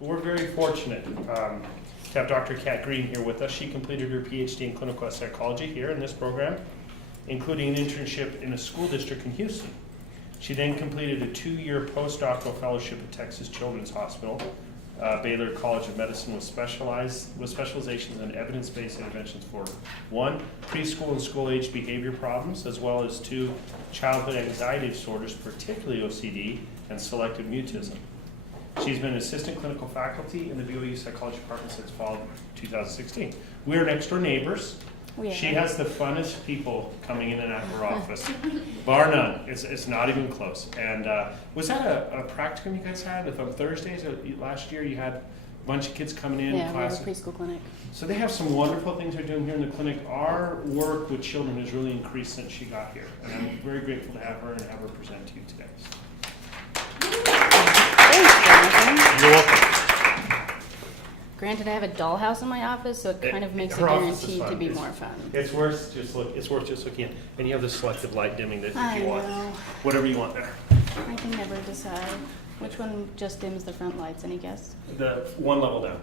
We're very fortunate to have Dr. Kat Green here with us. She completed her PhD in clinical psychology here in this program, including an internship in a school district in Houston. She then completed a 2-year postdoctoral fellowship at Texas Children's Hospital, Baylor College of Medicine with specializations in evidence-based interventions for 1, preschool and school-age behavior problems, as well as 2, childhood anxiety disorders, particularly OCD and selective mutism. She's been an assistant clinical faculty in the BYU Psychology Department since fall 2016. We're next door neighbors. She has the funnest people coming in and out of her office, bar none. It's not even close. And was that a practicum you guys had? If on Thursdays last year you had a bunch of kids coming in? Yeah, we have a preschool clinic. So they have some wonderful things they're doing here in the clinic. Our work with children has really increased since she got here. And I'm very grateful to have her and have her present to you today. Thanks, You're welcome. Granted, I have a dollhouse in my office, so it kind of makes it Her office is guaranteed to fun. be more fun. It's worth just looking at. And you have the selective light dimming that I if you want. know. Whatever you want there. I can never decide. Which one just dims the front lights? Any guess? The one level down.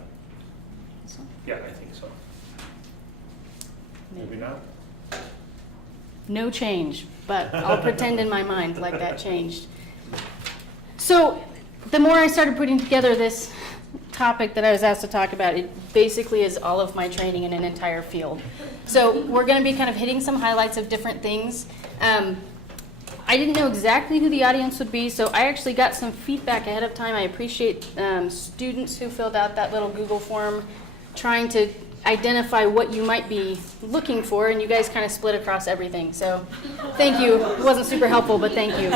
This one? Yeah, I think so. Maybe not. No change, but I'll pretend in my mind like that changed. So the more I started putting together this topic that I was asked to talk about, it basically is all of my training in an entire field. So we're going to be kind of hitting some highlights of different things. I didn't know exactly who the audience would be, so I actually got some feedback ahead of time. I appreciate students who filled out that little Google form trying to identify what you might be looking for, and you guys kind of split across everything. So thank you. It wasn't super helpful, but thank you.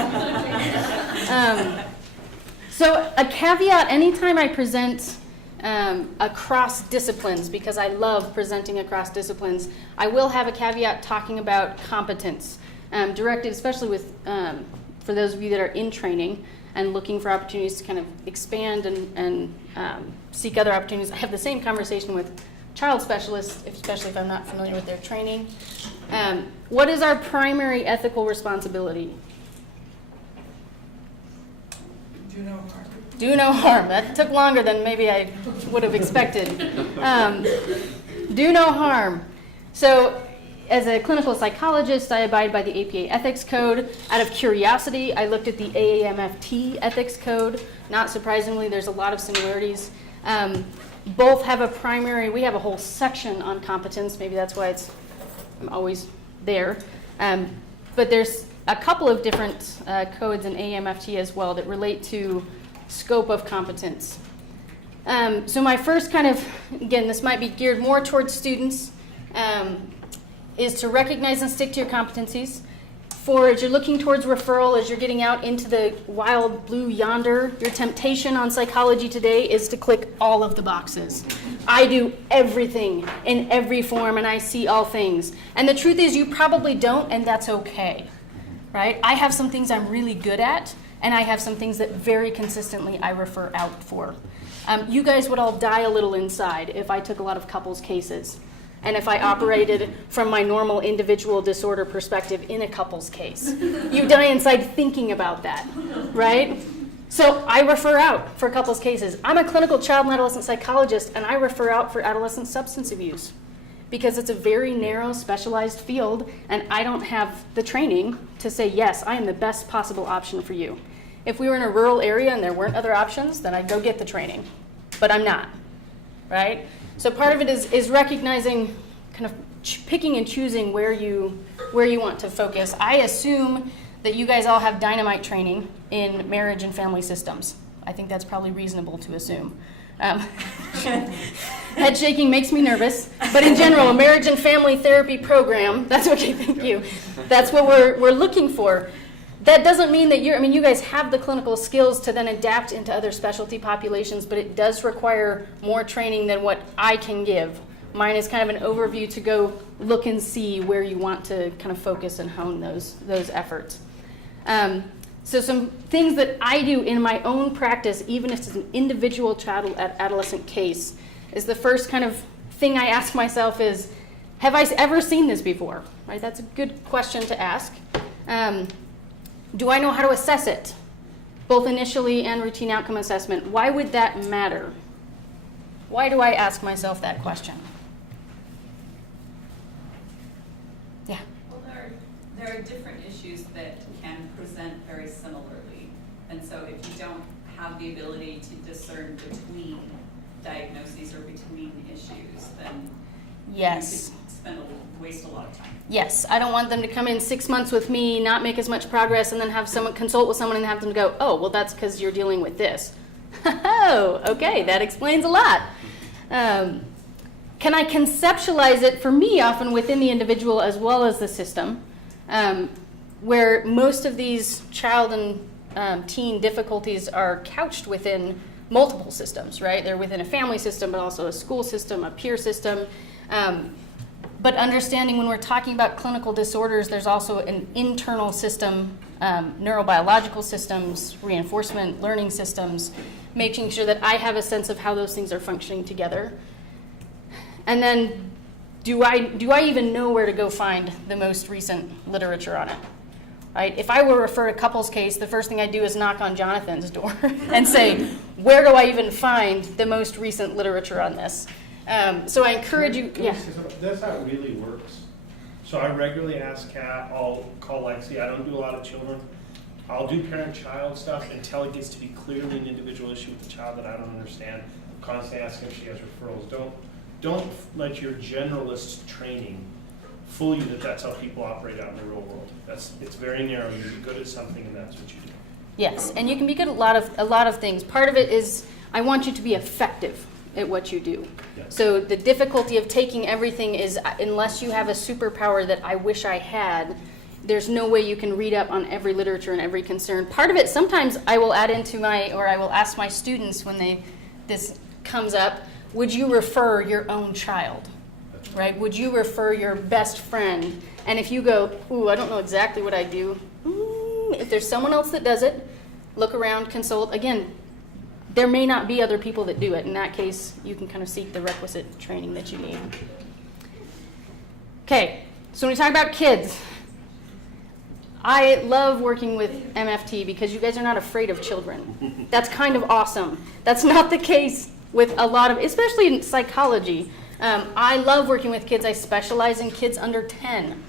So a caveat, anytime I present across disciplines, because I love presenting across disciplines, I will have a caveat talking about competence, directed especially with, for those of you that are in training and looking for opportunities to kind of expand and seek other opportunities. I have the same conversation with child specialists, especially if I'm not familiar with their training. What is our primary ethical responsibility? Do no harm. Do no harm. That took longer than maybe I would have expected. Do no harm. So as a clinical psychologist, I abide by the APA ethics code. Out of curiosity, I looked at the AAMFT ethics code. Not surprisingly, there's a lot of similarities. Both have a primary, we have a whole section on competence. Maybe that's why I'm always there. But there's a couple of different codes in AMFT as well that relate to scope of competence. So my first kind of, again, this might be geared more towards students, is to recognize and stick to your competencies. For as you're looking towards referral, as you're getting out into the wild blue yonder, your temptation on psychology today is to click all of the boxes. I do everything in every form and I see all things. And the truth is you probably don't, and that's okay. Right? I have some things I'm really good at, and I have some things that very consistently I refer out for. You guys would all die a little inside if I took a lot of couples cases, and if I operated from my normal individual disorder perspective in a couples case. You die inside thinking about that, right? So I refer out for couples cases. I'm a clinical child and adolescent psychologist, and I refer out for adolescent substance abuse, because it's a very narrow, specialized field, and I don't have the training to say, yes, I am the best possible option for you. If we were in a rural area and there weren't other options, then I'd go get the training, but I'm not, right? So part of it is recognizing, kind of picking and choosing where you want to focus. I assume that you guys all have dynamite training in marriage and family systems. I think that's probably reasonable to assume. Head shaking makes me nervous, but in general, a marriage and family therapy program, that's okay, thank you. That's what we're looking for. That doesn't mean that you guys have the clinical skills to then adapt into other specialty populations, but it does require more training than what I can give. Mine is kind of an overview to go look and see where you want to kind of focus and hone those efforts. So some things that I do in my own practice, even if it's an individual child adolescent case, is the first kind of thing I ask myself is, have I ever seen this before? Right? That's a good question to ask. Do I know how to assess it, both initially and routine outcome assessment? Why would that matter? Why do I ask myself that question? Yeah. Well, there are different issues that can present very similarly. And so if you don't have the ability to discern between diagnoses or between issues, then Yes. you could waste a lot of time. Yes, I don't want them to come in 6 months with me, not make as much progress, and then have someone consult with someone and have them go, oh, well, that's because you're dealing with this. Oh, okay, that explains a lot. Can I conceptualize it, for me, often within the individual as well as the system, where most of these child and teen difficulties are couched within multiple systems, right? They're within a family system, but also a school system, a peer system. But understanding when we're talking about clinical disorders, there's also an internal system, neurobiological systems, reinforcement learning systems, making sure that I have a sense of how those things are functioning together. And then do I even know where to go find the most recent literature on it? Right? If I were to refer a couples case, the first thing I do is knock on Jonathan's door and say, where do I even find the most recent literature on this? So I encourage you, Can I say something? That's how it really works. So I regularly ask Kat, I'll call Lexi, I don't do a lot of children. I'll do parent-child stuff until it gets to be clearly an individual issue with the child that I don't understand. I'm constantly asking if she has referrals. Don't let your generalist training fool you that that's how people operate out in the real world. It's very narrow. You're good at something and that's what you do. yes, and you can be good at a lot of things. Part of it is I want you to be effective at what you do. Yeah. So the difficulty of taking everything is unless you have a superpower that I wish I had, there's no way you can read up on every literature and every concern. Part of it, sometimes I will add into I will ask my students when this comes up, would you refer your own child? Right? Would you refer your best friend? And if you go, ooh, I don't know exactly what I do, if there's someone else that does it, look around, consult. Again, there may not be other people that do it. In that case, you can kind of seek the requisite training that you need. Okay, so when we talk about kids, I love working with MFT because you guys are not afraid of children. That's kind of awesome. That's not the case with a lot of, especially in psychology. I love working with kids. I specialize in kids under 10.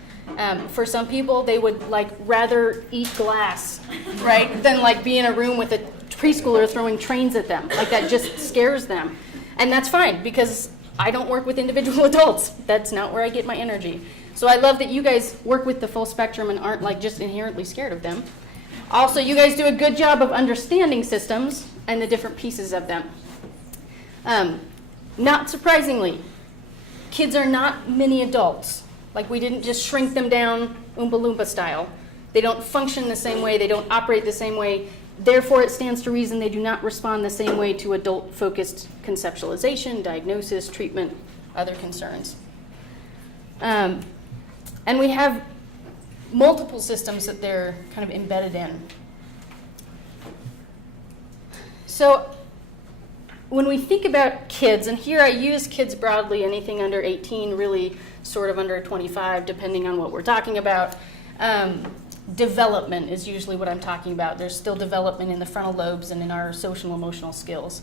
For some people, they would rather eat glass, right, than be in a room with a preschooler throwing trains at them. That just scares them. And that's fine because I don't work with individual adults. That's not where I get my energy. So I love that you guys work with the full spectrum and aren't just inherently scared of them. Also, you guys do a good job of understanding systems and the different pieces of them. Not surprisingly, kids are not mini adults. We didn't just shrink them down Oompa Loompa style. They don't function the same way. They don't operate the same way. Therefore, it stands to reason they do not respond the same way to adult-focused conceptualization, diagnosis, treatment, other concerns. And we have multiple systems that they're kind of embedded in. So when we think about kids, and here I use kids broadly, anything under 18, really sort of under 25, depending on what we're talking about. Development is usually what I'm talking about. There's still development in the frontal lobes and in our social emotional skills.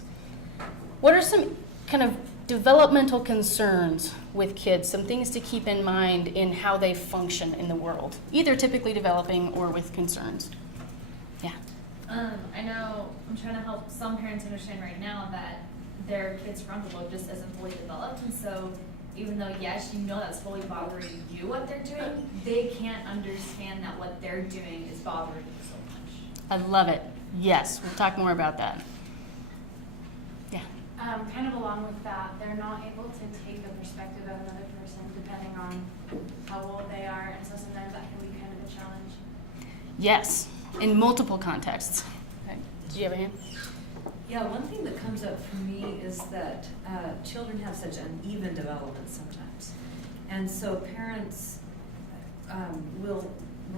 What are some kind of developmental concerns with kids, some things to keep in mind in how they function in the world, either typically developing or with concerns? Yeah. I know I'm trying to help some parents understand right now that their kid's frontal lobe just isn't fully developed, and so even though, yes, you know that's fully bothering you what they're doing, they can't understand that what they're doing is bothering you so much. I love it. Yes, we'll talk more about that. Yeah. Kind of along with that, they're not able to take the perspective of another person depending on how old they are, and so sometimes that can be kind of a challenge. Yes, in multiple contexts. Okay. Do you have a hand? Yeah, one thing that comes up for me is that children have such uneven development sometimes. And so parents will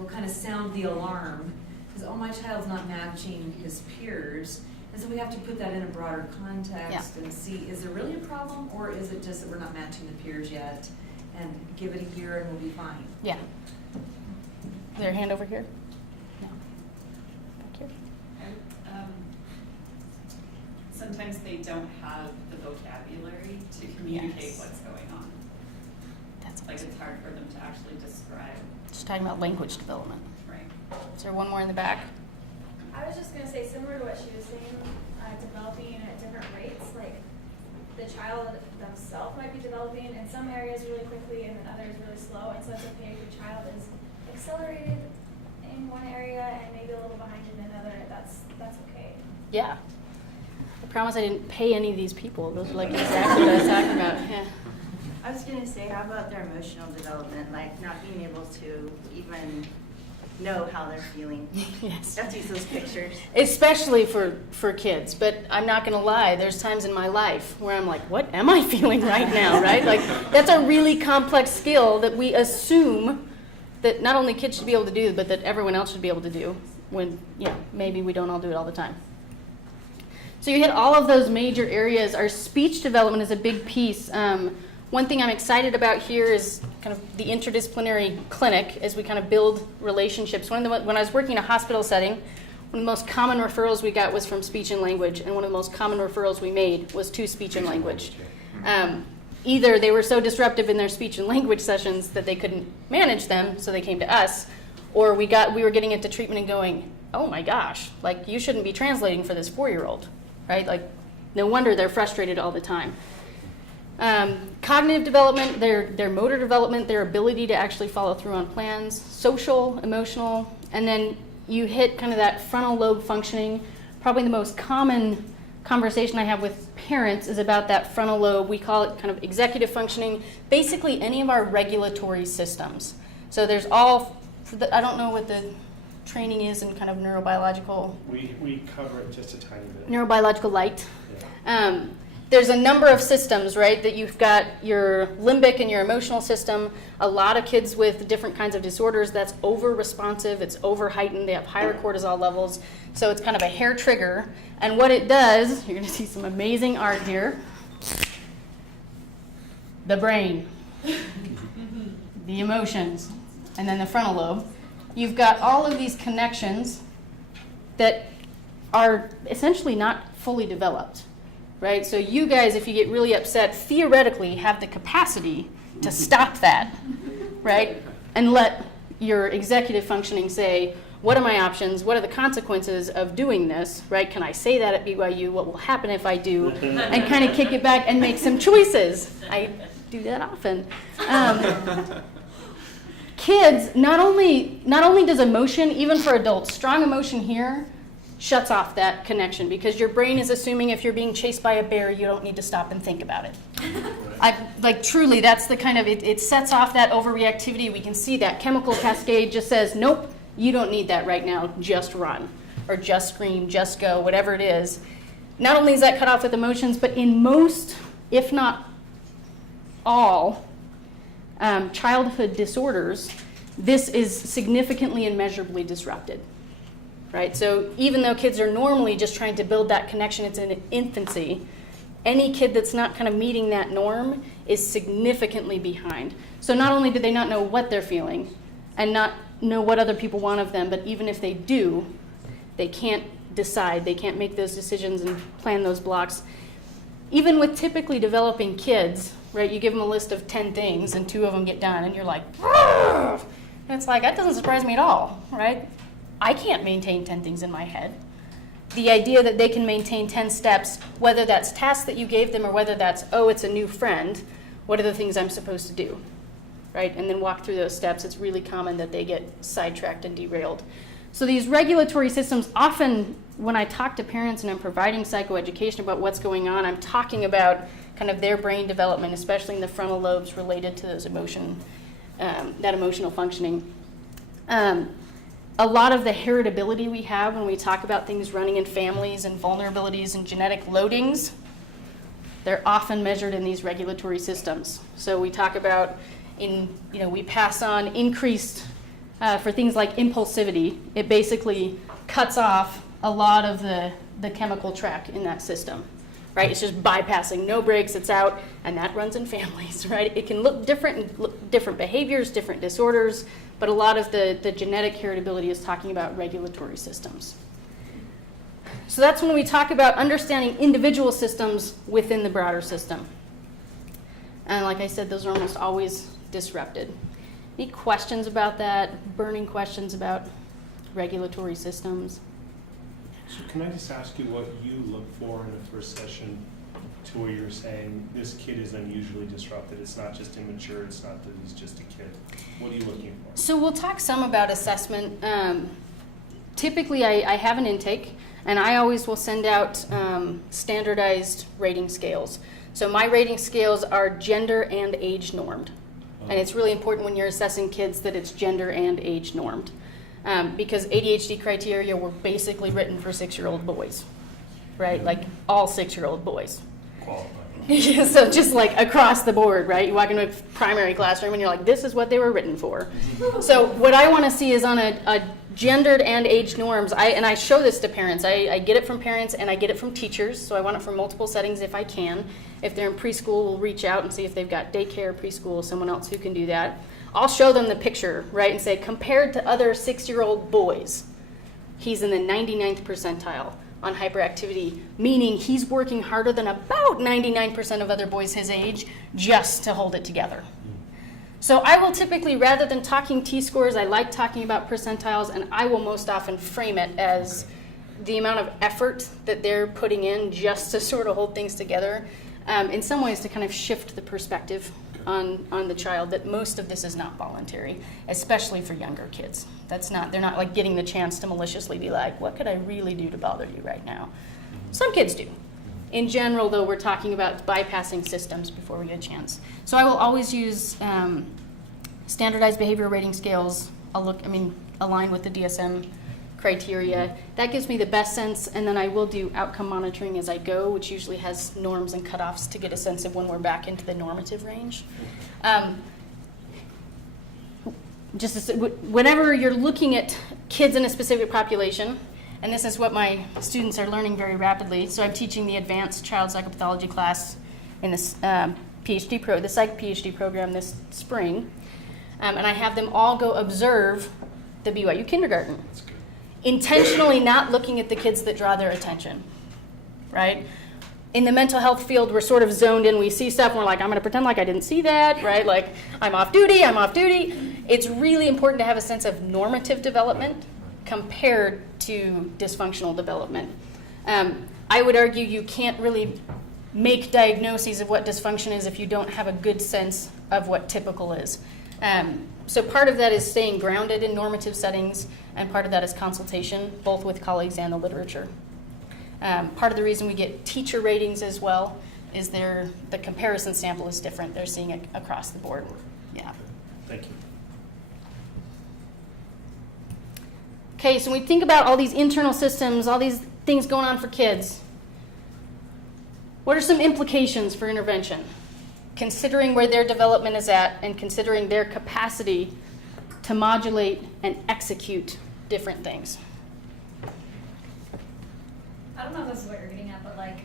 kind of sound the alarm because, oh, my child's not matching his peers. And so we have to put that in a broader context and see, is there really a problem, or is it just that we're not matching the peers yet, and give it a year and we'll be fine? Yeah. Is there a hand over here? No. Back here. Sometimes they don't have the vocabulary to communicate Yes. what's going on. That's Like it's hard for them to actually describe, just talking about language development. right? Is there one more in the back? I was just gonna say, similar to what she was saying, developing at different rates, like the child themselves might be developing in some areas really quickly and in others really slow, and so it's okay if your child is accelerated in one area and maybe a little behind in another, that's okay. Yeah. I promise I didn't pay any of these people. Those are like exactly what I was talking about. Yeah. I was gonna say, how about their emotional development, like not being able to even know how they're feeling? Yes. You have to use those pictures. Especially for kids, but I'm not gonna lie, there's times in my life where I'm like, what am I feeling right now, right? Like, that's a really complex skill that we assume that not only kids should be able to do, but that everyone else should be able to do when, maybe we don't all do it all the time. So you hit all of those major areas. Our speech development is a big piece. One thing I'm excited about here is kind of the interdisciplinary clinic as we kind of build relationships. When I was working in a hospital setting, one of the most common referrals we got was from speech and language, and one of the most common referrals we made was to speech and language. Either they were so disruptive in their speech and language sessions that they couldn't manage them, so they came to us, or we were getting into treatment and going, oh my gosh, like you shouldn't be translating for this 4-year-old, right? Like, no wonder they're frustrated all the time. Cognitive development, their motor development, their ability to actually follow through on plans, social, emotional, and then you hit kind of that frontal lobe functioning. Probably the most common conversation I have with parents is about that frontal lobe. We call it kind of executive functioning, basically any of our regulatory systems. So there's I don't know what the training is in kind of neurobiological. We cover it just a tiny bit. Neurobiological light. Yeah. There's a number of systems, right, that you've got your limbic and your emotional system. A lot of kids with different kinds of disorders, that's over-responsive, it's over-heightened, they have higher cortisol levels, so it's kind of a hair trigger. And what it does, you're going to see some amazing art here. The brain, the emotions, and then the frontal lobe. You've got all of these connections that are essentially not fully developed. Right? So you guys, if you get really upset, theoretically have the capacity to stop that, right? And let your executive functioning say, what are my options? What are the consequences of doing this, right? Can I say that at BYU? What will happen if I do? And kind of kick it back and make some choices. I do that often. Kids, not only does emotion, even for adults, strong emotion here, shuts off that connection because your brain is assuming if you're being chased by a bear, you don't need to stop and think about it. Truly, that's the kind of, it sets off that overreactivity. We can see that chemical cascade just says, nope, you don't need that right now, just run, or just scream, just go, whatever it is. Not only is that cut off with emotions, but in most, if not all, childhood disorders, this is significantly and measurably disrupted. Right? So even though kids are normally just trying to build that connection, it's in infancy, any kid that's not kind of meeting that norm is significantly behind. So not only do they not know what they're feeling and not know what other people want of them, but even if they do, they can't decide, they can't make those decisions and plan those blocks. Even with typically developing kids, right, you give them a list of 10 things and 2 of them get done and you're like, and it's like, that doesn't surprise me at all, right? I can't maintain 10 things in my head. The idea that they can maintain 10 steps, whether that's tasks that you gave them or whether that's, oh, it's a new friend, what are the things I'm supposed to do, right? And then walk through those steps. It's really common that they get sidetracked and derailed. So these regulatory systems, often when I talk to parents and I'm providing psychoeducation about what's going on, I'm talking about kind of their brain development, especially in the frontal lobes related to those that emotional functioning. A lot of the heritability we have when we talk about things running in families and vulnerabilities and genetic loadings, they're often measured in these regulatory systems. So we talk about we pass on increased, for things like impulsivity, it basically cuts off a lot of the chemical track in that system, right? It's just bypassing, no brakes, it's out, and that runs in families, right? It can look different, different behaviors, different disorders, but a lot of the genetic heritability is talking about regulatory systems. So that's when we talk about understanding individual systems within the broader system. And like I said, those are almost always disrupted. Any questions about that? Burning questions about regulatory systems? So can I just ask you what you look for in the first session to where you're saying this kid is unusually disrupted? It's not just immature, it's not that he's just a kid. What are you looking for? So we'll talk some about assessment. Typically, I have an intake, and I always will send out standardized rating scales. So my rating scales are gender and age normed. And it's really important when you're assessing kids that it's gender and age normed. Because ADHD criteria were basically written for 6-year-old boys, right? Like all 6-year-old boys. Qualified. So just like across the board, right? You walk into a primary classroom and you're like, this is what they were written for. So what I want to see is on a gendered and age norms, and I show this to parents. I get it from parents and I get it from teachers, so I want it from multiple settings if I can. If they're in preschool, we'll reach out and see if they've got daycare, preschool, someone else who can do that. I'll show them the picture, right, and say, compared to other 6-year-old boys, he's in the 99th percentile on hyperactivity, meaning he's working harder than about 99% of other boys his age just to hold it together. So I will typically, rather than talking T-scores, I like talking about percentiles, and I will most often frame it as the amount of effort that they're putting in just to sort of hold things together, in some ways to kind of shift the perspective on the child that most of this is not voluntary, especially for younger kids. They're not like getting the chance to maliciously be like, what could I really do to bother you right now? Some kids do. In general, though, we're talking about bypassing systems before we get a chance. So I will always use standardized behavior rating scales. Align with the DSM criteria. That gives me the best sense, and then I will do outcome monitoring as I go, which usually has norms and cutoffs to get a sense of when we're back into the normative range. Whenever you're looking at kids in a specific population, and this is what my students are learning very rapidly. So I'm teaching the advanced child psychopathology class in this the psych PhD program this spring, and I have them all go observe the BYU kindergarten. That's good. Intentionally not looking at the kids that draw their attention, right? In the mental health field, we're sort of zoned in. We see stuff, and we're like, I'm going to pretend like I didn't see that, right? Like, I'm off duty. It's really important to have a sense of normative development compared to dysfunctional development. I would argue you can't really make diagnoses of what dysfunction is if you don't have a good sense of what typical is. So part of that is staying grounded in normative settings, and part of that is consultation, both with colleagues and the literature. Part of the reason we get teacher ratings as well is the comparison sample is different. They're seeing it across the board. Yeah. Thank you. Okay, so when we think about all these internal systems, all these things going on for kids, what are some implications for intervention? Considering where their development is at and considering their capacity to modulate and execute different things. I don't know if this is what you're getting at, but like,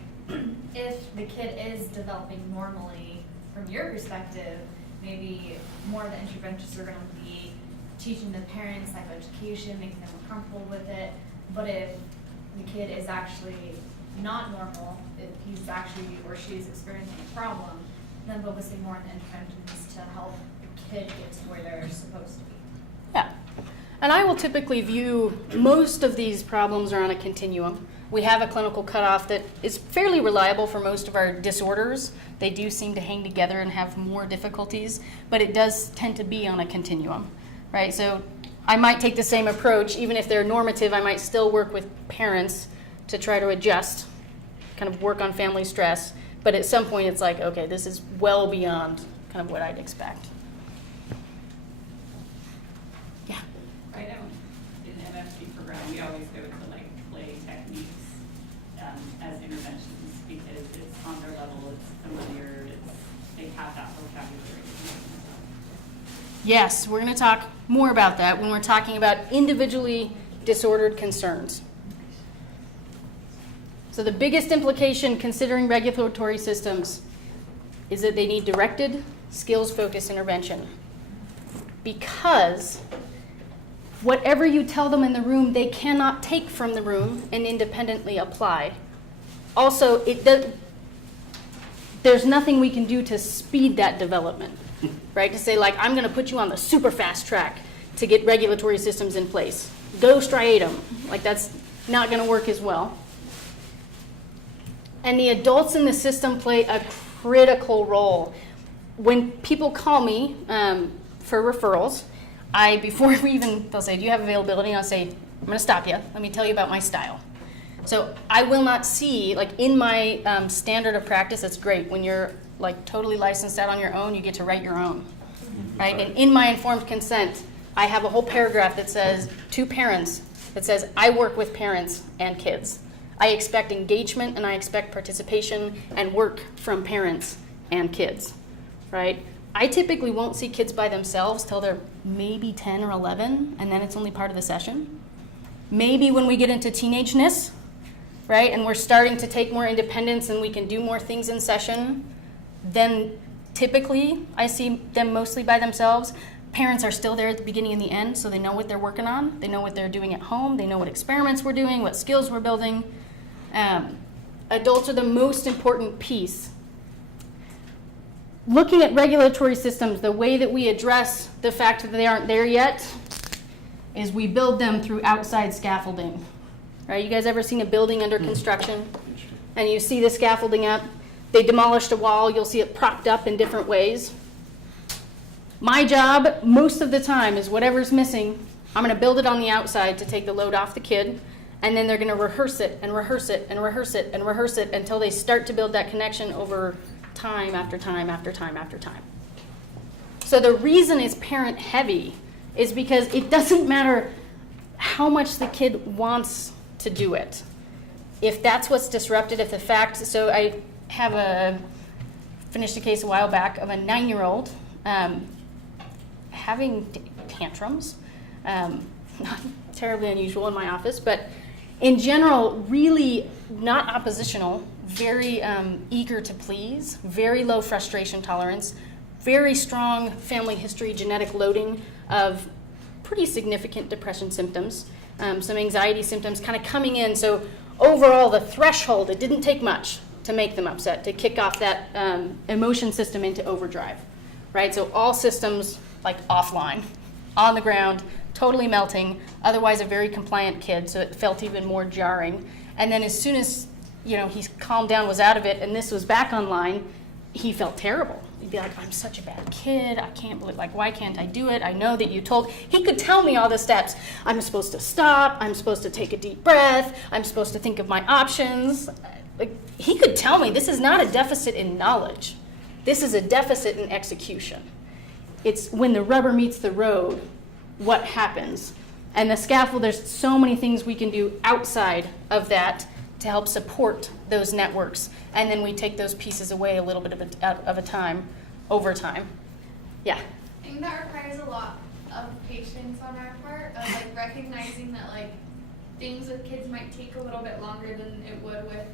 if the kid is developing normally, from your perspective, maybe more of the interventions are going to be teaching the parents psychoeducation, making them more comfortable with it. But if the kid is actually not normal, if he's actually or she's experiencing a problem, then focusing more on the interventions to help the kid get to where they're supposed to be. Yeah. And I will typically view most of these problems are on a continuum. We have a clinical cutoff that is fairly reliable for most of our disorders. They do seem to hang together and have more difficulties, but it does tend to be on a continuum, right? So I might take the same approach. Even if they're normative, I might still work with parents to try to adjust, kind of work on family stress. But at some point, it's like, okay, this is well beyond kind of what I'd expect. Yeah. I know in the MFT program, we always go to like play techniques as interventions because it's on their level, it's familiar, they have that vocabulary. Yes, we're going to talk more about that when we're talking about individually disordered concerns. So the biggest implication considering regulatory systems is that they need directed, skills-focused intervention. Because whatever you tell them in the room, they cannot take from the room and independently apply. Also, there's nothing we can do to speed that development, right? To say, like, I'm going to put you on the super fast track to get regulatory systems in place. Go striatum. Like, that's not going to work as well. And the adults in the system play a critical role. When people call me for referrals, before we even, they'll say, do you have availability? And I'll say, I'm going to stop you. Let me tell you about my style. So I will not see, like in my standard of practice, it's great. When you're like totally licensed out on your own, you get to write your own, right? And in my informed consent, I have a whole paragraph that says, to parents, that says, I work with parents and kids. I expect engagement and I expect participation and work from parents and kids, right? I typically won't see kids by themselves till they're maybe 10 or 11, and then it's only part of the session. Maybe when we get into teenageness, right, and we're starting to take more independence and we can do more things in session, then typically I see them mostly by themselves. Parents are still there at the beginning and the end, so they know what they're working on. They know what they're doing at home. They know what experiments we're doing, what skills we're building. Adults are the most important piece. Looking at regulatory systems, the way that we address the fact that they aren't there yet is we build them through outside scaffolding. Right? You guys ever seen a building under construction and you see the scaffolding up? They demolished a wall, you'll see it propped up in different ways. My job most of the time is whatever's missing, I'm going to build it on the outside to take the load off the kid, and then they're going to rehearse it and rehearse it and rehearse it and rehearse it until they start to build that connection over time after time after time after time. So the reason it's parent heavy is because it doesn't matter how much the kid wants to do it. If that's what's disrupted, if the fact, so I finished a case a while back of a 9-year-old having tantrums, not terribly unusual in my office, but in general, really not oppositional, very eager to please, very low frustration tolerance, very strong family history, genetic loading of pretty significant depression symptoms, some anxiety symptoms kind of coming in. So overall, the threshold, it didn't take much to make them upset, to kick off that emotion system into overdrive, right? So all systems like offline, on the ground, totally melting, otherwise a very compliant kid, so it felt even more jarring. And then as soon as he calmed down, was out of it, and this was back online, he felt terrible. He'd be like, I'm such a bad kid, I can't believe, like, why can't I do it? I know that you told, he could tell me all the steps. I'm supposed to stop, I'm supposed to take a deep breath, I'm supposed to think of my options. Like, he could tell me this is not a deficit in knowledge. This is a deficit in execution. It's when the rubber meets the road, what happens. And the scaffold, there's so many things we can do outside of that to help support those networks. And then we take those pieces away a little bit of a time, over time. Yeah? I think that requires a lot of patience on our part, of like recognizing that like things with kids might take a little bit longer than it would with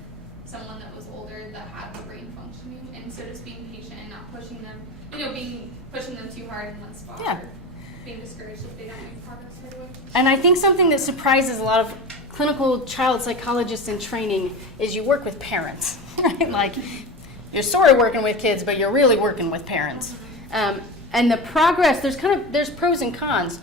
someone that was older that had the brain functioning, and so just being patient and not pushing them, pushing them too hard in one spot. Yeah. Or being discouraged if they don't make progress right away. And I think something that surprises a lot of clinical child psychologists in training is you work with parents, right? Like, you're sort of working with kids, but you're really working with parents. And the progress, there's pros and cons.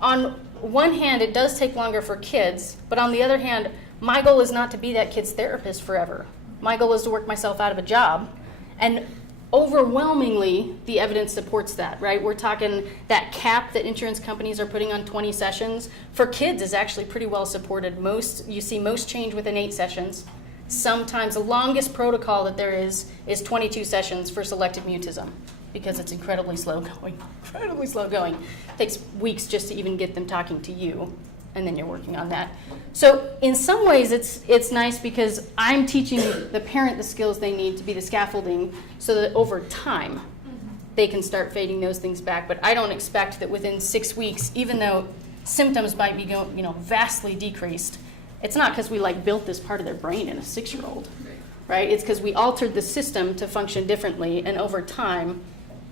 On one hand, it does take longer for kids, but on the other hand, my goal is not to be that kid's therapist forever. My goal is to work myself out of a job. And overwhelmingly, the evidence supports that, right? We're talking that cap that insurance companies are putting on 20 sessions. For kids is actually pretty well supported. You see most change within 8 sessions. Sometimes the longest protocol that there is 22 sessions for selective mutism because it's incredibly slow going. It takes weeks just to even get them talking to you, and then you're working on that. So in some ways, it's nice because I'm teaching the parent the skills they need to be the scaffolding so that over time they can start fading those things back. But I don't expect that within 6 weeks, even though symptoms might be vastly decreased, it's not because we built this part of their brain in a 6-year-old, right? It's because we altered the system to function differently, and over time,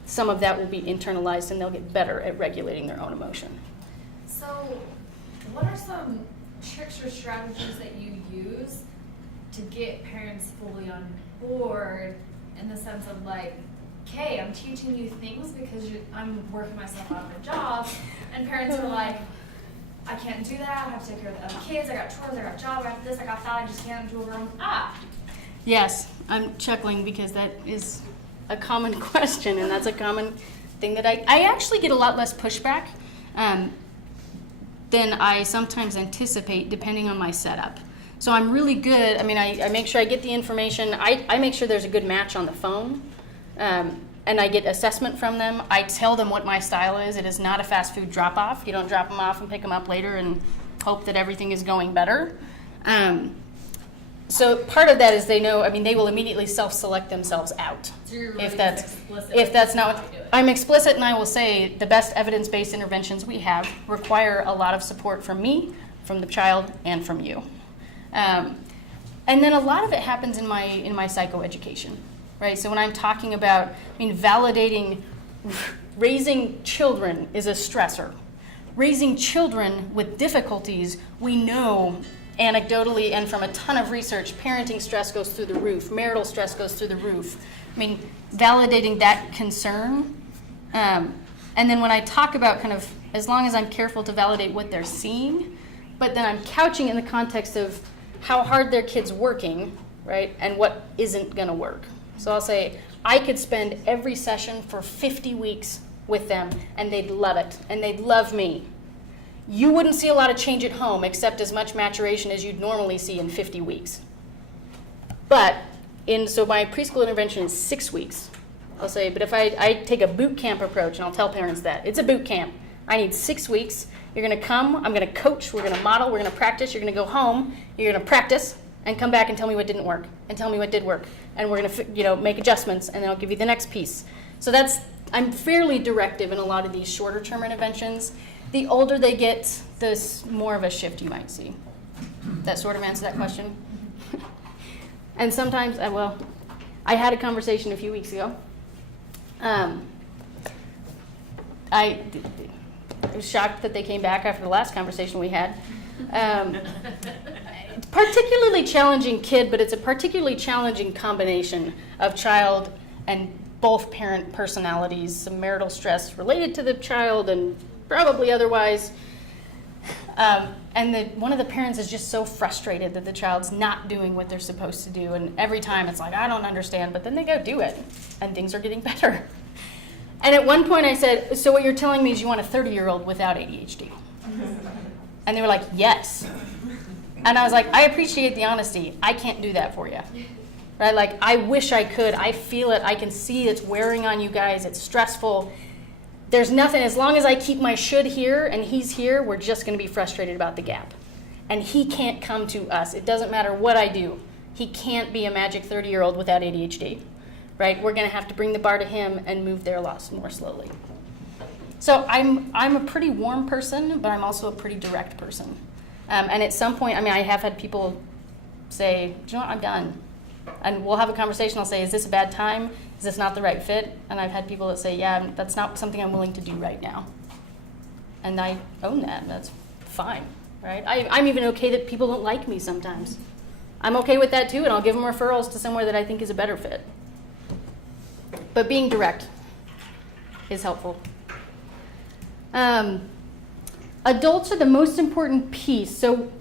some of that will be internalized and they'll get better at regulating their own emotion. So, what are some tricks or strategies that you use to get parents fully on board in the sense of like, okay, I'm teaching you things because I'm working myself out of a job, and parents are like, I can't do that, I have to take care of the other kids, I got chores, I got a job, I got this, I got that, I just can't do it on. Yes, I'm chuckling because that is a common question, and that's a common thing that I actually get a lot less pushback than I sometimes anticipate depending on my setup. So I'm really good. I mean, I make sure I get the information. I make sure there's a good match on the phone, and I get assessment from them. I tell them what my style is. It is not a fast food drop-off. You don't drop them off and pick them up later and hope that everything is going better. So part of that is they know, I mean, they will immediately self-select themselves out. So you're really If that's explicit if with that's how not you what, do it. I'm explicit, and I will say the best evidence-based interventions we have require a lot of support from me, from the child, and from you. And then a lot of it happens in my psychoeducation, right? So when I'm talking about, validating, raising children is a stressor. Raising children with difficulties, we know anecdotally and from a ton of research, parenting stress goes through the roof, marital stress goes through the roof. Validating that concern. And then when I talk about kind of, as long as I'm careful to validate what they're seeing, but then I'm couching in the context of how hard their kid's working, right, and what isn't gonna work. So I'll say, I could spend every session for 50 weeks with them, and they'd love it, and they'd love me. You wouldn't see a lot of change at home except as much maturation as you'd normally see in 50 weeks. But, so my preschool intervention is 6 weeks. I'll say, but if I take a boot camp approach, and I'll tell parents that, it's a boot camp. I need 6 weeks. You're gonna come, I'm gonna coach, we're gonna model, we're gonna practice, you're gonna go home, you're gonna practice, and come back and tell me what didn't work, and tell me what did work. And we're gonna make adjustments, and then I'll give you the next piece. So I'm fairly directive in a lot of these shorter term interventions. The older they get, the more of a shift you might see. That sort of answer that question? And sometimes, I had a conversation a few weeks ago. I was shocked that they came back after the last conversation we had. Particularly challenging kid, but it's a particularly challenging combination of child and both parent personalities, some marital stress related to the child and probably otherwise. And one of the parents is just so frustrated that the child's not doing what they're supposed to do. And every time it's like, I don't understand, but then they go do it and things are getting better. And at one point I said, so what you're telling me is you want a 30-year-old without ADHD? And they were like, yes. And I was like, I appreciate the honesty. I can't do that for you. Right? Like, I wish I could. I feel it. I can see it's wearing on you guys. It's stressful. There's nothing, as long as I keep my should here and he's here, we're just going to be frustrated about the gap. And he can't come to us. It doesn't matter what I do. He can't be a magic 30-year-old without ADHD. Right? We're going to have to bring the bar to him and move there more slowly. So I'm a pretty warm person, but I'm also a pretty direct person. And at some point, I have had people say, do you know what, I'm done. And we'll have a conversation. I'll say, is this a bad time? Is this not the right fit? And I've had people that say, yeah, that's not something I'm willing to do right now. And I own that. That's fine, right? I'm even okay that people don't like me sometimes. I'm okay with that too, and I'll give them referrals to somewhere that I think is a better fit. But being direct is helpful. Adults are the most important piece. So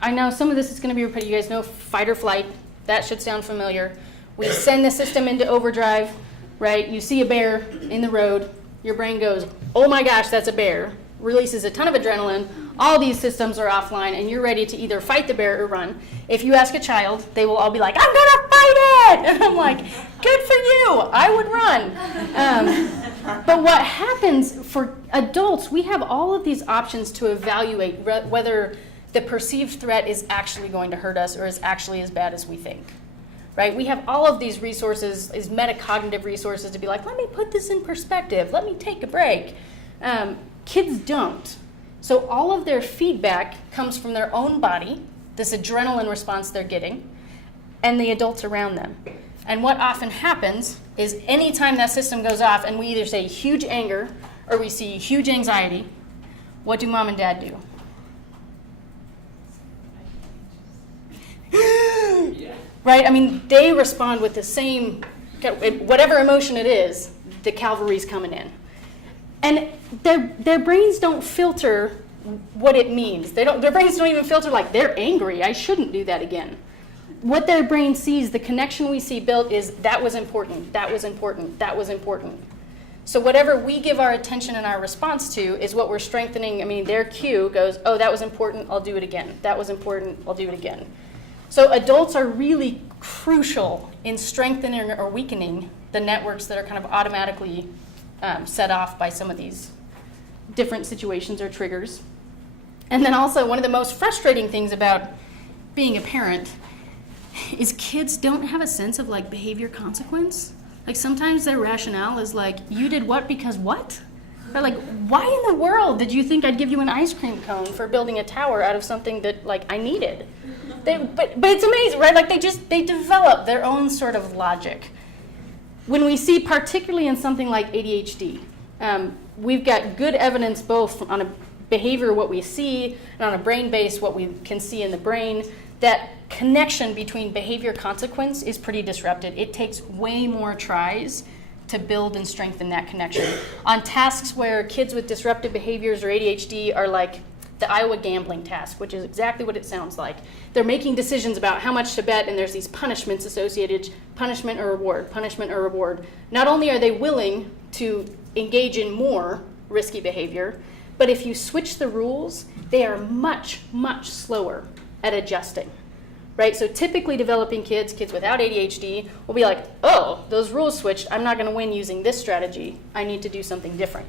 I know some of this is going to be repeated. You guys know fight or flight. That should sound familiar. We send the system into overdrive, right? You see a bear in the road. Your brain goes, oh my gosh, that's a bear. Releases a ton of adrenaline. All these systems are offline, and you're ready to either fight the bear or run. If you ask a child, they will all be like, I'm going to fight it! And I'm like, good for you. I would run. But what happens for adults, we have all of these options to evaluate whether the perceived threat is actually going to hurt us or is actually as bad as we think. Right? We have all of these resources, these metacognitive resources to be like, let me put this in perspective. Let me take a break. Kids don't. So all of their feedback comes from their own body, this adrenaline response they're getting, and the adults around them. And what often happens is anytime that system goes off and we either say huge anger or we see huge anxiety, What do mom and dad do? Right? I mean, they respond with the same, whatever emotion it is, the cavalry's coming in. And their brains don't filter what it means. Their brains don't even filter like, they're angry, I shouldn't do that again. What their brain sees, the connection we see built is, that was important, that was important, that was important. So whatever we give our attention and our response to is what we're strengthening. I mean, their cue goes, oh, that was important, I'll do it again. That was important, I'll do it again. So adults are really crucial in strengthening or weakening the networks that are kind of automatically set off by some of these different situations or triggers. And then also, one of the most frustrating things about being a parent is kids don't have a sense of like behavior consequence. Like sometimes their rationale is like, you did what because what? Or like, why in the world did you think I'd give you an ice cream cone for building a tower out of something that like I needed? But it's amazing, right? Like they develop their own sort of logic. When we see, particularly in something like ADHD, we've got good evidence both on a behavior, what we see, and on a brain base, what we can see in the brain, that connection between behavior consequence is pretty disrupted. It takes way more tries to build and strengthen that connection. On tasks where kids with disruptive behaviors or ADHD are like the Iowa gambling task, which is exactly what it sounds like. They're making decisions about how much to bet, and there's these punishments associated, punishment or reward, punishment or reward. Not only are they willing to engage in more risky behavior, but if you switch the rules, they are much, much slower at adjusting, right? So typically developing kids without ADHD will be like, oh, those rules switched, I'm not gonna win using this strategy, I need to do something different.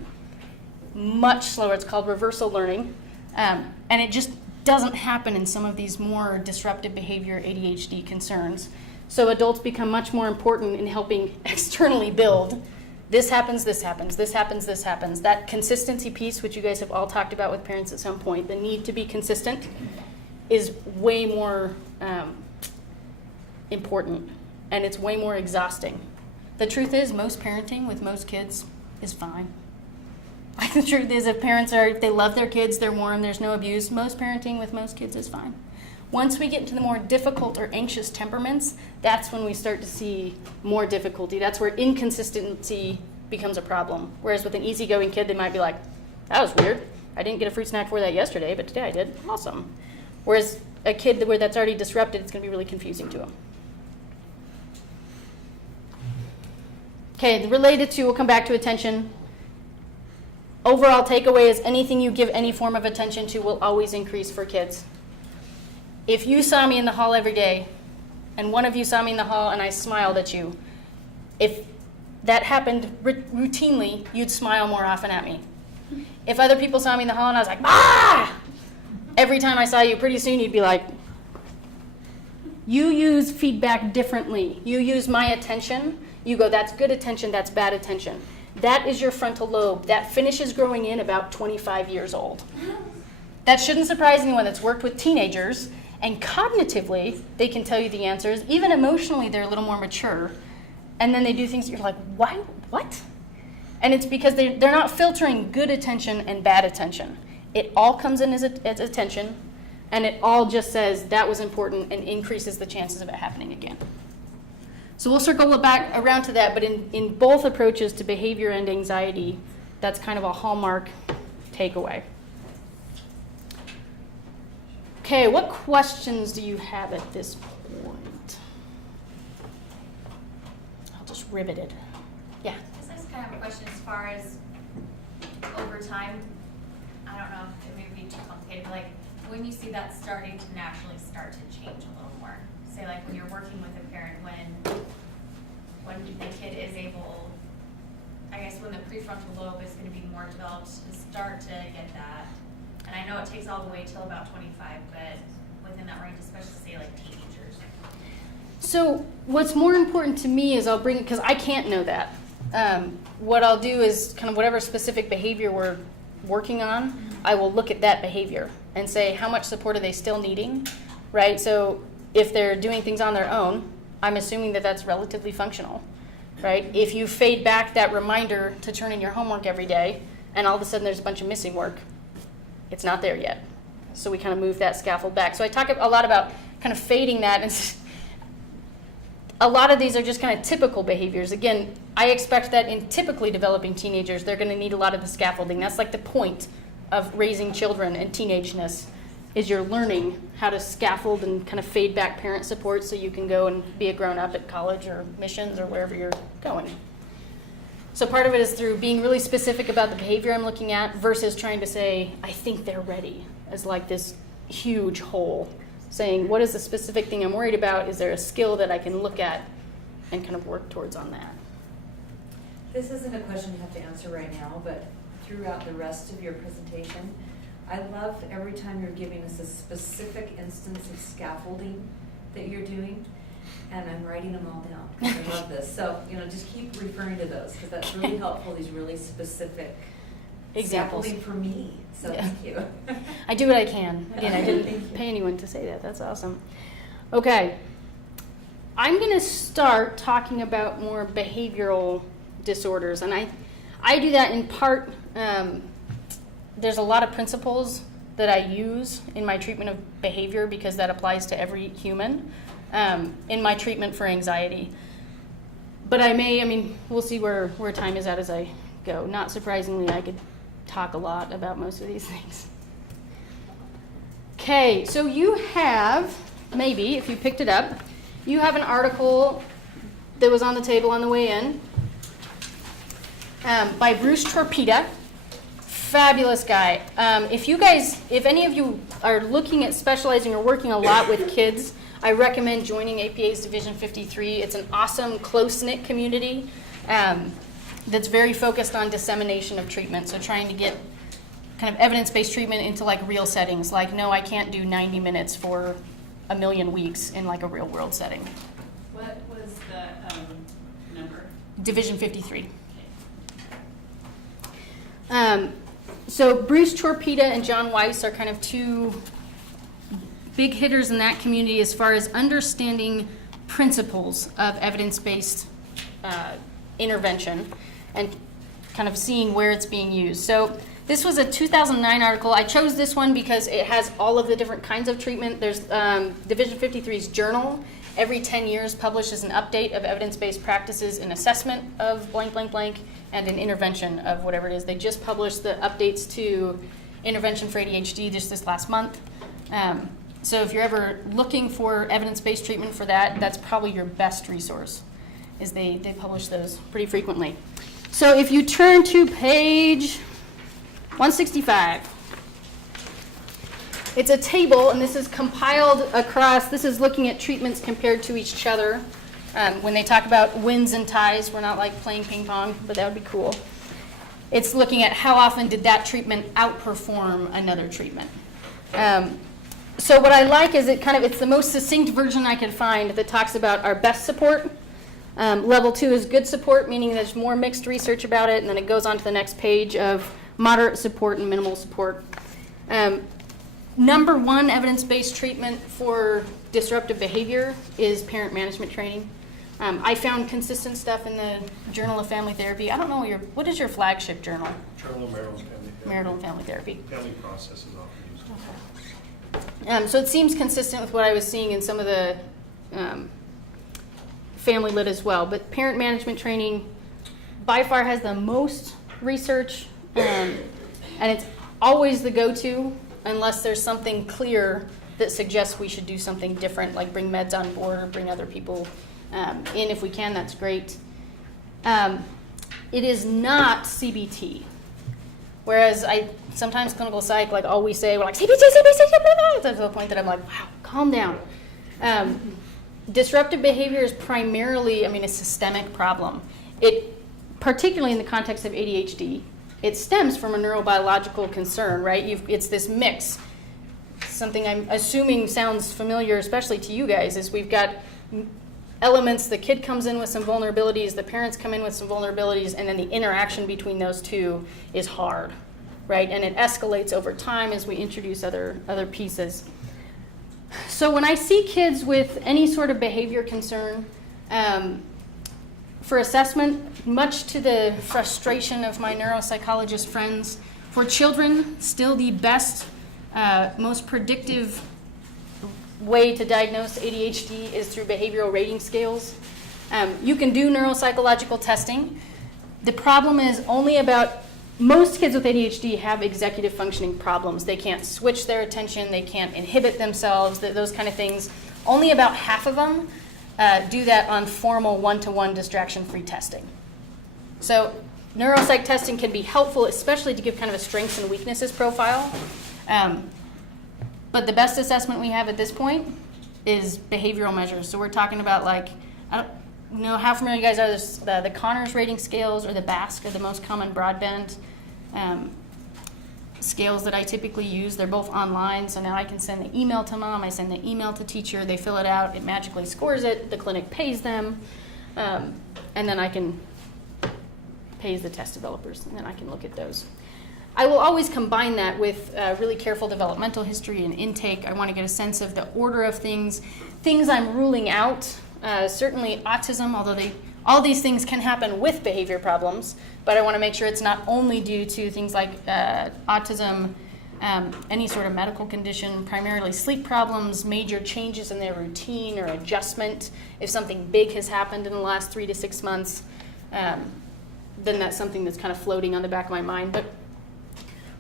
Much slower, it's called reversal learning. And it just doesn't happen in some of these more disruptive behavior ADHD concerns. So adults become much more important in helping externally build. This happens, this happens, this happens, this happens. That consistency piece, which you guys have all talked about with parents at some point, the need to be consistent, is way more important, and it's way more exhausting. The truth is, most parenting with most kids is fine. Like the truth is, if they love their kids, they're warm, there's no abuse, most parenting with most kids is fine. Once we get into the more difficult or anxious temperaments, that's when we start to see more difficulty. That's where inconsistency becomes a problem. Whereas with an easygoing kid, they might be like, that was weird. I didn't get a fruit snack for that yesterday, but today I did. Awesome. Whereas a kid where that's already disrupted, it's going to be really confusing to them. Okay, related to, we'll come back to attention. Overall takeaway is anything you give any form of attention to will always increase for kids. If you saw me in the hall every day, and one of you saw me in the hall and I smiled at you, if that happened routinely, you'd smile more often at me. If other people saw me in the hall and I was like, ah! Every time I saw you, pretty soon you'd be like, you use feedback differently. You use my attention. You go, that's good attention, that's bad attention. That is your frontal lobe. That finishes growing in about 25 years old. That shouldn't surprise anyone that's worked with teenagers, and cognitively, they can tell you the answers. Even emotionally, they're a little more mature. And then they do things that you're like, why? What? And it's because they're not filtering good attention and bad attention. It all comes in as attention, and it all just says that was important and increases the chances of it happening again. So we'll circle back around to that, but in both approaches to behavior and anxiety, that's kind of a hallmark takeaway. Okay, what questions do you have at this point? I'll just rivet it. Yeah? I just kind of have a question as far as over time. I don't know if it may be too complicated, but like when you see that starting to naturally start to change a little more. Say like when you're working with a parent, when the kid is able, I guess when the prefrontal lobe is going to be more developed to start to get that. And I know it takes all the way till about 25, but within that range, especially say like teenagers. So what's more important to me is I'll bring, because I can't know that. What I'll do is kind of whatever specific behavior we're working on, I will look at that behavior and say how much support are they still needing, right? So if they're doing things on their own, I'm assuming that that's relatively functional, right? If you fade back that reminder to turn in your homework every day and all of a sudden there's a bunch of missing work, It's not there yet. So we kind of move that scaffold back. So I talk a lot about kind of fading that, and a lot of these are just kind of typical behaviors. Again, I expect that in typically developing teenagers, they're going to need a lot of the scaffolding. That's like the point of raising children and teenageness, is you're learning how to scaffold and kind of fade back parent support so you can go and be a grown-up at college or missions or wherever you're going. So part of it is through being really specific about the behavior I'm looking at versus trying to say, I think they're ready, as like this huge hole. Saying, what is the specific thing I'm worried about? Is there a skill that I can look at and kind of work towards on that? This isn't a question you have to answer right now, but throughout the rest of your presentation, I love every time you're giving us a specific instance of scaffolding that you're doing, and I'm writing them all down. I love this. So, just keep referring to those, because that's really helpful, these really specific Examples. scaffolding for me. So thank you. I do what I can. Again, I Thank didn't you. pay anyone to say that. That's awesome. Okay. I'm going to start talking about more behavioral disorders. And I do that in part, there's a lot of principles that I use in my treatment of behavior because that applies to every human in my treatment for anxiety. But we'll see where time is at as I go. Not surprisingly, I could talk a lot about most of these things. Okay, so you have, maybe, if you picked it up, you have an article that was on the table on the way in by Bruce Torpeda. Fabulous guy. If any of you are looking at specializing or working a lot with kids, I recommend joining APA's Division 53. It's an awesome, close-knit community that's very focused on dissemination of treatment. So trying to get kind of evidence-based treatment into like real settings. Like, no, I can't do 90 minutes for a million weeks in like a real-world setting. What was the number? Division 53. So Bruce Torpeda and John Weiss are kind of two big hitters in that community as far as understanding principles of evidence-based intervention and kind of seeing where it's being used. So this was a 2009 article. I chose this one because it has all of the different kinds of treatment. There's Division 53's journal. Every 10 years publishes an update of evidence-based practices in assessment of blank, blank, blank, and an intervention of whatever it is. They just published the updates to intervention for ADHD just this last month. So if you're ever looking for evidence-based treatment for that, that's probably your best resource, is they publish those pretty frequently. So if you turn to page 165, it's a table, and this is compiled across, this is looking at treatments compared to each other. When they talk about wins and ties, we're not like playing ping pong, but that would be cool. It's looking at how often did that treatment outperform another treatment. So what I like is it's the most succinct version I could find that talks about our best support. Level 2 is good support, meaning there's more mixed research about it, and then it goes on to the next page of moderate support and minimal support. Number 1 evidence-based treatment for disruptive behavior is parent management training. I found consistent stuff in the Journal of Family Therapy. I don't know, what is your flagship journal? Journal of Marital and Family Therapy. Marital and Family Therapy. Family process is often used. So it seems consistent with what I was seeing in some of the family lit as well. But parent management training by far has the most research, and it's always the go-to unless there's something clear that suggests we should do something different, like bring meds on board or bring other people in if we can. That's great. It is not CBT. Whereas sometimes clinical psych, like all we say, we're like, CBT, to the point that I'm like, wow, calm down. Disruptive behavior is primarily, a systemic problem. Particularly in the context of ADHD, it stems from a neurobiological concern, right? It's this mix. Something I'm assuming sounds familiar, especially to you guys, is we've got elements, the kid comes in with some vulnerabilities, the parents come in with some vulnerabilities, and then the interaction between those two is hard, right? And it escalates over time as we introduce other pieces. So when I see kids with any sort of behavior concern, for assessment, much to the frustration of my neuropsychologist friends, For children, still the best, most predictive way to diagnose ADHD is through behavioral rating scales. You can do neuropsychological testing. The problem is most kids with ADHD have executive functioning problems. They can't switch their attention, they can't inhibit themselves, those kind of things. Only about half of them do that on formal one-to-one distraction-free testing. So neuropsych testing can be helpful, especially to give kind of a strengths and weaknesses profile. But the best assessment we have at this point is behavioral measures. So we're talking about I don't know how familiar you guys are, the Connors rating scales or the BASC are the most common broadband scales that I typically use. They're both online, so now I can send the email to mom, I send the email to teacher, they fill it out, it magically scores it, the clinic pays them, and then I can pays the test developers, and then I can look at those. I will always combine that with really careful developmental history and intake. I want to get a sense of the order of things I'm ruling out. Certainly autism, although all these things can happen with behavior problems, but I want to make sure it's not only due to things like autism, any sort of medical condition, primarily sleep problems, major changes in their routine or adjustment. If something big has happened in the last 3 to 6 months, then that's something that's kind of floating on the back of my mind. But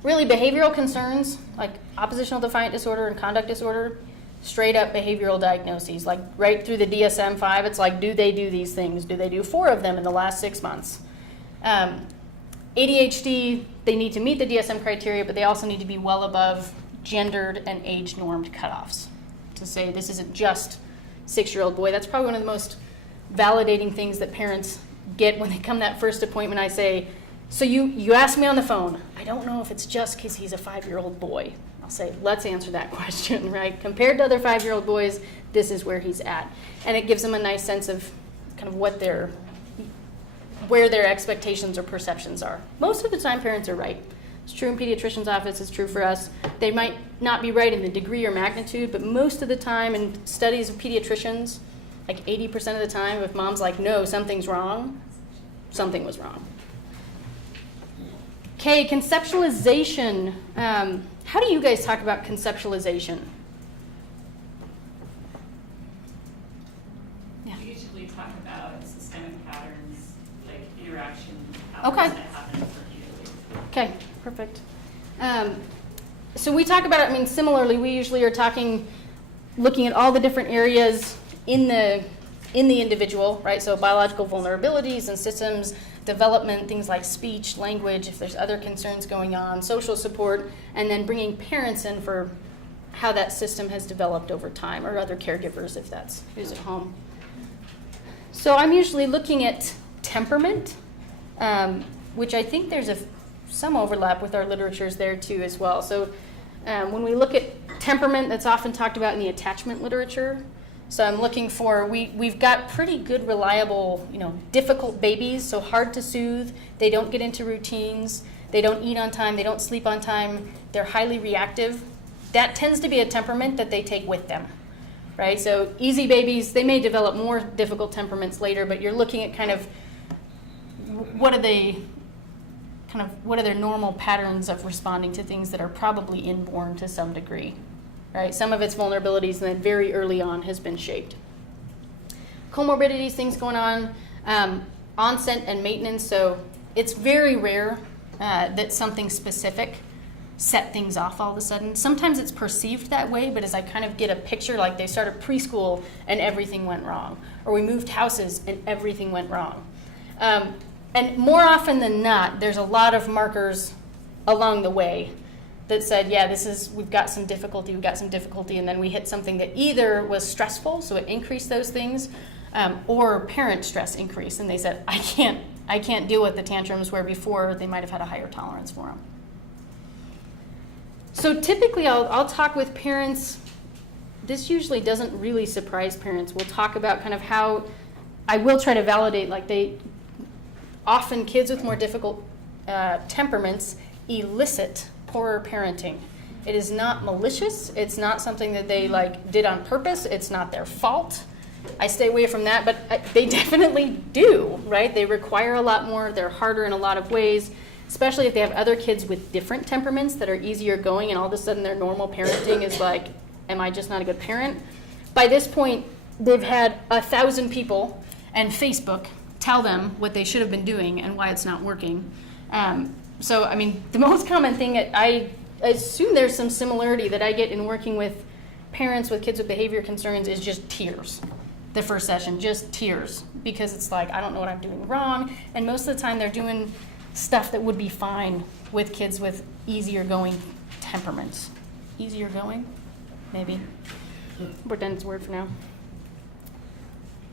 really behavioral concerns like oppositional defiant disorder and conduct disorder, straight up behavioral diagnoses, like right through the DSM-5, it's like, do they do these things? Do they do 4 of them in the last 6 months? ADHD, they need to meet the DSM criteria, but they also need to be well above gendered and age normed cutoffs to say this isn't just 6-year-old boy. That's probably one of the most validating things that parents get when they come that first appointment. I say, so you asked me on the phone, I don't know if it's just because he's a 5-year-old boy. I'll say, let's answer that question, right? Compared to other 5-year-old boys, this is where he's at. And it gives them a nice sense of kind of where their expectations or perceptions are. Most of the time, parents are right. It's true in pediatrician's office, it's true for us. They might not be right in the degree or magnitude, but most of the time in studies of pediatricians, like 80% of the time, if mom's like, no, something's wrong, something was wrong. Okay, conceptualization. How do you guys talk about conceptualization? Yeah. We usually talk about systemic patterns, like interaction Okay. patterns that happen repeatedly. Okay, perfect. So we talk about it, similarly, we usually are looking at all the different areas in the individual, right? So biological vulnerabilities and systems, development, things like speech, language, if there's other concerns going on, social support, and then bringing parents in for how that system has developed over time, or other caregivers if that's who's at home. So I'm usually looking at temperament, which I think there's some overlap with our literatures there too as well. So when we look at temperament, that's often talked about in the attachment literature. So I'm looking for, we've got pretty good, reliable, difficult babies, so hard to soothe. They don't get into routines. They don't eat on time. They don't sleep on time. They're highly reactive. That tends to be a temperament that they take with them, right? So easy babies, they may develop more difficult temperaments later, but you're looking at kind of what are their normal patterns of responding to things that are probably inborn to some degree. Right? Some of its vulnerabilities and then very early on has been shaped. Comorbidities, things going on, onset and maintenance. So it's very rare that something specific set things off all of a sudden. Sometimes it's perceived that way, but as I kind of get a picture, like they started preschool and everything went wrong, or we moved houses and everything went wrong. And more often than not, there's a lot of markers along the way that said, yeah, we've got some difficulty, and then we hit something that either was stressful, so it increased those things, or parent stress increased, and they said, I can't deal with the tantrums, where before they might have had a higher tolerance for them. So typically I'll talk with parents. This usually doesn't really surprise parents. We'll talk about kind of how I will try to validate, often kids with more difficult temperaments elicit poorer parenting. It is not malicious. It's not something that they did on purpose. It's not their fault. I stay away from that, but they definitely do, right? They require a lot more. They're harder in a lot of ways. especially if they have other kids with different temperaments that are easier going, and all of a sudden their normal parenting is like, am I just not a good parent? By this point, they've had 1,000 people and Facebook tell them what they should have been doing and why it's not working. So, I mean, the most common thing, I assume there's some similarity that I get in working with parents with kids with behavior concerns, is just tears. The first session, just tears, because it's like, I don't know what I'm doing wrong, and most of the time they're doing stuff that would be fine with kids with easier going temperaments. Easier going? Maybe. Pretend it's a word for now.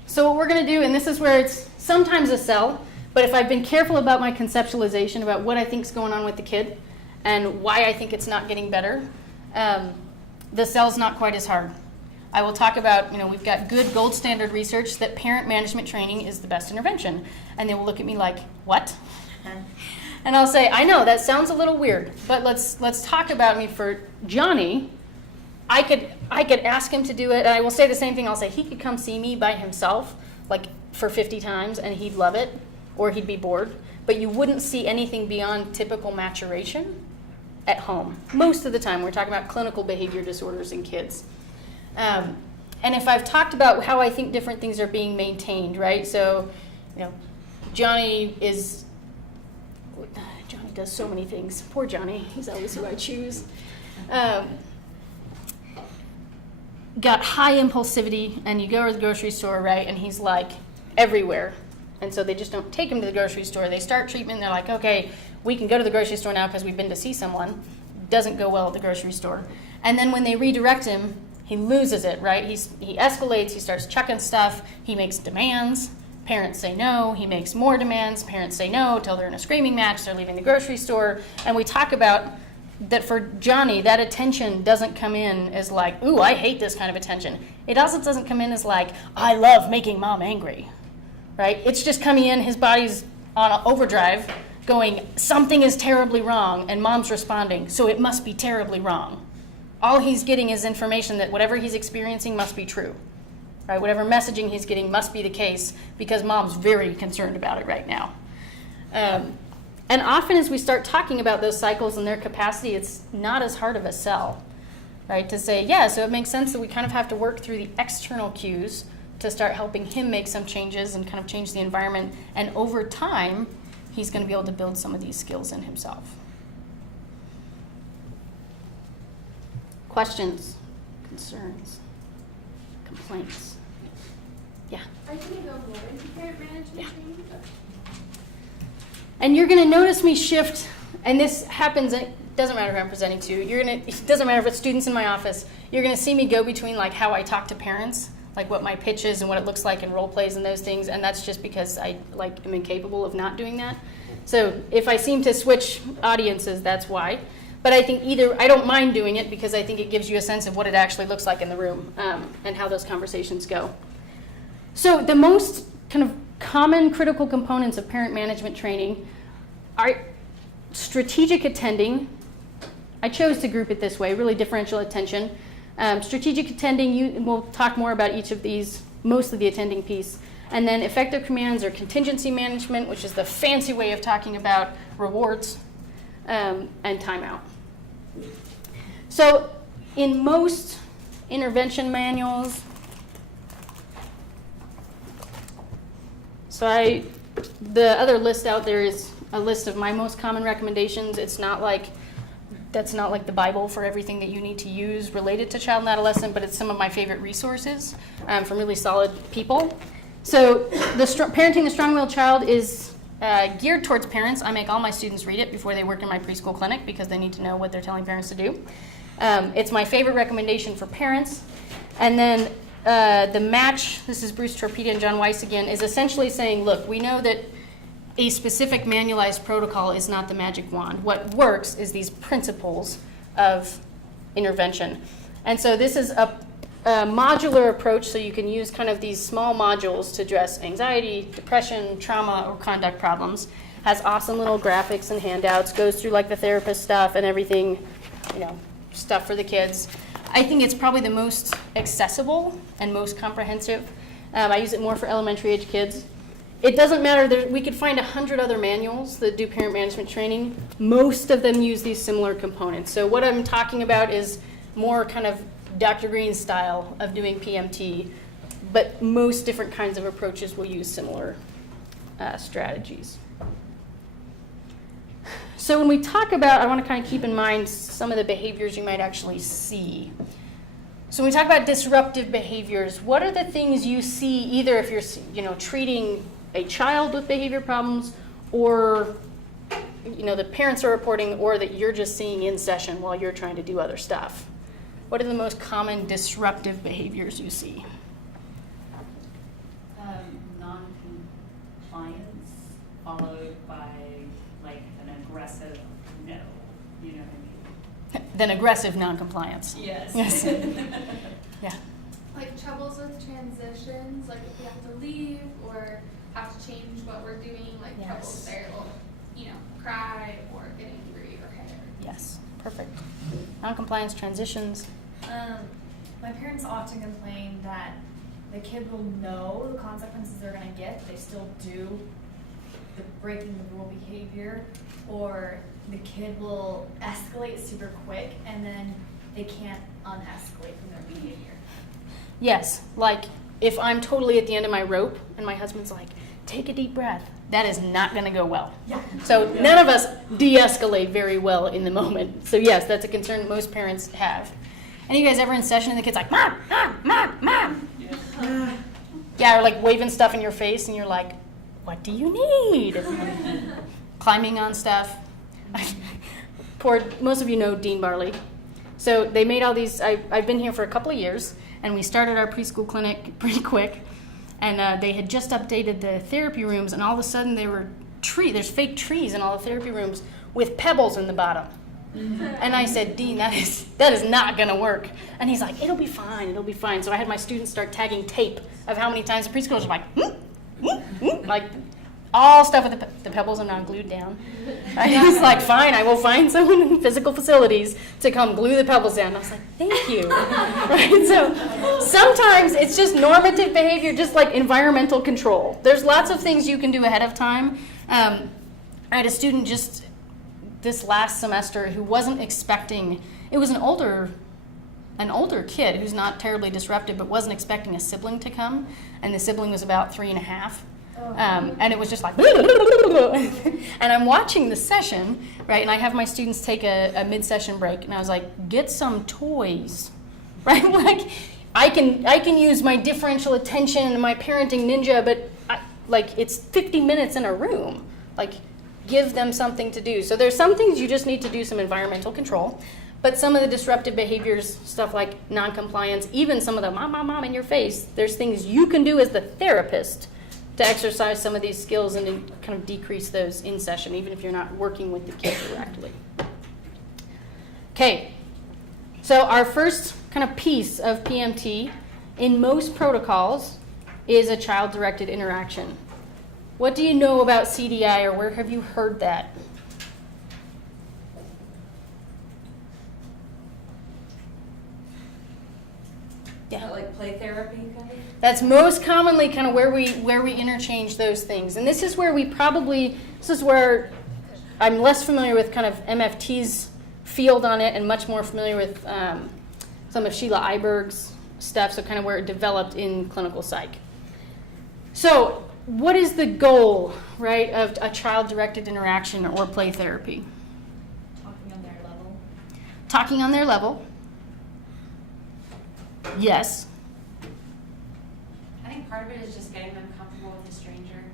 So what we're going to do, and this is where it's sometimes a sell, but if I've been careful about my conceptualization about what I think is going on with the kid and why I think it's not getting better, the sell's not quite as hard. I will talk about, we've got good gold standard research that parent management training is the best intervention. And they will look at me like, what? And I'll say, I know, that sounds a little weird, but let's talk about me. For Johnny, I could ask him to do it, and I will say the same thing. I'll say he could come see me by himself, like for 50 times, and he'd love it, or he'd be bored. But you wouldn't see anything beyond typical maturation at home. Most of the time, we're talking about clinical behavior disorders in kids. And if I've talked about how I think different things are being maintained, right? So, Johnny does so many things. Poor Johnny, he's always who I choose. Got high impulsivity, and you go to the grocery store, right? And he's like everywhere. And so they just don't take him to the grocery store. They start treatment, and they're like, okay, we can go to the grocery store now because we've been to see someone. Doesn't go well at the grocery store. And then when they redirect him, he loses it, right? He escalates, he starts chucking stuff, he makes demands, parents say no, he makes more demands, parents say no, till they're in a screaming match, they're leaving the grocery store. And we talk about that for Johnny, that attention doesn't come in as like, ooh, I hate this kind of attention. It also doesn't come in as like, I love making mom angry, right? It's just coming in, his body's on overdrive, going, something is terribly wrong, and mom's responding, so it must be terribly wrong. All he's getting is information that whatever he's experiencing must be true, right? Whatever messaging he's getting must be the case because mom's very concerned about it right now. And often as we start talking about those cycles and their capacity, it's not as hard of a sell, right? To say, yeah, so it makes sense that we kind of have to work through the external cues to start helping him make some changes and kind of change the environment. And over time, he's going to be able to build some of these skills in himself. Questions, concerns, complaints? Yeah. Are you going to go more into parent management training? And you're going to notice me shift, and this happens, it doesn't matter who I'm presenting to, it doesn't matter if it's students in my office, you're going to see me go between like how I talk to parents, like what my pitch is and what it looks like in role plays and those things, and that's just because I am incapable of not doing that. So if I seem to switch audiences, that's why. But I think I don't mind doing it because I think it gives you a sense of what it actually looks like in the room and how those conversations go. So the most kind of common critical components of parent management training are strategic attending. I chose to group it this way, really differential attention. Strategic attending, we'll talk more about each of these, mostly the attending piece. And then effective commands or contingency management, which is the fancy way of talking about rewards and timeout. So in most intervention manuals, the other list out there is a list of my most common recommendations. That's not like the Bible for everything that you need to use related to child and adolescent, but it's some of my favorite resources from really solid people. So Parenting the Strong-Willed Child is geared towards parents. I make all my students read it before they work in my preschool clinic because they need to know what they're telling parents to do. It's my favorite recommendation for parents. And then the match, this is Bruce Torpeda and John Weiss again, is essentially saying, look, we know that a specific manualized protocol is not the magic wand. What works is these principles of intervention. And so this is a modular approach, so you can use kind of these small modules to address anxiety, depression, trauma, or conduct problems. Has awesome little graphics and handouts, goes through like the therapist stuff and everything, stuff for the kids. I think it's probably the most accessible and most comprehensive. I use it more for elementary age kids. it doesn't matter. We could find 100 other manuals that do parent management training. Most of them use these similar components. So what I'm talking about is more kind of Dr. Green's style of doing PMT, but most different kinds of approaches will use similar strategies. So when we talk about, I want to kind of keep in mind some of the behaviors you might actually see. So when we talk about disruptive behaviors, what are the things you see either if you're treating a child with behavior problems, or the parents are reporting, or that you're just seeing in session while you're trying to do other stuff? What are the most common disruptive behaviors you see? Non-compliance followed by like an aggressive no, you know what I mean? Then aggressive noncompliance. Yes. Yes. Yeah. Like troubles with transitions, like if we have to leave or have to change what we're doing, like Yes. troubles there, or cry or get angry or whatever. Yes. Perfect. Noncompliance, transitions. My parents often complain that the kid will know the consequences they're going to get, they still do the breaking the rule behavior, or the kid will escalate super quick and then they can't unescalate from their behavior. Yes, like if I'm totally at the end of my rope and my husband's like, take a deep breath, that is not going to go well. Yeah. So none of us de-escalate very well in the moment. So yes, that's a concern most parents have. Any of you guys ever in session and the kid's like, Mom, Mom, Mom, Mom? Yeah, or like waving stuff in your face and you're like, what do you need? Climbing on stuff. Most of you know Dean Barley. So they made all these, I've been here for a couple of years, and we started our preschool clinic pretty quick. And they had just updated the therapy rooms, and all of a sudden there's fake trees in all the therapy rooms with pebbles in the bottom. And I said, Dean, that is not gonna work. And he's like, it'll be fine. So I had my students start tagging tape of how many times the preschoolers were like, like all stuff with the pebbles are not glued down. I was like, fine, I will find someone in physical facilities to come glue the pebbles down. And I was like, thank you. Right? So sometimes it's just normative behavior, just like environmental control. There's lots of things you can do ahead of time. I had a student just this last semester who wasn't expecting, it was an older kid who's not terribly disruptive, but wasn't expecting a sibling to come, and the sibling was about 3.5. And it was just like, and I'm watching the session, right? And I have my students take a mid-session break, and I was like, get some toys, right? Like, I can use my differential attention and my parenting ninja, but it's 50 minutes in a room. Like, give them something to do. So there's some things you just need to do some environmental control, but some of the disruptive behaviors, stuff like non-compliance, even some of the mom in your face, there's things you can do as the therapist to exercise some of these skills and to kind of decrease those in session, even if you're not working with the kid directly. Okay, so our first kind of piece of PMT in most protocols is a child-directed interaction. What do you know about CDI, or where have you heard that? Yeah. Like play therapy kind of? That's most commonly kind of where we interchange those things. And this is where I'm less familiar with kind of MFT's field on it and much more familiar with some of Sheila Iberg's stuff, so kind of where it developed in clinical psych. So what is the goal, right, of a child-directed interaction or play therapy? Talking on their level. Talking on their level. Yes. I think part of it is just getting them comfortable with a stranger.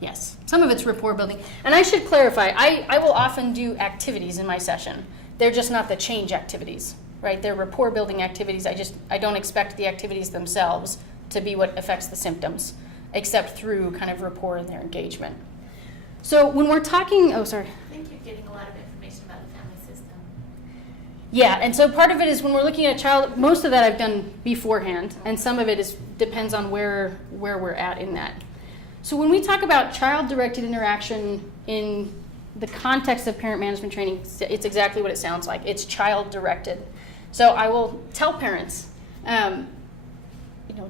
Yes. Some of it's rapport building. And I should clarify, I will often do activities in my session. They're just not the change activities, right? They're rapport building activities. I don't expect the activities themselves to be what affects the symptoms, except through kind of rapport and their engagement. So when we're talking, I think you're getting a lot of information about the family system. yeah, and so part of it is when we're looking at a child, most of that I've done beforehand, and some of it depends on where we're at in that. So when we talk about child-directed interaction in the context of parent management training, it's exactly what it sounds like. It's child-directed. So I will tell parents,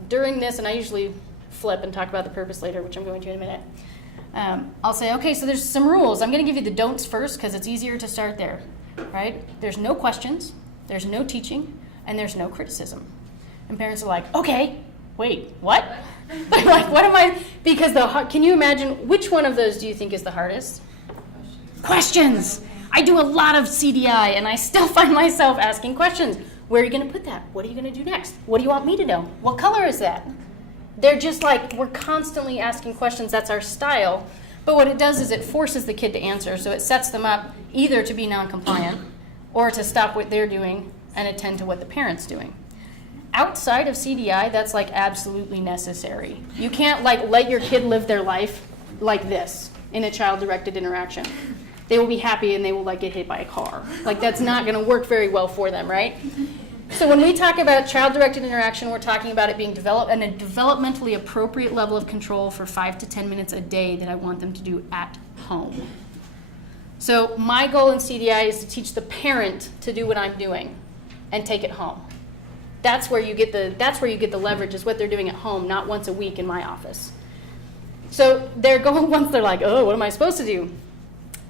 during this, and I usually flip and talk about the purpose later, which I'm going to in a minute. I'll say, okay, so there's some rules. I'm going to give you the don'ts first because it's easier to start there, right? There's no questions, there's no teaching, and there's no criticism. And parents are like, okay, wait, what? They're like, what am I? Because can you imagine, which one of those do you think is the hardest? Questions. I do a lot of CDI, and I still find myself asking questions. Where are you going to put that? What are you going to do next? What do you want me to know? What color is that? They're just like, we're constantly asking questions. That's our style. But what it does is it forces the kid to answer. So it sets them up either to be non-compliant or to stop what they're doing and attend to what the parent's doing. Outside of CDI, that's like absolutely necessary. You can't like let your kid live their life like this in a child-directed interaction. They will be happy and they will like get hit by a car. Like that's not going to work very well for them, right? So when we talk about child-directed interaction, we're talking about it being developed and a developmentally appropriate level of control for 5 to 10 minutes a day that I want them to do at home. So my goal in CDI is to teach the parent to do what I'm doing and take it home. That's where you get the leverage is what they're doing at home, not once a week in my office. So they're going once they're like, oh, what am I supposed to do?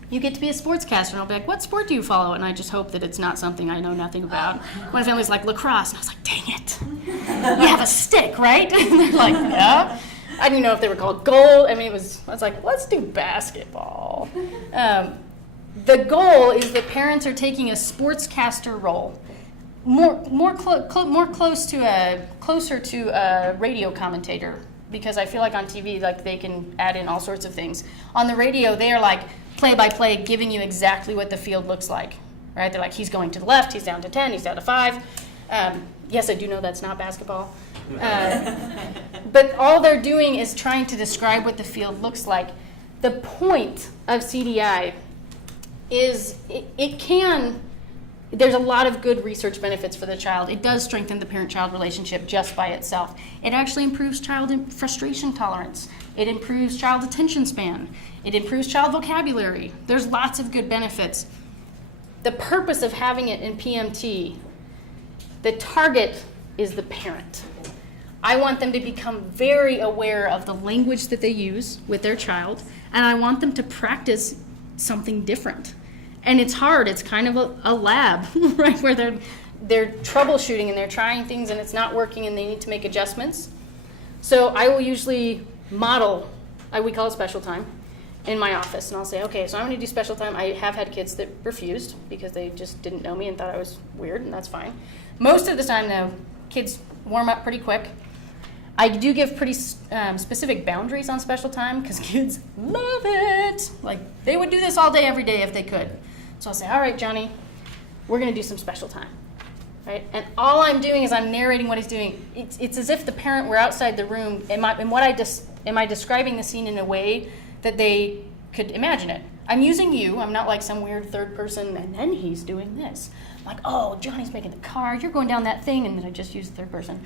You get to be a sportscaster, and I'll be like, what sport do you follow? And I just hope that it's not something I know nothing about. One family's like, lacrosse. And I was like, dang it. You have a stick, right? And they're like, yeah. I didn't know if they were called goal. I mean, I was like, let's do basketball. The goal is that parents are taking a sportscaster role, closer to a radio commentator, because I feel like on TV, like they can add in all sorts of things. On the radio, they are like play-by-play, giving you exactly what the field looks like, right? They're like, he's going to the left, he's down to 10, he's down to 5. Yes, I do know that's not basketball. But all they're doing is trying to describe what the field looks like. The point of CDI is there's a lot of good research benefits for the child. It does strengthen the parent-child relationship just by itself. It actually improves child frustration tolerance. It improves child attention span. It improves child vocabulary. There's lots of good benefits. The purpose of having it in PMT, the target is the parent. I want them to become very aware of the language that they use with their child, and I want them to practice something different. And it's hard. It's kind of a lab, right, where they're troubleshooting and they're trying things and it's not working and they need to make adjustments. So I will usually model, we call it special time, in my office. And I'll say, okay, so I'm going to do special time. I have had kids that refused because they just didn't know me and thought I was weird, and that's fine. Most of the time, though, kids warm up pretty quick. I do give pretty specific boundaries on special time because kids love it. Like, they would do this all day, every day if they could. So I'll say, all right, Johnny, we're going to do some special time, right? And all I'm doing is I'm narrating what he's doing. It's as if the parent were outside the room. Am I describing the scene in a way that they could imagine it? I'm using you. I'm not like some weird third person, and then he's doing this. I'm like, oh, Johnny's making the car. You're going down that thing, and then I just use the third person.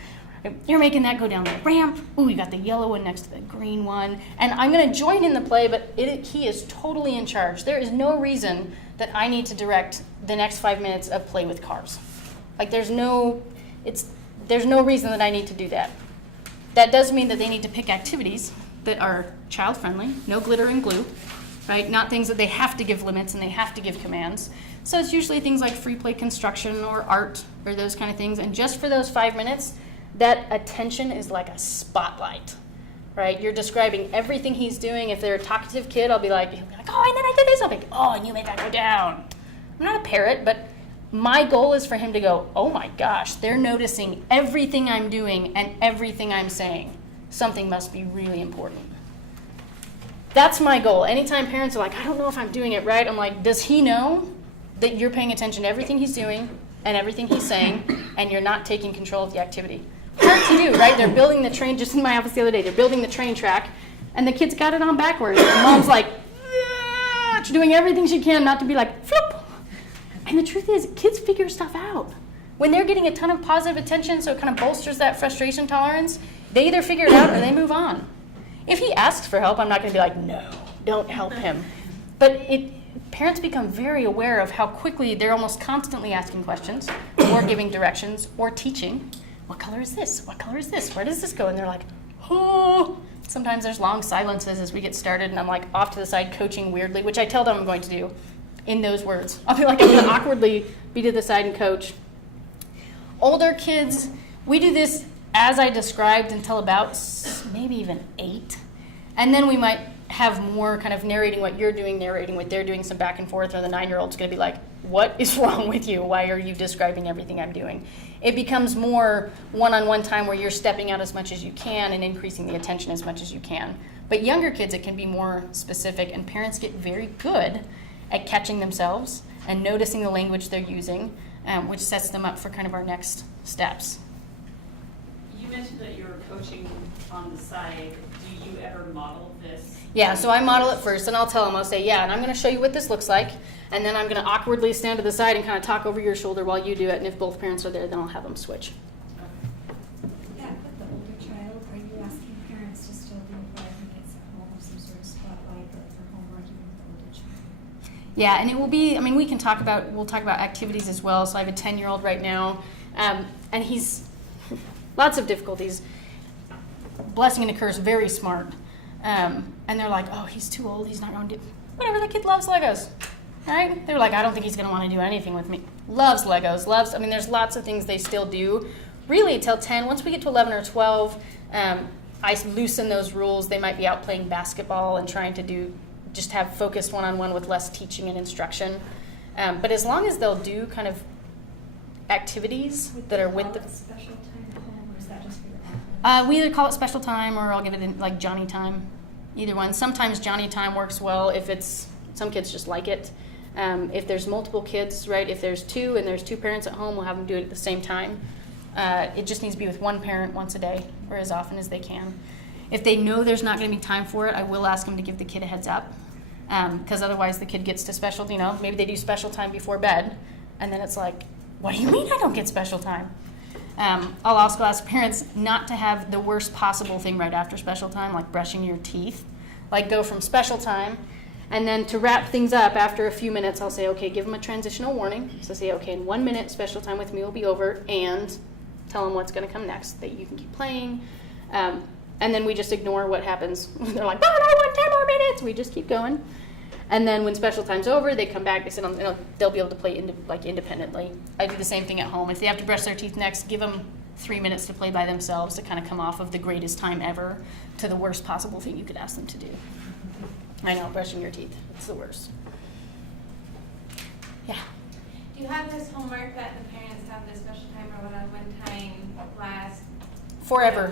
You're making that go down the ramp. Ooh, you got the yellow one next to the green one. And I'm going to join in the play, but he is totally in charge. There is no reason that I need to direct the next 5 minutes of play with cars. Like there's no reason that I need to do that. That does mean that they need to pick activities that are child friendly, no glitter and glue, right? Not things that they have to give limits and they have to give commands. So it's usually things like free play construction or art or those kind of things. And just for those 5 minutes, that attention is like a spotlight, right? You're describing everything he's doing. If they're a talkative kid, he'll be like, oh, and then I did this. I'll be like, oh, and you made that go down. I'm not a parrot, but my goal is for him to go, oh my gosh, they're noticing everything I'm doing and everything I'm saying. Something must be really important. That's my goal. Anytime parents are like, I don't know if I'm doing it right, I'm like, does he know that you're paying attention to everything he's doing and everything he's saying and you're not taking control of the activity? Hard to do, right? They're building the train, just in my office the other day, they're building the train track, and the kid's got it on backwards. And mom's like, she's doing everything she can not to be like, flip. And the truth is, kids figure stuff out. When they're getting a ton of positive attention, so it kind of bolsters that frustration tolerance, they either figure it out or they move on. If he asks for help, I'm not going to be like, no, don't help him. But parents become very aware of how quickly they're almost constantly asking questions or giving directions or teaching. What color is this? What color is this? Where does this go? And they're like, oh. Sometimes there's long silences as we get started, and I'm like off to the side coaching weirdly, which I tell them I'm going to do in those words. I'll be like, I'm going to awkwardly be to the side and coach. Older kids, we do this as I described until about maybe even 8. And then we might have more kind of narrating what you're doing, narrating what they're doing, some back and forth, or the 9-year-old's going to be like, what is wrong with you? Why are you describing everything I'm doing? It becomes more one-on-one time where you're stepping out as much as you can and increasing the attention as much as you can. But younger kids, it can be more specific, and parents get very good at catching themselves and noticing the language they're using, which sets them up for kind of our next steps. You mentioned that you were coaching on the side. Do you ever model this? Yeah, so I model it first, and I'll tell them, I'll say, yeah, and I'm going to show you what this looks like, and then I'm going to awkwardly stand to the side and kind of talk over your shoulder while you do it, and if both parents are there, then I'll have them switch. Yeah, with the older child, are you asking parents to still do 5 minutes at home, some sort of spotlight for homework even with the older child? Yeah, and it will be, I mean, we'll talk about activities as well. So I have a 10-year-old right now, and he's lots of difficulties. Blessing and a curse, very smart. And they're like, oh, he's too old, he's not going to do, whatever, the kid loves Legos, right? They're like, I don't think he's going to want to do anything with me. Loves Legos, I mean, there's lots of things they still do. Really, till 10, once we get to 11 or 12, I loosen those rules. They might be out playing basketball and trying to just have focused one-on-one with less teaching and instruction. But as long as they'll do kind of activities that are with the... Special time at home, or is that just for your we either call it special time or I'll give it like Johnny time. Either one. Sometimes Johnny time works well if some kids just like it. If there's multiple kids, right, if there's 2 and there's 2 parents at home, we'll have them do it at the same time. It just needs to be with one parent once a day or as often as they can. If they know there's not going to be time for it, I will ask them to give the kid a heads up, because otherwise the kid gets to special, maybe they do special time before bed, and then it's like, what do you mean I don't get special time? I'll also ask parents not to have the worst possible thing right after special time, like brushing your teeth. Like go from special time, and then to wrap things up after a few minutes, I'll say, okay, give them a transitional warning. So say, okay, in 1 minute, special time with me will be over, and tell them what's going to come next, that you can keep playing. And then we just ignore what happens. They're like, oh, I want 10 more minutes. We just keep going. And then when special time's over, they come back, they sit on, they'll be able to play independently. I do the same thing at home. If they have to brush their teeth next, give them 3 minutes to play by themselves to kind of come off of the greatest time ever to the worst possible thing you could ask them to do. I know, brushing your teeth, it's the worst. Yeah. Do you have this homework that the parents have this special time or one-on-one time last Forever.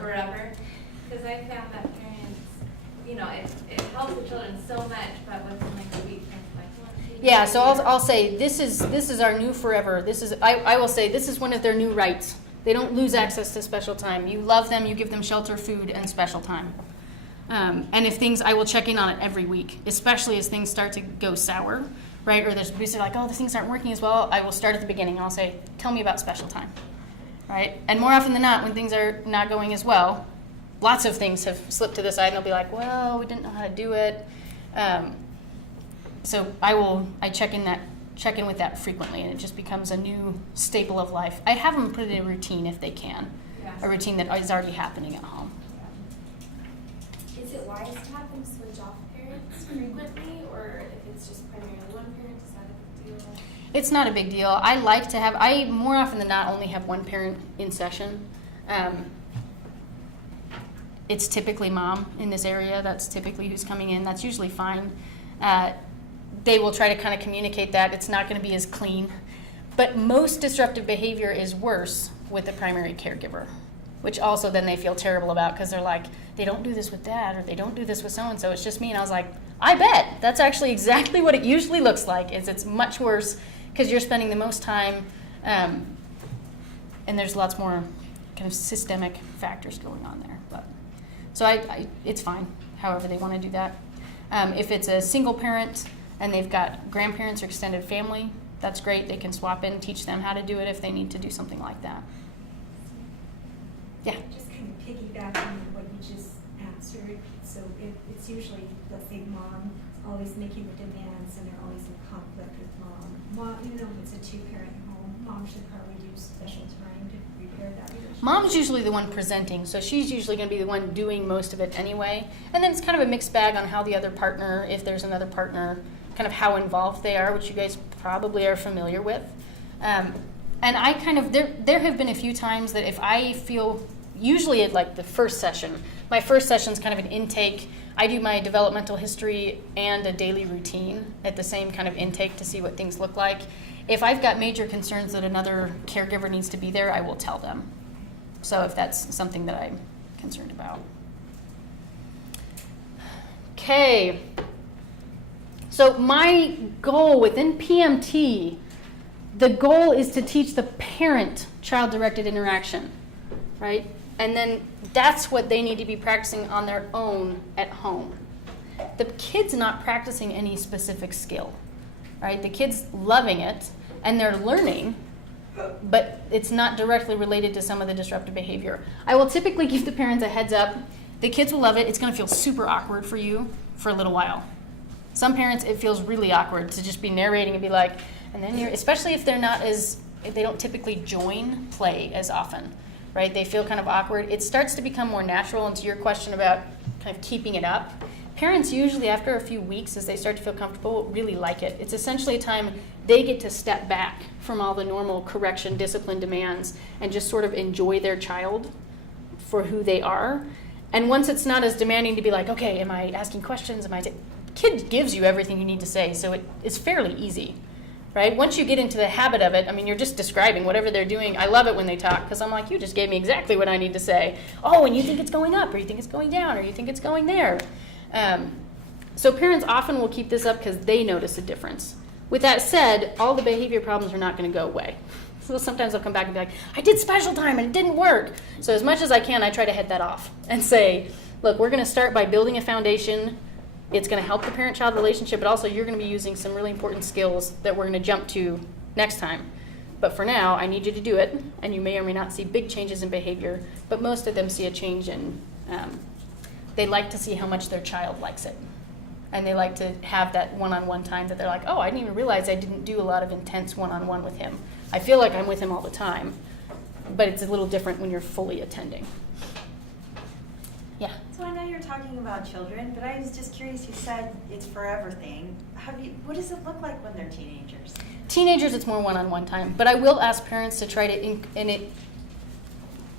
Because I found that parents, it helps the children so much, but within like a week, it's like, well, Yeah, so I'll say this is our new forever. I will say this is one of their new rights. They don't lose access to special time. You love them, you give them shelter, food, and special time. And if things, I will check in on it every week, especially as things start to go sour, right? Or there's like, oh, the things aren't working as well. I will start at the beginning. I'll say, tell me about special time, right? And more often than not, when things are not going as well, lots of things have slipped to the side, and they'll be like, well, we didn't know how to do it. So I check in with that frequently, and it just becomes a new staple of life. I have them put it in a routine if they can, a routine that is already happening at home. Is it wise to have them switch off parents frequently, or if it's just primarily one parent, is that a big deal? It's not a big deal. I more often than not only have one parent in session. It's typically mom in this area. That's typically who's coming in. That's usually fine. They will try to kind of communicate that it's not going to be as clean. But most disruptive behavior is worse with the primary caregiver, which also then they feel terrible about because they're like, they don't do this with dad, or they don't do this with so-and-so. It's just me. And I was like, I bet. That's actually exactly what it usually looks like. It's much worse because you're spending the most time, and there's lots more kind of systemic factors going on there. So it's fine, however they want to do that. If it's a single parent and they've got grandparents or extended family, that's great. They can swap in, teach them how to do it if they need to do something like that. Yeah. Just kind of piggybacking on what you just answered. So it's usually, let's say, mom always making the demands, and they're always in conflict with mom. Mom, if it's a 2-parent home, mom should probably do special time to prepare that leadership. Mom's usually the one presenting, so she's usually going to be the one doing most of it anyway. And then it's kind of a mixed bag on how the other partner, if there's another partner, kind of how involved they are, which you guys probably are familiar with. And I kind of, there have been a few times that if I feel, usually at like the first session, my first session is kind of an intake. I do my developmental history and a daily routine at the same kind of intake to see what things look like. If I've got major concerns that another caregiver needs to be there, I will tell them. So if that's something that I'm concerned about. Okay. So my goal within PMT, the goal is to teach the parent child-directed interaction, right? And then that's what they need to be practicing on their own at home. The kid's not practicing any specific skill, right? The kid's loving it and they're learning, but it's not directly related to some of the disruptive behavior. I will typically give the parents a heads up. The kids will love it. It's going to feel super awkward for you for a little while. Some parents, it feels really awkward to just be narrating and be like, and then you're, especially if they're not as, if they don't typically join play as often, right? They feel kind of awkward. It starts to become more natural, and to your question about kind of keeping it up, parents usually after a few weeks, as they start to feel comfortable, really like it. It's essentially a time they get to step back from all the normal correction, discipline demands, and just sort of enjoy their child for who they are. And once it's not as demanding to be like, okay, am I asking questions? Kid gives you everything you need to say, so it's fairly easy, right? Once you get into the habit of it, I mean, you're just describing whatever they're doing. I love it when they talk, because I'm like, you just gave me exactly what I need to say. Oh, and you think it's going up, or you think it's going down, or you think it's going there. So parents often will keep this up because they notice a difference. With that said, all the behavior problems are not going to go away. So sometimes they'll come back and be like, I did special time and it didn't work. So as much as I can, I try to head that off and say, look, we're going to start by building a foundation. It's going to help the parent-child relationship, but also you're going to be using some really important skills that we're going to jump to next time. But for now, I need you to do it, and you may or may not see big changes in behavior, but most of them see a change in, they like to see how much their child likes it. And they like to have that one-on-one time that they're like, oh, I didn't even realize I didn't do a lot of intense one-on-one with him. I feel like I'm with him all the time, but it's a little different when you're fully attending. Yeah. So I know you're talking about children, but I was just curious, you said it's forever thing. What does it look like when they're teenagers? Teenagers, it's more one-on-one time, but I will ask parents to try to, and it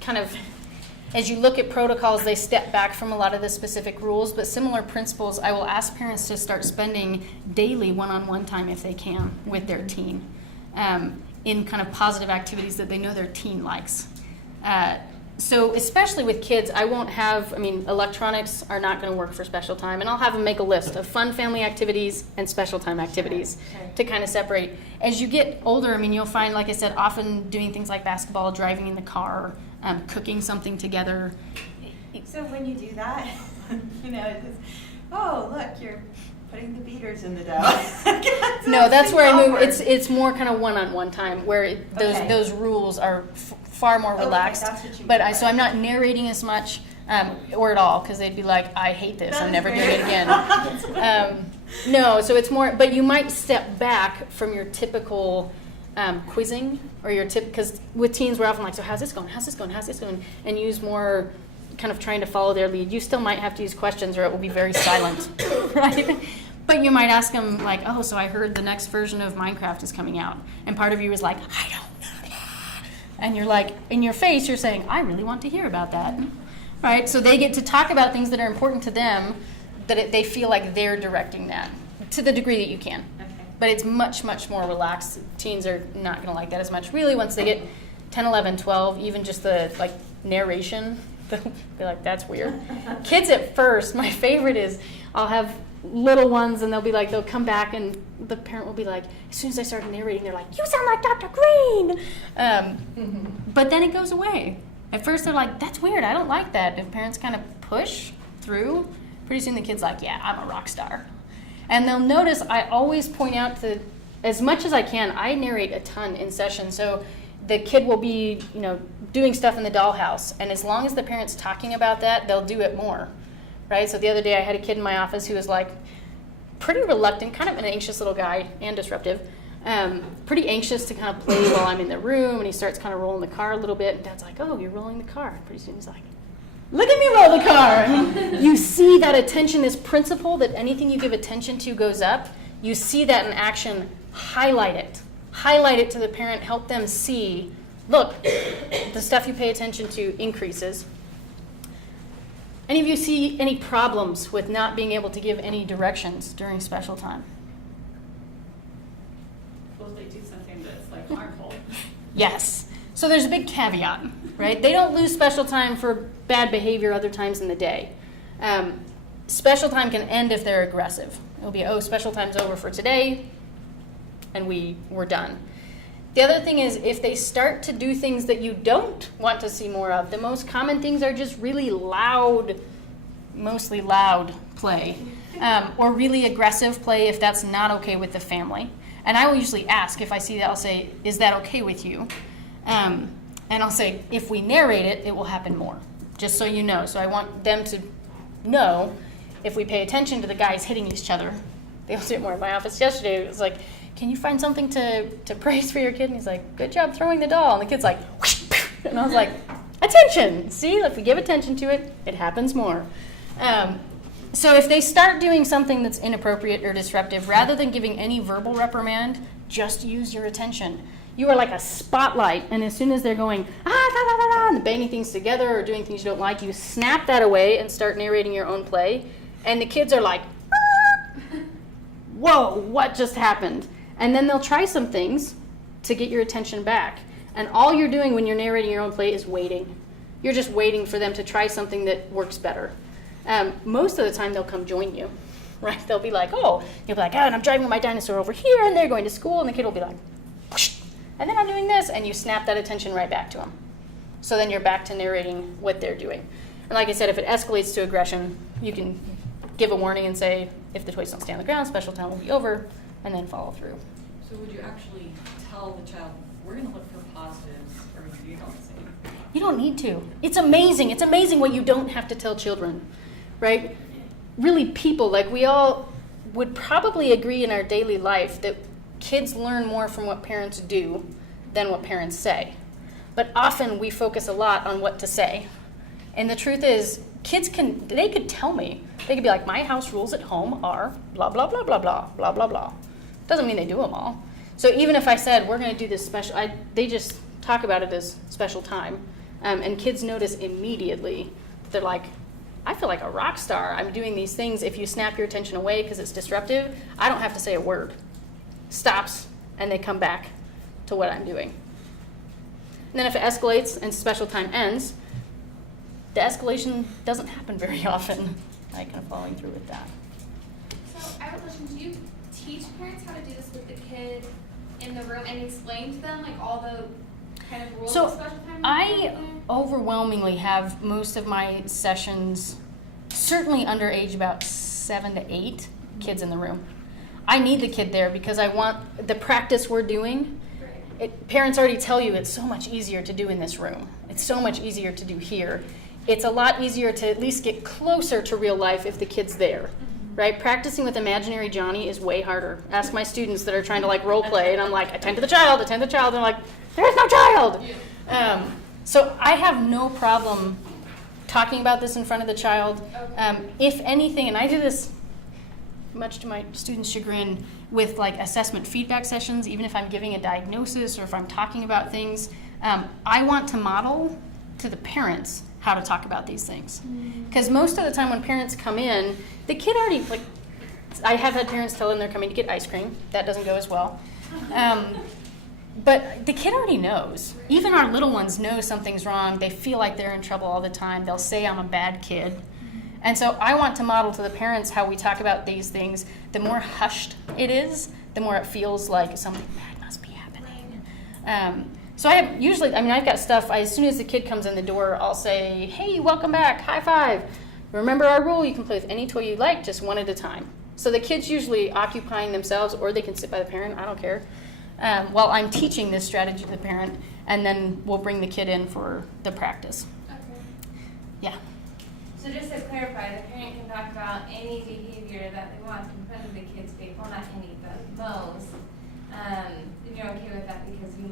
kind of, as you look at protocols, they step back from a lot of the specific rules, but similar principles, I will ask parents to start spending daily one-on-one time if they can with their teen in kind of positive activities that they know their teen likes. So especially with kids, I won't have, electronics are not going to work for special time, and I'll have them make a list of fun family activities and special time activities to kind of separate. As you get older, you'll find, like I said, often doing things like basketball, driving in the car, cooking something together. So when you do that, it's just, oh, look, you're putting the beaters in the dough. No, that's where I move. It's more kind of one-on-one time where those rules are far more relaxed. That's what you but so I'm not narrating as much or at all, because they'd be like, I hate this. I'm never doing it again. No, so it's more, but you might step back from your typical quizzing or your because with teens we're often like, so how's this going? How's this going? How's this going? And use more kind of trying to follow their lead. You still might have to use questions or it will be very silent, right? But you might ask them like, oh, so I heard the next version of Minecraft is coming out. And part of you is like, I don't know that. And you're like, in your face, you're saying, I really want to hear about that, right? So they get to talk about things that are important to them, that they feel like they're directing that to the degree that you can. Okay. But it's much, much more relaxed. Teens are not going to like that as much. Really, once they get 10, 11, 12, even just the narration, they'll be like, that's weird. Kids at first, my favorite is I'll have little ones and they'll come back and the parent will be like, as soon as I start narrating, they're like, you sound like Dr. Green. But then it goes away. At first they're like, that's weird, I don't like that. If parents kind of push through, pretty soon the kid's like, yeah, I'm a rock star. And they'll notice I always point out as much as I can, I narrate a ton in session. So the kid will be, doing stuff in the dollhouse. And as long as the parent's talking about that, they'll do it more, right? So the other day I had a kid in my office who was like pretty reluctant, kind of an anxious little guy and disruptive. Pretty anxious to kind of play while I'm in the room, and he starts kind of rolling the car a little bit, and Dad's like, oh, you're rolling the car. And pretty soon he's like, look at me roll the car. I mean, you see that attention, this principle that anything you give attention to goes up. You see that in action, highlight it. Highlight it to the parent, help them see, look, the stuff you pay attention to increases. Any of you see any problems with not being able to give any directions during special time? Suppose they do something that's like harmful. Yes. So there's a big caveat, right? They don't lose special time for bad behavior other times in the day. Special time can end if they're aggressive. It'll be, oh, special time's over for today, and we're done. The other thing is if they start to do things that you don't want to see more of, the most common things are just really loud, mostly loud play, or really aggressive play if that's not okay with the family. And I will usually ask, if I see that, I'll say, is that okay with you? And I'll say, if we narrate it, it will happen more, just so you know. So I want them to know if we pay attention to the guys hitting each other. They also did more in my office yesterday. It was like, can you find something to praise for your kid? And he's like, good job throwing the doll. And the kid's like, whoosh, and I was like, attention. See, if we give attention to it, it happens more. So if they start doing something that's inappropriate or disruptive, rather than giving any verbal reprimand, just use your attention. You are like a spotlight, and as soon as they're going, da, da, da, da, and banging things together or doing things you don't like, you snap that away and start narrating your own play. And the kids are like, whoa, what just happened? And then they'll try some things to get your attention back. And all you're doing when you're narrating your own play is waiting. You're just waiting for them to try something that works better. Most of the time, they'll come join you, right? They'll be like, oh, you'll be like, oh, and I'm driving my dinosaur over here, and they're going to school, and the kid will be like, whoosh, and then I'm doing this, and you snap that attention right back to them. So then you're back to narrating what they're doing. And like I said, if it escalates to aggression, you can give a warning and say, if the toys don't stay on the ground, special time will be over, and then follow through. So would you actually tell the child, we're going to look for positives, or you don't say? You don't need to. It's amazing. It's amazing what you don't have to tell children, right? Really, people, like we all would probably agree in our daily life that kids learn more from what parents do than what parents say. But often we focus a lot on what to say. And the truth is, kids they could tell me. They could be like, my house rules at home are blah, blah, blah, blah, blah, blah, blah, blah. Doesn't mean they do them all. So even if I said, we're going to do this special, they just talk about it as special time. And kids notice immediately. They're like, I feel like a rock star. I'm doing these things. If you snap your attention away because it's disruptive, I don't have to say a word. Stops, and they come back to what I'm doing. And then if it escalates and special time ends, the escalation doesn't happen very often. I kind of following through with that. So I have a question. Do you teach parents how to do this with the kid in the room and explain to them like all the kind of rules of special time? I overwhelmingly have most of my sessions, certainly under age about 7 to 8 kids in the room. I need the kid there because I want the practice we're doing. Parents already tell you it's so much easier to do in this room. It's so much easier to do here. It's a lot easier to at least get closer to real life if the kid's there, right? Practicing with imaginary Johnny is way harder. Ask my students that are trying to like role play, and I'm like, attend to the child, attend to the child. They're like, there's no child. So I have no problem talking about this in front of the child. If anything, and I do this much to my students' chagrin with like assessment feedback sessions, even if I'm giving a diagnosis or if I'm talking about things, I want to model to the parents how to talk about these things. Because most of the time when parents come in, the kid already, like, I have had parents tell them they're coming to get ice cream. That doesn't go as well. But the kid already knows. Even our little ones know something's wrong. They feel like they're in trouble all the time. They'll say, I'm a bad kid. And so I want to model to the parents how we talk about these things. The more hushed it is, the more it feels like something bad must be happening. So I have usually, I've got stuff, as soon as the kid comes in the door, I'll say, hey, welcome back, high five. Remember our rule, you can play with any toy you like, just one at a time. So the kid's usually occupying themselves, or they can sit by the parent, I don't care, while I'm teaching this strategy to the parent, and then we'll bring the kid in for the practice. Okay. Yeah. So just to clarify, the parent can talk about any behavior that they want in front of the kid's face, well, not any, but most.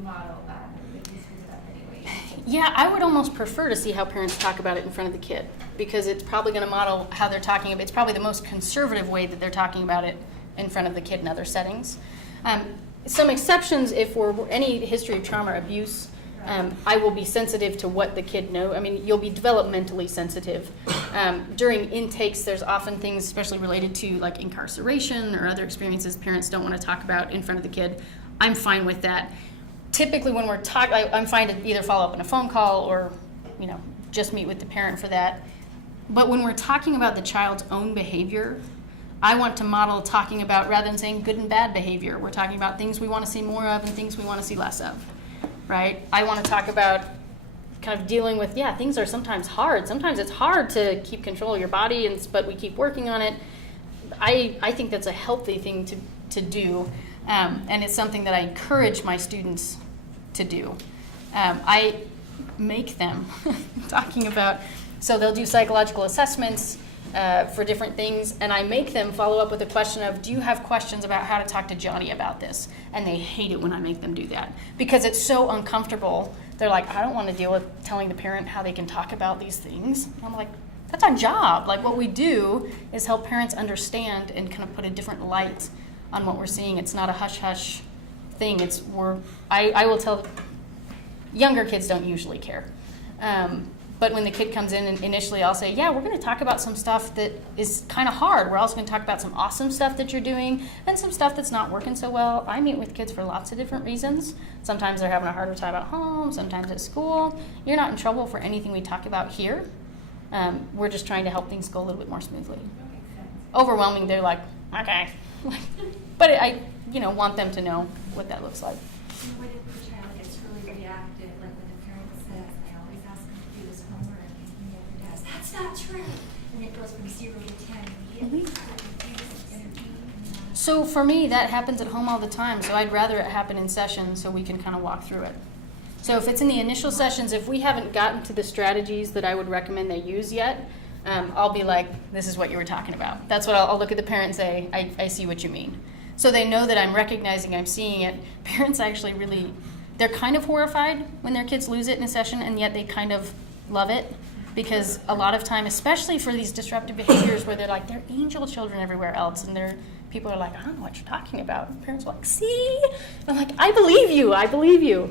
model that. Everybody screws it up anyway. Yeah, I would almost prefer to see how parents talk about it in front of the kid, because it's probably going to model how they're talking about it. It's probably the most conservative way that they're talking about it in front of the kid in other settings. Some exceptions, if we're any history of trauma or abuse, I will be sensitive to what the kid knows. I mean, you'll be developmentally sensitive. During intakes, there's often things, especially related to like incarceration or other experiences parents don't want to talk about in front of the kid. I'm fine with that. Typically when we're talking, I'm fine to either follow up in a phone call or, just meet with the parent for that. But when we're talking about the child's own behavior, I want to model talking about, rather than saying good and bad behavior, we're talking about things we want to see more of and things we want to see less of, right? I want to talk about kind of dealing with, things are sometimes hard. Sometimes it's hard to keep control of your body, but we keep working on it. I think that's a healthy thing to do, and it's something that I encourage my students to do. I make them talking about, so they'll do psychological assessments for different things, and I make them follow up with a question of, do you have questions about how to talk to Johnny about this? And they hate it when I make them do that because it's so uncomfortable. They're like, I don't want to deal with telling the parent how they can talk about these things. And I'm like, that's our job. Like, what we do is help parents understand and kind of put a different light on what we're seeing. It's not a hush-hush thing. I will tell, younger kids don't usually care. But when the kid comes in, and initially I'll say, we're going to talk about some stuff that is kind of hard. We're also going to talk about some awesome stuff that you're doing and some stuff that's not working so well. I meet with kids for lots of different reasons. Sometimes they're having a harder time at home, sometimes at school. You're not in trouble for anything we talk about here. We're just trying to help things go a little bit more smoothly. Overwhelming, they're like, okay. But I want them to know what that looks like. What if the child gets really reactive, like when the parent says, I always ask him to do his homework, and he never does. That's not true. And it goes from 0 to 10 immediately. So for me, that happens at home all the time. So I'd rather it happen in session so we can kind of walk through it. So if it's in the initial sessions, if we haven't gotten to the strategies that I would recommend they use yet, I'll be like, this is what you were talking about. That's what I'll look at the parent and say, I see what you mean. So they know that I'm recognizing, I'm seeing it. Parents actually really, they're kind of horrified when their kids lose it in a session, and yet they kind of love it, because a lot of time, especially for these disruptive behaviors where they're like, they're angel children everywhere else, and people are like, I don't know what you're talking about. And parents are like, see? And I'm like, I believe you.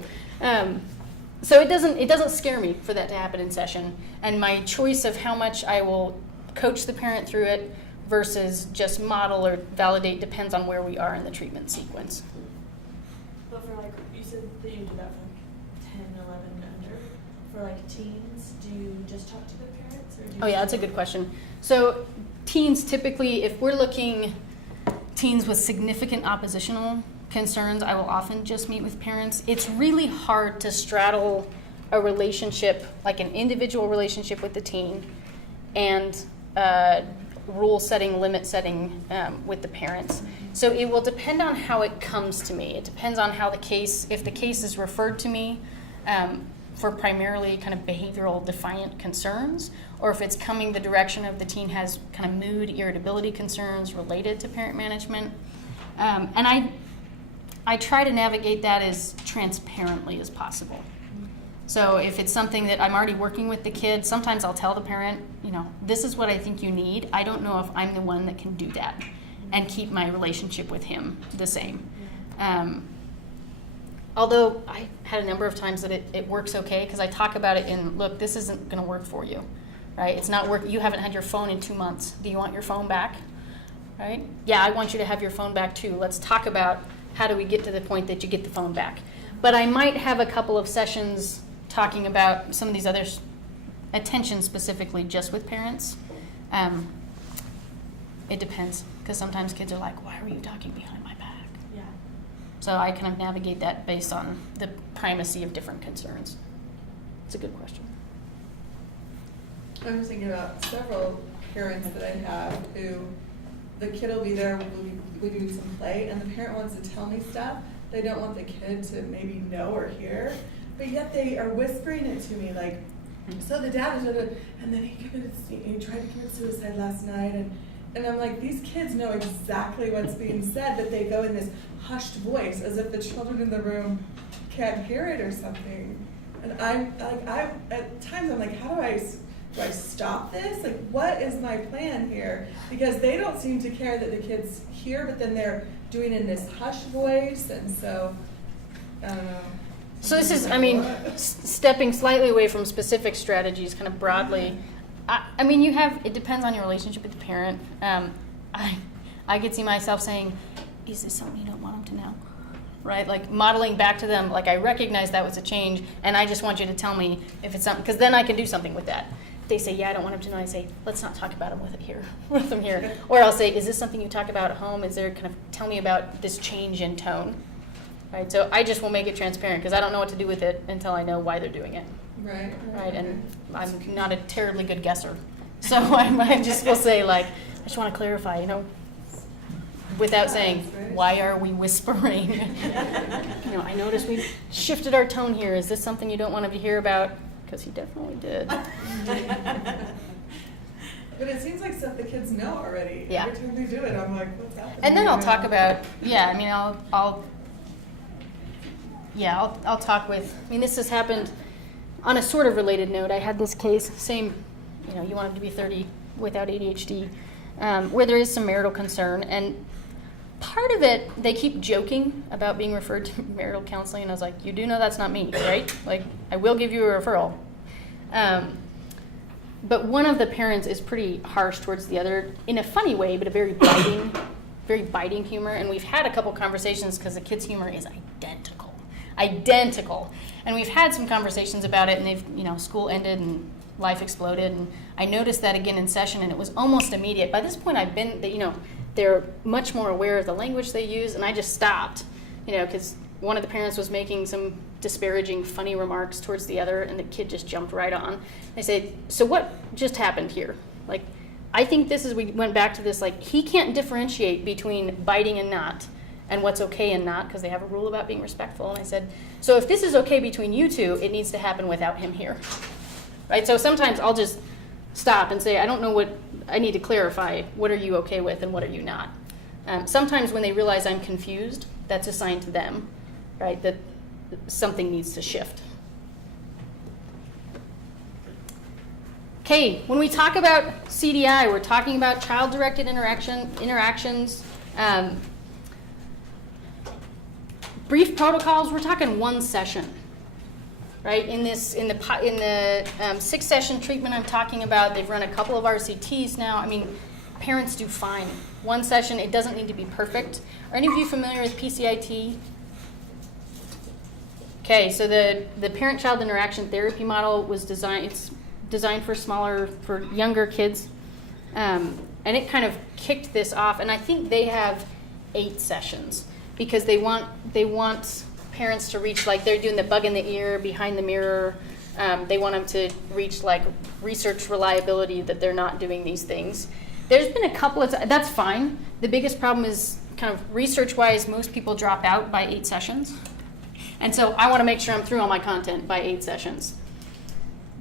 So it doesn't scare me for that to happen in session, and my choice of how much I will coach the parent through it versus just model or validate depends on where we are in the treatment sequence. But for you said that you do that for 10, 11, and under. For teens, do you just talk to the parents? Or do you That's a good question. So teens typically, if we're looking teens with significant oppositional concerns, I will often just meet with parents. It's really hard to straddle a relationship, like an individual relationship with the teen, and rule setting, limit setting with the parents. So it will depend on how it comes to me. It depends on how if the case is referred to me for primarily kind of behavioral defiant concerns, or if it's coming the direction of the teen has kind of mood, irritability concerns related to parent management. And I try to navigate that as transparently as possible. So if it's something that I'm already working with the kid, sometimes I'll tell the parent, this is what I think you need. I don't know if I'm the one that can do that and keep my relationship with him the same. Although I had a number of times that it works okay, because I talk about it in, look, this isn't going to work for you, right? It's not work. You haven't had your phone in 2 months. Do you want your phone back, right? Yeah, I want you to have your phone back too. Let's talk about how do we get to the point that you get the phone back. But I might have a couple of sessions talking about some of these other attention specifically just with parents. It depends, because sometimes kids are like, why were you talking behind my back? Yeah. So I kind of navigate that based on the primacy of different concerns. It's a good question. I'm just thinking about several parents that I have who the kid will be there, we'll do some play, and the parent wants to tell me stuff they don't want the kid to maybe know or hear, but yet they are whispering it to me, like, so the dad is, and then he tried to commit suicide last night, and I'm like, these kids know exactly what's being said, but they go in this hushed voice as if the children in the room can't hear it or something. And at times I'm like, how do I stop this? Like, what is my plan here? Because they don't seem to care that the kids hear, but then they're doing in this hush voice, and so, I don't know. So this is, I mean, stepping slightly away from specific strategies, kind of broadly. I mean, it depends on your relationship with the parent. I could see myself saying, is this something you don't want them to know? Right? Like modeling back to them, like I recognize that was a change, and I just want you to tell me if it's something, because then I can do something with that. If they say, yeah, I don't want them to know, I say, let's not talk about them with them here. Or I'll say, is this something you talk about at home? Is there kind of, tell me about this change in tone? Right? So I just will make it transparent, because I don't know what to do with it until I know why they're doing it. Right. Right, and I'm not a terribly good guesser. So I just will say, like, I just want to clarify, without saying, why are we whispering? I noticed we shifted our tone here. Is this something you don't want him to hear about? Because he definitely did. But it seems like stuff the kids know already. Yeah. Every time they do it, I'm like, what's happening? And then I'll talk about, I'll talk with, this has happened on a sort of related note. I had this case, same, you want him to be 30 without ADHD, where there is some marital concern. And part of it, they keep joking about being referred to marital counseling. And I was like, you do know that's not me, right? Like, I will give you a referral. But one of the parents is pretty harsh towards the other in a funny way, but a very biting humor. And we've had a couple conversations because the kid's humor is identical. And we've had some conversations about it, and they've, school ended and life exploded. And I noticed that again in session, and it was almost immediate. By this point, they're much more aware of the language they use, and I just stopped, because one of the parents was making some disparaging, funny remarks towards the other, and the kid just jumped right on. I said, so what just happened here? Like, I think we went back to this, like, he can't differentiate between biting and not, and what's okay and not, because they have a rule about being respectful. And I said, so if this is okay between you two, it needs to happen without him here. Right? So sometimes I'll just stop and say, I don't know what, I need to clarify, what are you okay with and what are you not? Sometimes when they realize I'm confused, that's a sign to them, right, that something needs to shift. Okay, when we talk about CDI, we're talking about child-directed interactions. Brief protocols, we're talking one session, right? In the 6-session treatment I'm talking about, they've run a couple of RCTs now. Parents do fine. One session, it doesn't need to be perfect. Are any of you familiar with PCIT? Okay, so the parent-child interaction therapy model was designed for younger kids, and it kind of kicked this off. And I think they have 8 sessions because they want parents to reach, like, they're doing the bug in the ear, behind the mirror. They want them to reach, like, research reliability that they're not doing these things. There's been a couple of that's fine. The biggest problem is kind of research-wise, most people drop out by 8 sessions. And so I want to make sure I'm through all my content by 8 sessions.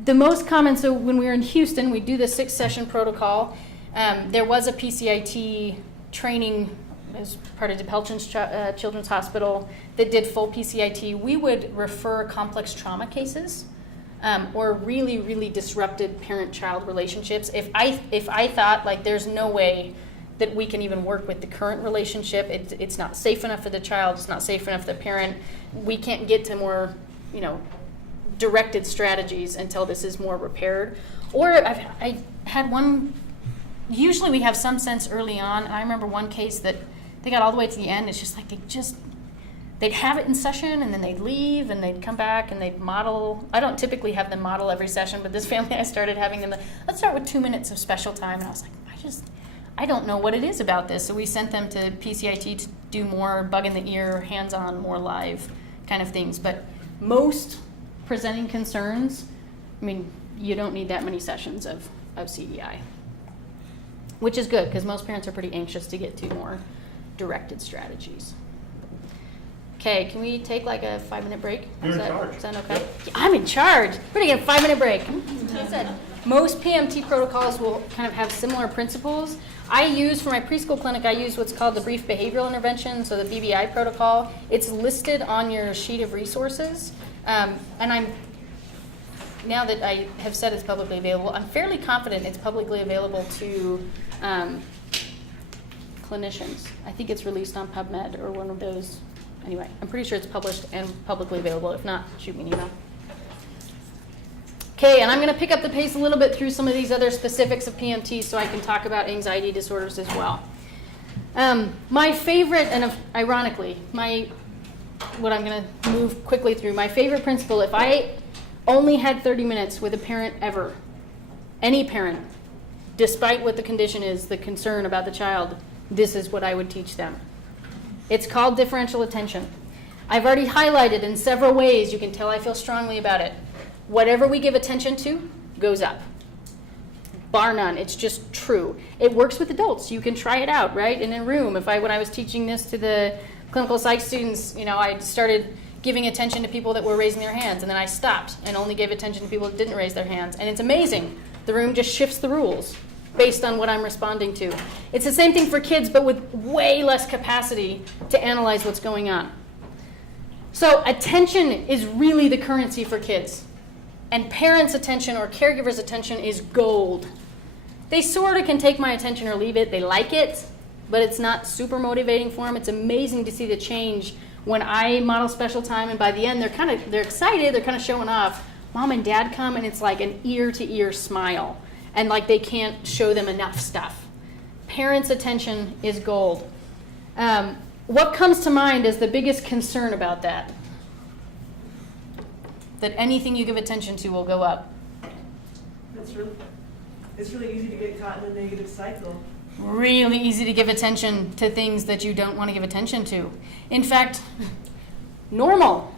The most common, so when we were in Houston, we do the 6-session protocol. There was a PCIT training as part of DePelchin's Children's Hospital that did full PCIT. We would refer complex trauma cases or really, really disrupted parent-child relationships. If I thought, like, there's no way that we can even work with the current relationship, it's not safe enough for the child, it's not safe enough for the parent, we can't get to more, directed strategies until this is more repaired. Or I had one, usually we have some sense early on. I remember one case that they got all the way to the end. It's just like they'd have it in session and then they'd leave and they'd come back and they'd model. I don't typically have them model every session, but this family I started having them, let's start with 2 minutes of special time. And I was like, I don't know what it is about this. So we sent them to PCIT to do more bug in the ear, hands-on, more live kind of things. But most presenting concerns, you don't need that many sessions of CDI, which is good because most parents are pretty anxious to get to more directed strategies. Okay, can we take like a 5-minute break? You're in charge. Is that okay? Yeah, I'm in charge. We're gonna get a 5-minute break. He said Most PMT protocols will kind of have similar principles. For my preschool clinic, I use what's called the brief behavioral intervention, so the BBI protocol. It's listed on your sheet of resources. And now that I have said it's publicly available, I'm fairly confident it's publicly available to clinicians. I think it's released on PubMed or one of those. Anyway, I'm pretty sure it's published and publicly available. If not, shoot me an email. Okay, and I'm going to pick up the pace a little bit through some of these other specifics of PMT so I can talk about anxiety disorders as well. My favorite, and ironically, what I'm going to move quickly through, my favorite principle, if I only had 30 minutes with a parent ever, any parent, despite what the condition is, the concern about the child, this is what I would teach them. It's called differential attention. I've already highlighted in several ways, you can tell I feel strongly about it. Whatever we give attention to goes up. Bar none, it's just true. It works with adults. You can try it out, right? In a room. When I was teaching this to the clinical psych students, I started giving attention to people that were raising their hands, and then I stopped and only gave attention to people that didn't raise their hands. And it's amazing. The room just shifts the rules based on what I'm responding to. It's the same thing for kids, but with way less capacity to analyze what's going on. So attention is really the currency for kids. And parents' attention or caregivers' attention is gold. They sort of can take my attention or leave it. They like it, but it's not super motivating for them. It's amazing to see the change when I model special time, and by the end, they're excited, they're kind of showing off. Mom and dad come, and it's like an ear-to-ear smile, and like they can't show them enough stuff. Parents' attention is gold. What comes to mind as the biggest concern about that? That anything you give attention to will go up. It's really easy to get caught in a negative cycle. Really easy to give attention to things that you don't want to give attention to. In fact, normal.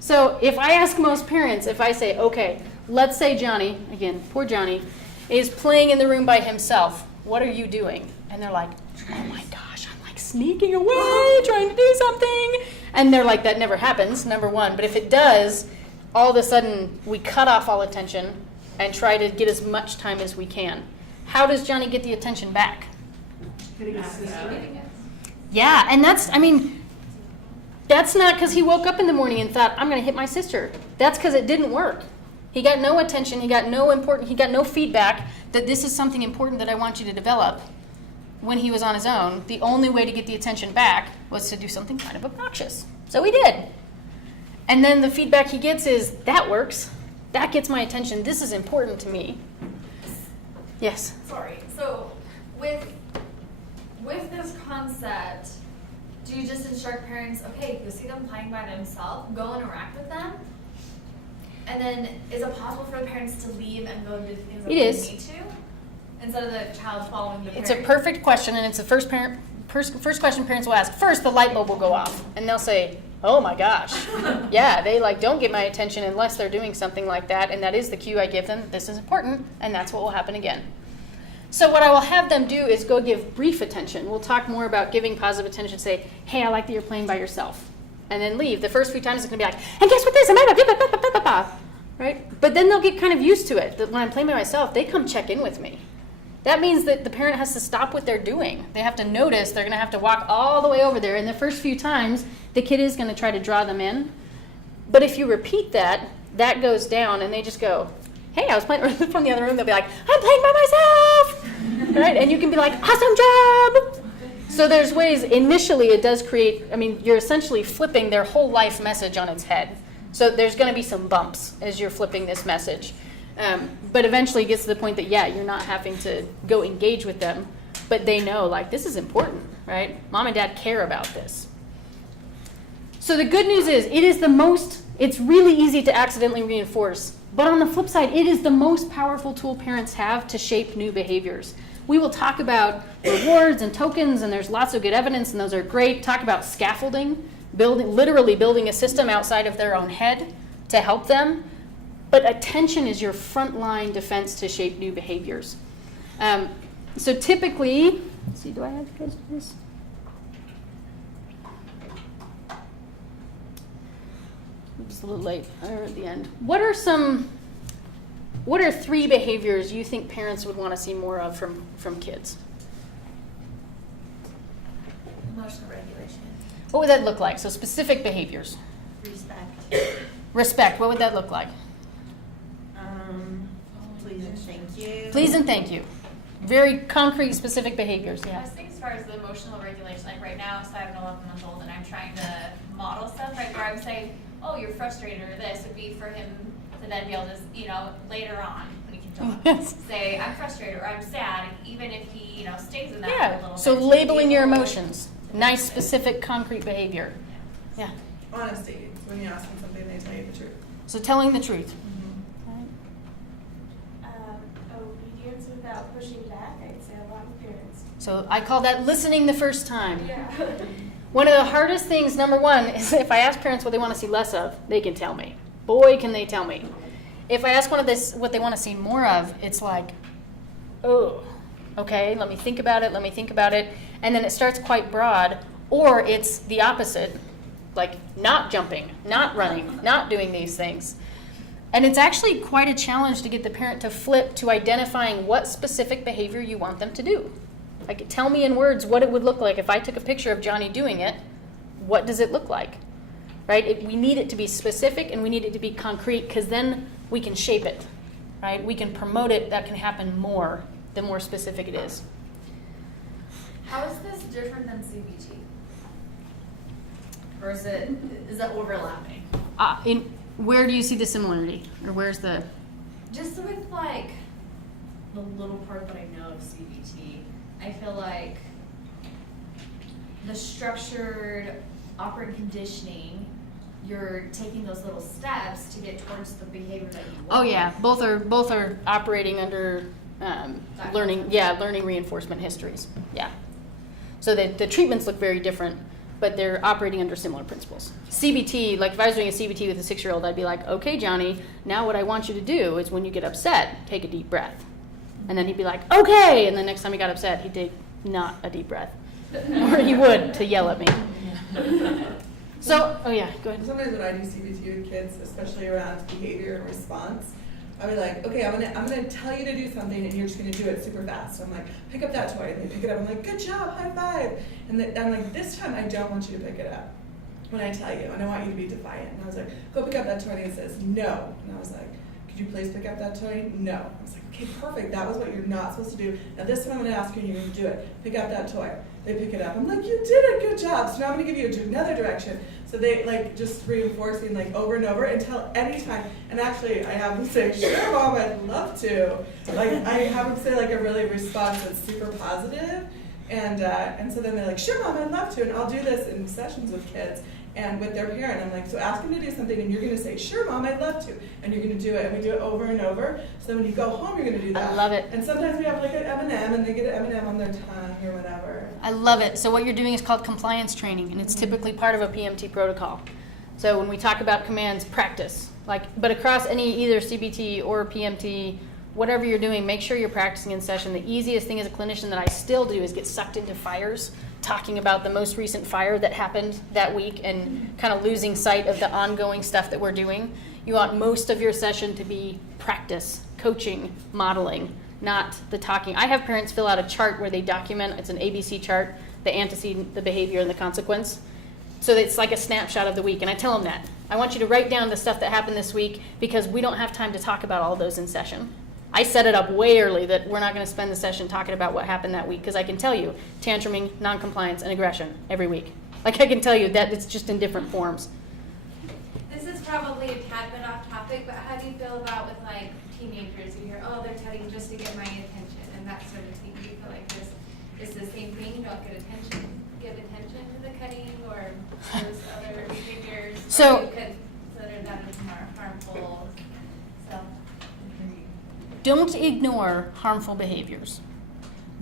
So if I ask most parents, if I say, okay, let's say Johnny, again, poor Johnny, is playing in the room by himself. What are you doing? And they're like, oh my gosh, I'm like sneaking away, trying to do something. And they're like, that never happens, number one. But if it does, all of a sudden we cut off all attention and try to get as much time as we can. How does Johnny get the attention back? Yeah, and that's not because he woke up in the morning and thought, I'm going to hit my sister. That's because it didn't work. He got no attention, he got no feedback that this is something important that I want you to develop when he was on his own. The only way to get the attention back was to do something kind of obnoxious. So he did. And then the feedback he gets is, that works. That gets my attention. This is important to me. Yes? Sorry. So with this concept, do you just instruct parents, okay, you see them playing by themselves, go interact with them? And then is it possible for the parents to leave and go do things that they need to? Instead of the child following the parent? It's a perfect question, and it's the first question parents will ask. First, the light bulb will go off, and they'll say, oh my gosh. Yeah, they don't get my attention unless they're doing something like that, and that is the cue I give them. This is important, and that's what will happen again. So what I will have them do is go give brief attention. We'll talk more about giving positive attention. Say, hey, I like that you're playing by yourself. And then leave. The first few times it's going to be like, and guess what this? Right? But then they'll get kind of used to it. That when I'm playing by myself, they come check in with me. That means that the parent has to stop what they're doing. They have to notice they're going to have to walk all the way over there. And the first few times, the kid is going to try to draw them in. But if you repeat that, that goes down, and they just go, hey, I was playing from the other room. They'll be like, I'm playing by myself. Right? And you can be like, awesome job. So there's ways, initially it does create, you're essentially flipping their whole life message on its head. So there's going to be some bumps as you're flipping this message. But eventually it gets to the point that, yeah, you're not having to go engage with them, but they know, this is important, right? Mom and dad care about this. So the good news is, it's really easy to accidentally reinforce. But on the flip side, it is the most powerful tool parents have to shape new behaviors. We will talk about rewards and tokens, and there's lots of good evidence, and those are great. Talk about scaffolding, literally building a system outside of their own head to help them. But attention is your frontline defense to shape new behaviors. So typically, let's see, do I have you guys do this? It's a little late, or at the end. What are some What are 3 behaviors you think parents would want to see more of from kids? Emotional regulation. What would that look like? So specific behaviors. Respect. Respect, what would that look like? Please and thank you. Please and thank you. Very concrete, specific behaviors, I yeah. was thinking as far as the emotional regulation, like right now, so I have an 11-month-old and I'm trying to model stuff, like where I'm saying, oh, you're frustrated or this would be for him to then be able to, you know, later on when he can talk, Yes. say, I'm frustrated or I'm sad, and even if he, you know, stays in that for a Yeah, little bit. so to be labeling your able to- emotions. Nice, specific, concrete behavior. Yeah, Honesty, when you ask them something, they tell you the truth. so telling the truth. Obedience without pushing back, I'd say a lot of parents. So I call that listening the first time. Yeah. One of the hardest things, number one, is if I ask parents what they want to see less of, they can tell me. Boy, can they tell me. If I ask one of this what they want to see more of, it's like, oh, okay, let me think about it, and then it starts quite broad, or it's the opposite, like not jumping, not running, not doing these things. And it's actually quite a challenge to get the parent to flip to identifying what specific behavior you want them to do. Like, tell me in words what it would look like if I took a picture of Johnny doing it. What does it look like? Right? We need it to be specific and we need it to be concrete because then we can shape it. Right? We can promote it. That can happen more the more specific it is. How is this different than CBT? Or is that overlapping? Where do you see the similarity, or where's the? Just with like the little part that I know of CBT, I feel like the structured operating conditioning, you're taking those little steps to get towards the behavior that you want. Oh yeah, both are operating under learning reinforcement histories. Yeah, so the treatments look very different, but they're operating under similar principles. CBT, like if I was doing a CBT with a 6-year-old, I'd be like, okay, Johnny, now what I want you to do is when you get upset, take a deep breath. And then he'd be like, okay, and the next time he got upset, he'd take not a deep breath. Or he would to yell at me. So, oh yeah, go ahead. Sometimes when I do CBT with kids, especially around behavior and response, I'll be like, okay, I'm gonna tell you to do something and you're just gonna do it super fast. So I'm like, pick up that toy, and they pick it up. I'm like, good job, high five. And I'm like, this time I don't want you to pick it up when I tell you, and I want you to be defiant. And I was like, go pick up that toy, and he says no. And I was like, could you please pick up that toy? No. I was like, okay, perfect. That was what you're not supposed to do. Now this time I'm gonna ask you, and you're gonna do it. Pick up that toy. They pick it up. I'm like, you did it, good job. So now I'm gonna give you another direction. So they like just reinforcing like over and over until any time. And actually I have them say, sure mom, I'd love to. Like I have them say like a really response that's super positive. And so then they're like, sure mom, I'd love to. And I'll do this in sessions with kids and with their parent. I'm like, so ask them to do something and you're gonna say, sure mom, I'd love to. And you're gonna do it. And we do it over and over. So when you go home, you're gonna do that. I love it. And sometimes we have like an M&M and they get an M&M on their tongue or whatever. I love it. So what you're doing is called compliance training, and it's typically part of a PMT protocol. So when we talk about commands, practice. But across any either CBT or PMT, whatever you're doing, make sure you're practicing in session. The easiest thing as a clinician that I still do is get sucked into fires, talking about the most recent fire that happened that week and kind of losing sight of the ongoing stuff that we're doing. You want most of your session to be practice, coaching, modeling, not the talking. I have parents fill out a chart where they document, it's an ABC chart, the antecedent, the behavior, and the consequence. So it's like a snapshot of the week, and I tell them that. I want you to write down the stuff that happened this week because we don't have time to talk about all those in session. I set it up way early that we're not going to spend the session talking about what happened that week because I can tell you tantruming, noncompliance, and aggression every week. Like I can tell you that it's just in different forms. This is probably a tad bit off topic, but how do you feel about with like teenagers? You hear, oh, they're cutting just to get my attention and that sort of thing. Do you feel like this is the same thing? You don't get attention, give attention to the cutting or those other behaviors? So- or you could consider that as more harmful. So. Don't ignore harmful behaviors,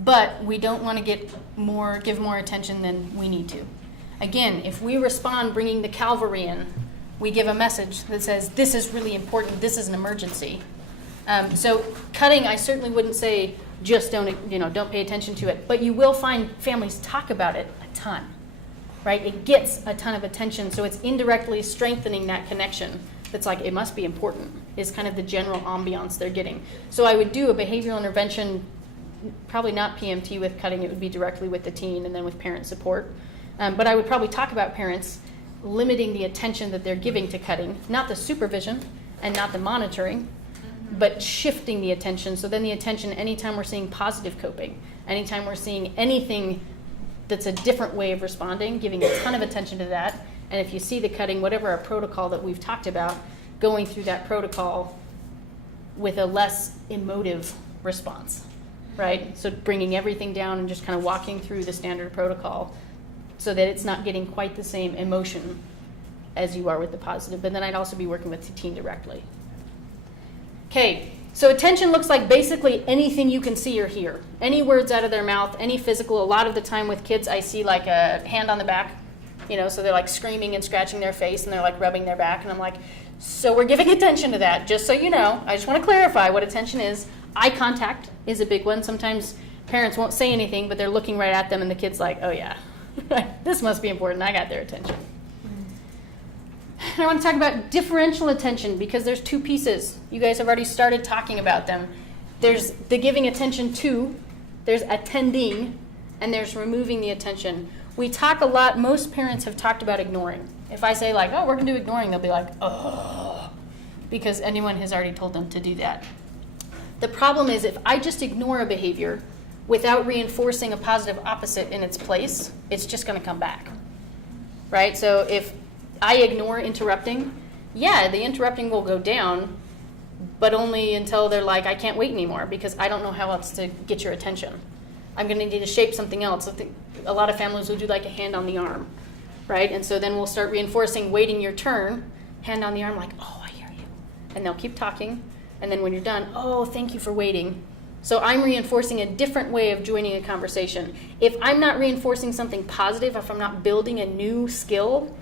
but we don't want to give more attention than we need to. Again, if we respond bringing the cavalry in, we give a message that says, this is really important, this is an emergency. So cutting, I certainly wouldn't say just don't pay attention to it, but you will find families talk about it a ton, right? It gets a ton of attention, so it's indirectly strengthening that connection that's like, it must be important, is kind of the general ambiance they're getting. So I would do a behavioral intervention, probably not PMT with cutting, it would be directly with the teen and then with parent support. But I would probably talk about parents limiting the attention that they're giving to cutting, not the supervision and not the monitoring, but shifting the attention. So then the attention, anytime we're seeing positive coping, anytime we're seeing anything that's a different way of responding, giving a ton of attention to that. And if you see the cutting, whatever our protocol that we've talked about, going through that protocol with a less emotive response, right? So bringing everything down and just kind of walking through the standard protocol so that it's not getting quite the same emotion as you are with the positive. But then I'd also be working with the teen directly. Okay, so attention looks like basically anything you can see or hear. Any words out of their mouth, any physical. A lot of the time with kids, I see like a hand on the back, so they're like screaming and scratching their face and they're like rubbing their back. And I'm like, so we're giving attention to that, just so you know. I just want to clarify what attention is. Eye contact is a big one. Sometimes parents won't say anything, but they're looking right at them and the kid's like, oh yeah, this must be important. I got their attention. And I want to talk about differential attention because there's two pieces. You guys have already started talking about them. There's the giving attention to, there's attending, and there's removing the attention. We talk a lot, most parents have talked about ignoring. If I say like, oh, we're going to do ignoring, they'll be like, oh, because anyone has already told them to do that. The problem is if I just ignore a behavior without reinforcing a positive opposite in its place, it's just going to come back, right? So if I ignore interrupting, yeah, the interrupting will go down, but only until they're like, I can't wait anymore because I don't know how else to get your attention. I'm going to need to shape something else. I think a lot of families will do like a hand on the arm, right? And so then we'll start reinforcing waiting your turn, hand on the arm, like, oh, I hear you. And they'll keep talking. And then when you're done, oh, thank you for waiting. So I'm reinforcing a different way of joining a conversation. If I'm not reinforcing something positive, if I'm not building a new skill,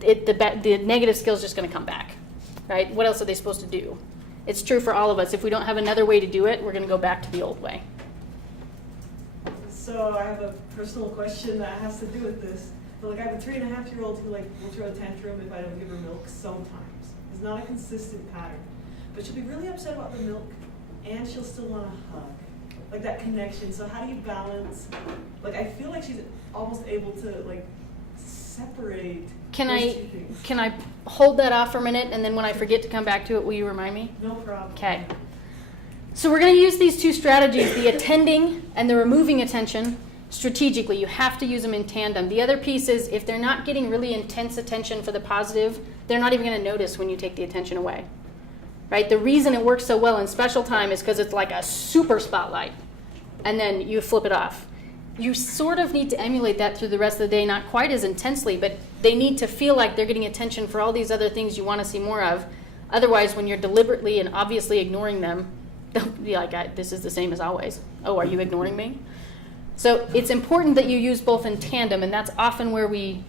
the negative skill is just going to come back, right? What else are they supposed to do? It's true for all of us. If we don't have another way to do it, we're going to go back to the old way. So I have a personal question that has to do with this. But like I have a 3.5-year-old who will throw a tantrum if I don't give her milk sometimes. It's not a consistent pattern. But she'll be really upset about the milk and she'll still want to hug. Like that connection. So how do you balance? Like I feel like she's almost able to separate. Can I hold that off for a minute, and then when I forget to come back to it, will you remind me? No problem. Okay. So we're going to use these two strategies, the attending and the removing attention, strategically. You have to use them in tandem. The other piece is if they're not getting really intense attention for the positive, they're not even going to notice when you take the attention away. Right? The reason it works so well in special time is because it's like a super spotlight, and then you flip it off. You sort of need to emulate that through the rest of the day, not quite as intensely, but they need to feel like they're getting attention for all these other things you want to see more of. Otherwise, when you're deliberately and obviously ignoring them, they'll be like, this is the same as always. Oh, are you ignoring me? So it's important that you use both in tandem, and that's often where we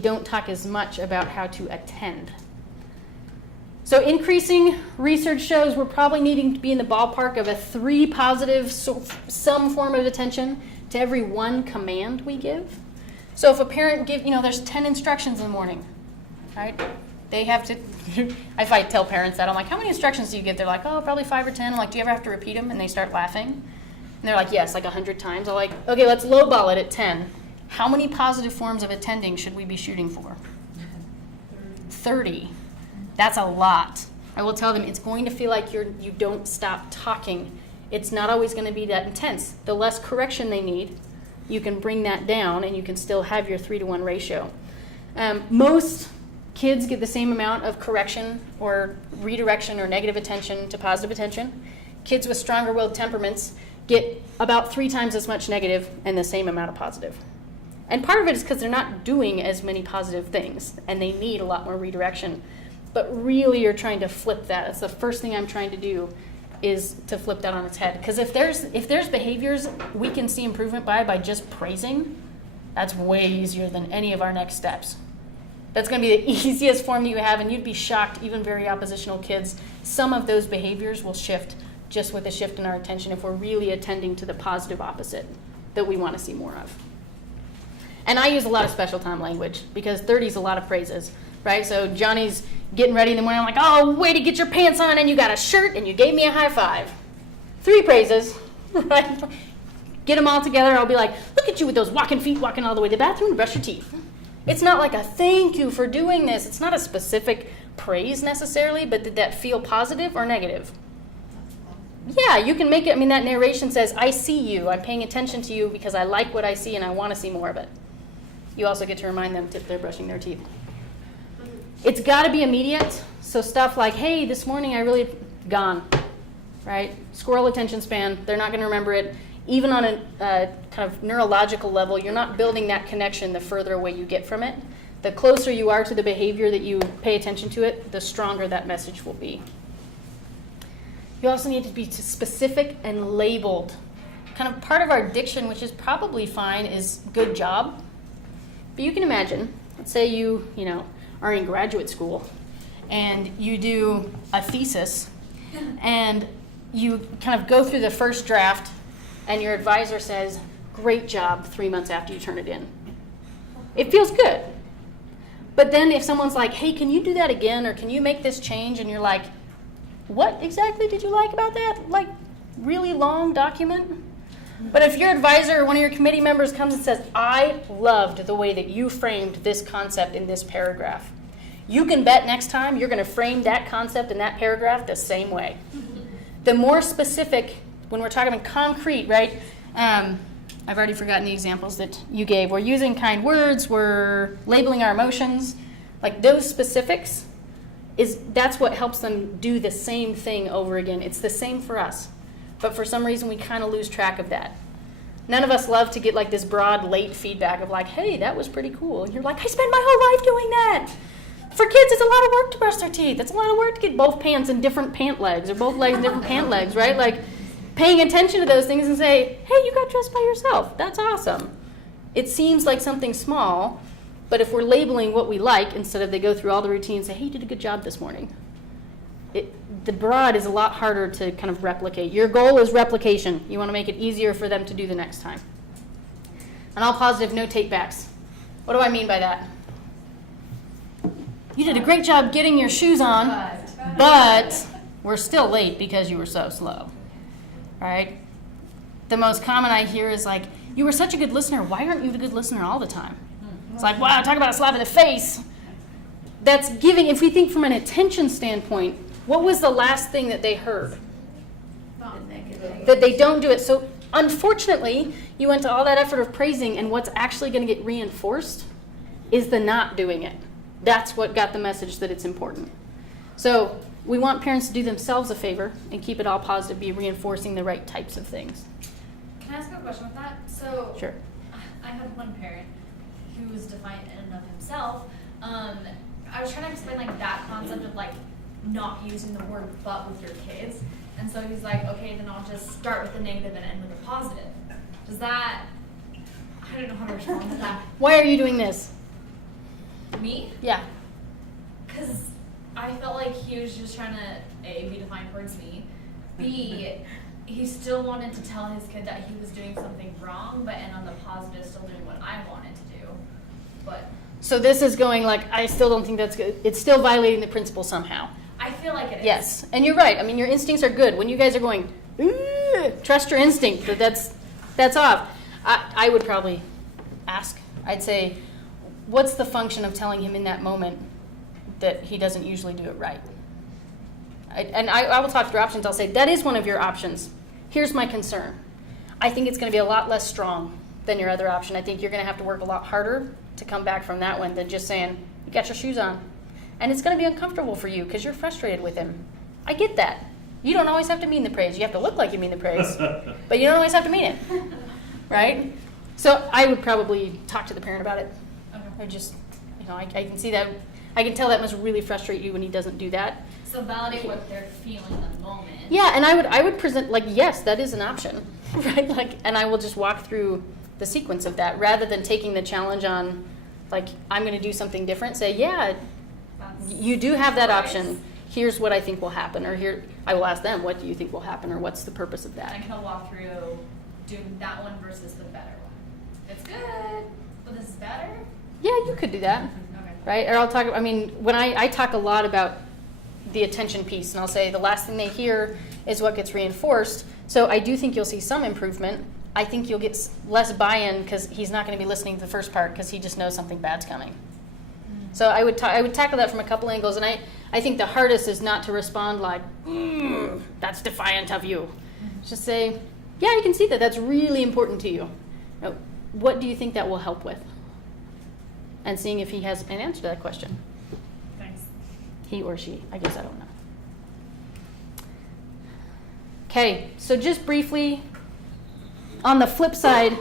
don't talk as much about how to attend. So increasing, research shows we're probably needing to be in the ballpark of a 3 positive, some form of attention to every 1 command we give. So if a parent there's 10 instructions in the morning, right? They have to, if I tell parents that, I'm like, how many instructions do you give? They're like, oh, probably 5 or 10. I'm like, do you ever have to repeat them? And they start laughing. And they're like, yes, like 100 times. I'm like, okay, let's lowball it at 10. How many positive forms of attending should we be shooting for? 30. That's a lot. I will tell them it's going to feel like you don't stop talking. It's not always going to be that intense. The less correction they need, you can bring that down and you can still have your 3-to-1 ratio. Most kids get the same amount of correction or redirection or negative attention to positive attention. Kids with stronger willed temperaments get about 3 times as much negative and the same amount of positive. And part of it is because they're not doing as many positive things and they need a lot more redirection. But really you're trying to flip that. That's the first thing I'm trying to do, is to flip that on its head. Because if there's behaviors we can see improvement by just praising, that's way easier than any of our next steps. That's going to be the easiest form that you have, and you'd be shocked, even very oppositional kids, some of those behaviors will shift just with a shift in our attention if we're really attending to the positive opposite that we want to see more of. And I use a lot of special time language because 30 is a lot of praises. right? So Johnny's getting ready in the morning. I'm like, oh, way to get your pants on, and you got a shirt, and you gave me a high five. 3 praises, right? Get them all together. I'll be like, look at you with those walking feet, walking all the way to the bathroom to brush your teeth. It's not like a thank you for doing this. It's not a specific praise necessarily, but did that feel positive or negative? Yeah, you can make it. I mean, that narration says, I see you. I'm paying attention to you because I like what I see and I want to see more of it. You also get to remind them that they're brushing their teeth. It's got to be immediate. So stuff like, hey, this morning I really gone, right? Squirrel attention span. They're not going to remember it. Even on a kind of neurological level, you're not building that connection the further away you get from it. The closer you are to the behavior that you pay attention to it, the stronger that message will be. You also need to be specific and labeled. Kind of part of our diction, which is probably fine, is good job. But you can imagine, let's say you are in graduate school and you do a thesis and you kind of go through the first draft and your advisor says, great job 3 months after you turn it in. It feels good. But then if someone's like, hey, can you do that again, or can you make this change? And you're like, what exactly did you like about that? Like, really long document? But if your advisor or one of your committee members comes and says, I loved the way that you framed this concept in this paragraph, you can bet next time you're going to frame that concept in that paragraph the same way. The more specific, when we're talking concrete, right? I've already forgotten the examples that you gave. We're using kind words, we're labeling our emotions. Like those specifics, that's what helps them do the same thing over again. It's the same for us. But for some reason, we kind of lose track of that. None of us love to get like this broad, late feedback of like, hey, that was pretty cool. And you're like, I spent my whole life doing that. For kids, it's a lot of work to brush their teeth. It's a lot of work to get both pants in different pant legs, or both legs in different pant legs, right? Like, paying attention to those things and say, hey, you got dressed by yourself. That's awesome. It seems like something small, but if we're labeling what we like, instead of they go through all the routines and say, hey, you did a good job this morning. The broad is a lot harder to kind of replicate. Your goal is replication. You want to make it easier for them to do the next time. And all positive, no take backs. What do I mean by that? You did a great job getting your shoes on, but we're still late because you were so slow. Right? The most common I hear is like, you were such a good listener. Why aren't you a good listener all the time? It's like, wow, talk about a slap in the face. That's giving, if we think from an attention standpoint, what was the last thing that they heard? That they don't do it. So unfortunately, you went to all that effort of praising, and what's actually going to get reinforced is the not doing it. That's what got the message that it's important. So we want parents to do themselves a favor and keep it all positive, be reinforcing the right types of things. Can I ask a question with that? So Sure. I had one parent who was defiant in and of himself. I was trying to explain like that concept of like not using the word but with your kids. And so he's like, okay, then I'll just start with the negative and end with the positive. Does that, I don't know how to respond to that. Why are you doing this? Me? Yeah. Because I felt like he was just trying to, A, be defiant towards me. B, he still wanted to tell his kid that he was doing something wrong, but and on the positive, still doing what I wanted to do. But So this is going like, I still don't think that's good. It's still violating the principle somehow. I feel like it is. Yes, and you're right. I mean, your instincts are good. When you guys are going, trust your instinct, that's off. I would probably ask. I'd say, what's the function of telling him in that moment that he doesn't usually do it right? I will talk through options. I'll say, that is one of your options. Here's my concern. I think it's going to be a lot less strong than your other option. I think you're going to have to work a lot harder to come back from that one than just saying, you got your shoes on. And it's going to be uncomfortable for you because you're frustrated with him. I get that. You don't always have to mean the praise. You have to look like you mean the praise, but you don't always have to mean it, right? So I would probably talk to the parent about it. Okay. Or just, I can see that. I can tell that must really frustrate you when he doesn't do that. So validate what they're feeling in the moment. Yeah, and I would present like, yes, that is an option, right? Like, and I will just walk through the sequence of that rather than taking the challenge on, like, I'm going to do something different. Say, yeah, you do have that option. Here's what I think will happen, or here I will ask them, what do you think will happen, or what's the purpose of that? I can walk through doing that one versus the better one. It's good, but this is better. Yeah, you could do that. Okay. right? Or I'll talk, I mean, when I talk a lot about the attention piece, and I'll say the last thing they hear is what gets reinforced. So I do think you'll see some improvement. I think you'll get less buy-in because he's not going to be listening to the first part because he just knows something bad's coming. So I would tackle that from a couple angles, and I think the hardest is not to respond like, that's defiant of you. Just say, yeah, you can see that. That's really important to you. Now, what do you think that will help with? And seeing if he has an answer to that question. Thanks. He or she, I guess I don't know. Okay, so just briefly, on the flip side,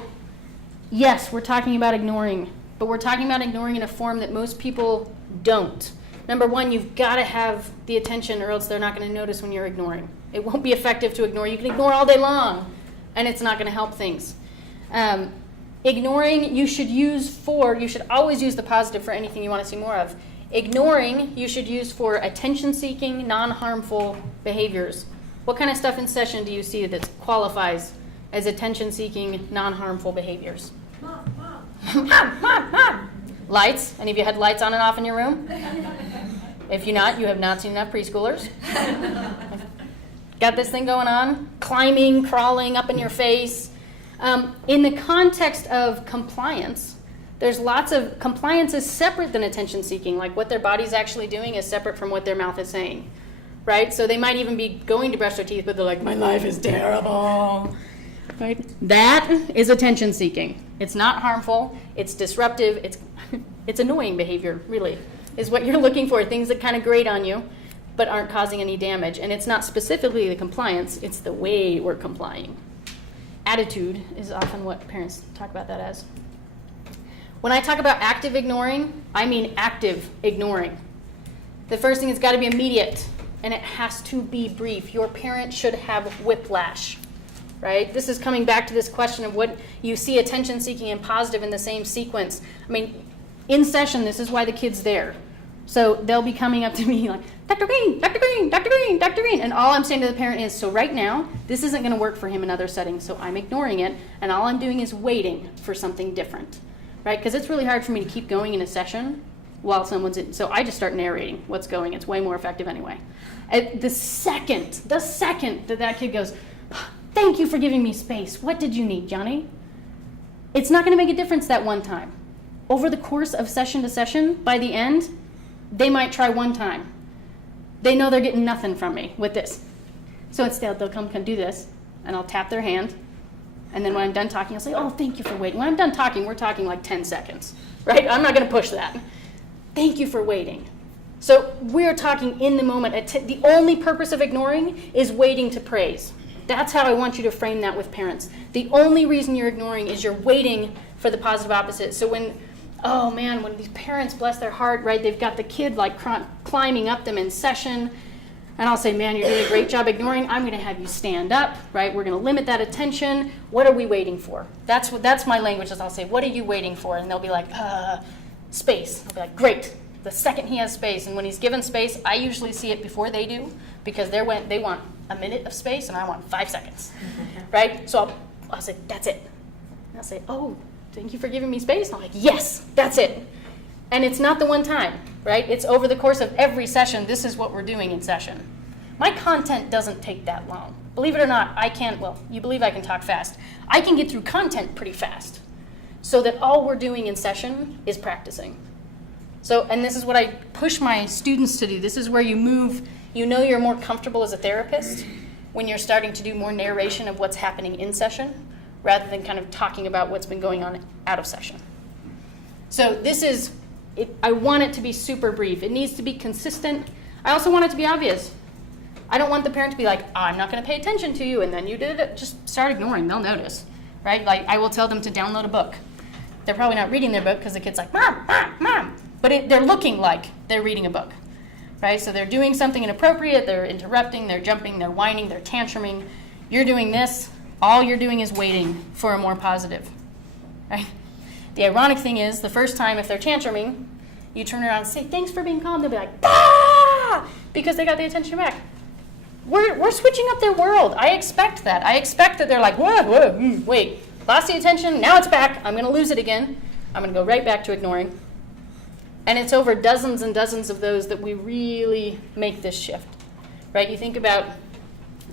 yes, we're talking about ignoring, but we're talking about ignoring in a form that most people don't. Number one, you've got to have the attention or else they're not going to notice when you're ignoring. It won't be effective to ignore. You can ignore all day long, and it's not going to help things. Ignoring, you should always use the positive for anything you want to see more of. Ignoring, you should use for attention-seeking, non-harmful behaviors. What kind of stuff in session do you see that qualifies as attention-seeking, non-harmful behaviors? Mom. Lights? Any of you had lights on and off in your room? If you're not, you have not seen enough preschoolers. Got this thing going on? Climbing, crawling up in your face. In the context of compliance, there's lots of compliance is separate than attention seeking. Like what their body's actually doing is separate from what their mouth is saying, right? So they might even be going to brush their teeth, but they're like, my life is terrible, right? That is attention seeking. It's not harmful. It's disruptive. It's annoying behavior, really, is what you're looking for. Things that kind of grate on you, but aren't causing any damage. And it's not specifically the compliance. It's the way we're complying. Attitude is often what parents talk about that as. When I talk about active ignoring, I mean active ignoring. The first thing has got to be immediate, and it has to be brief. Your parent should have whiplash, right? This is coming back to this question of what you see attention-seeking and positive in the same sequence. I mean, in session, this is why the kid's there. So they'll be coming up to me like, Dr. Green, Dr. Green, Dr. Green, Dr. Green. And all I'm saying to the parent is, so right now, this isn't going to work for him in other settings, so I'm ignoring it, and all I'm doing is waiting for something different, right? Because it's really hard for me to keep going in a session while someone's in. So I just start narrating what's going. It's way more effective anyway. At the second that kid goes, thank you for giving me space. What did you need, Johnny? It's not going to make a difference that one time. Over the course of session to session, by the end, they might try one time. They know they're getting nothing from me with this. So instead, they'll come do this, and I'll tap their hand. And then when I'm done talking, I'll say, oh, thank you for waiting. When I'm done talking, we're talking like 10 seconds, right? I'm not going to push that. Thank you for waiting. So we're talking in the moment. The only purpose of ignoring is waiting to praise. That's how I want you to frame that with parents. The only reason you're ignoring is you're waiting for the positive opposite. So when these parents, bless their heart, right, they've got the kid like climbing up them in session, and I'll say, man, you're doing a great job ignoring. I'm going to have you stand up, right? We're going to limit that attention. What are we waiting for? That's my language. Is I'll say, what are you waiting for? And they'll be like, space. I'll be like, great. The second he has space, and when he's given space, I usually see it before they do, because they want a minute of space, and I want 5 seconds, right? So I'll say, that's it. And I'll say, oh, thank you for giving me space. And I'm like, yes, that's it. And it's not the one time, right? It's over the course of every session. This is what we're doing in session. My content doesn't take that long. Believe it or not, you believe I can talk fast. I can get through content pretty fast, so that all we're doing in session is practicing. So, and this is what I push my students to do. This is where you move, you're more comfortable as a therapist when you're starting to do more narration of what's happening in session, rather than kind of talking about what's been going on out of session. So I want it to be super brief. It needs to be consistent. I also want it to be obvious. I don't want the parent to be like, I'm not going to pay attention to you, and then you did it. Just start ignoring. They'll notice, right? Like I will tell them to download a book. They're probably not reading their book because the kid's like, Mom, Mom, Mom. But they're looking like they're reading a book, right? So they're doing something inappropriate. They're interrupting. They're jumping. They're whining. They're tantruming. You're doing this. All you're doing is waiting for a more positive, right? The ironic thing is, the first time if they're tantruming, you turn around and say, thanks for being calm. They'll be like, ah, because they got the attention back. We're switching up their world. I expect that. I expect that they're like, wait, lost the attention, now it's back. I'm going to lose it again. I'm going to go right back to ignoring. And it's over dozens and dozens of those that we really make this shift, right? You think about,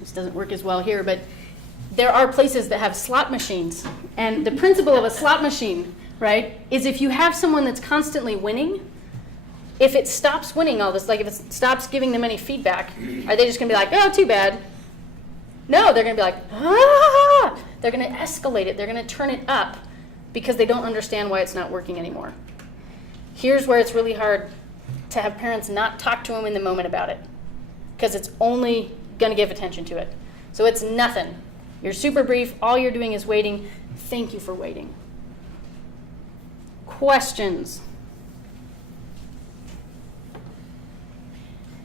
this doesn't work as well here, but there are places that have slot machines. And the principle of a slot machine, right, is if you have someone that's constantly winning, if it stops winning all this, like if it stops giving them any feedback, are they just going to be like, oh, too bad? No, they're going to be like, ah! They're going to escalate it. They're going to turn it up because they don't understand why it's not working anymore. Here's where it's really hard to have parents not talk to them in the moment about it because it's only going to give attention to it. So it's nothing. You're super brief. All you're doing is waiting. Thank you for waiting. Questions?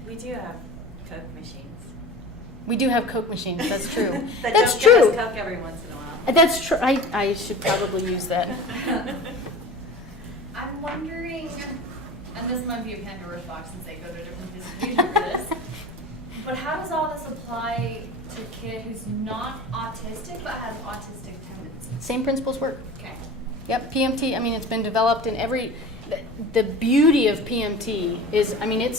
We do have Coke machines. We do have Coke machines. That's true. That That's don't true. give us Coke every once in a while. That's true. I should probably use that. I'm wondering, and this might be a Pandora's box since they go to different institutions for this, but how does all this apply to a kid who's not autistic but has autistic tendencies? Same principles work. Okay. Yep, PMT, I mean, it's been developed in every, the beauty of PMT is, I mean,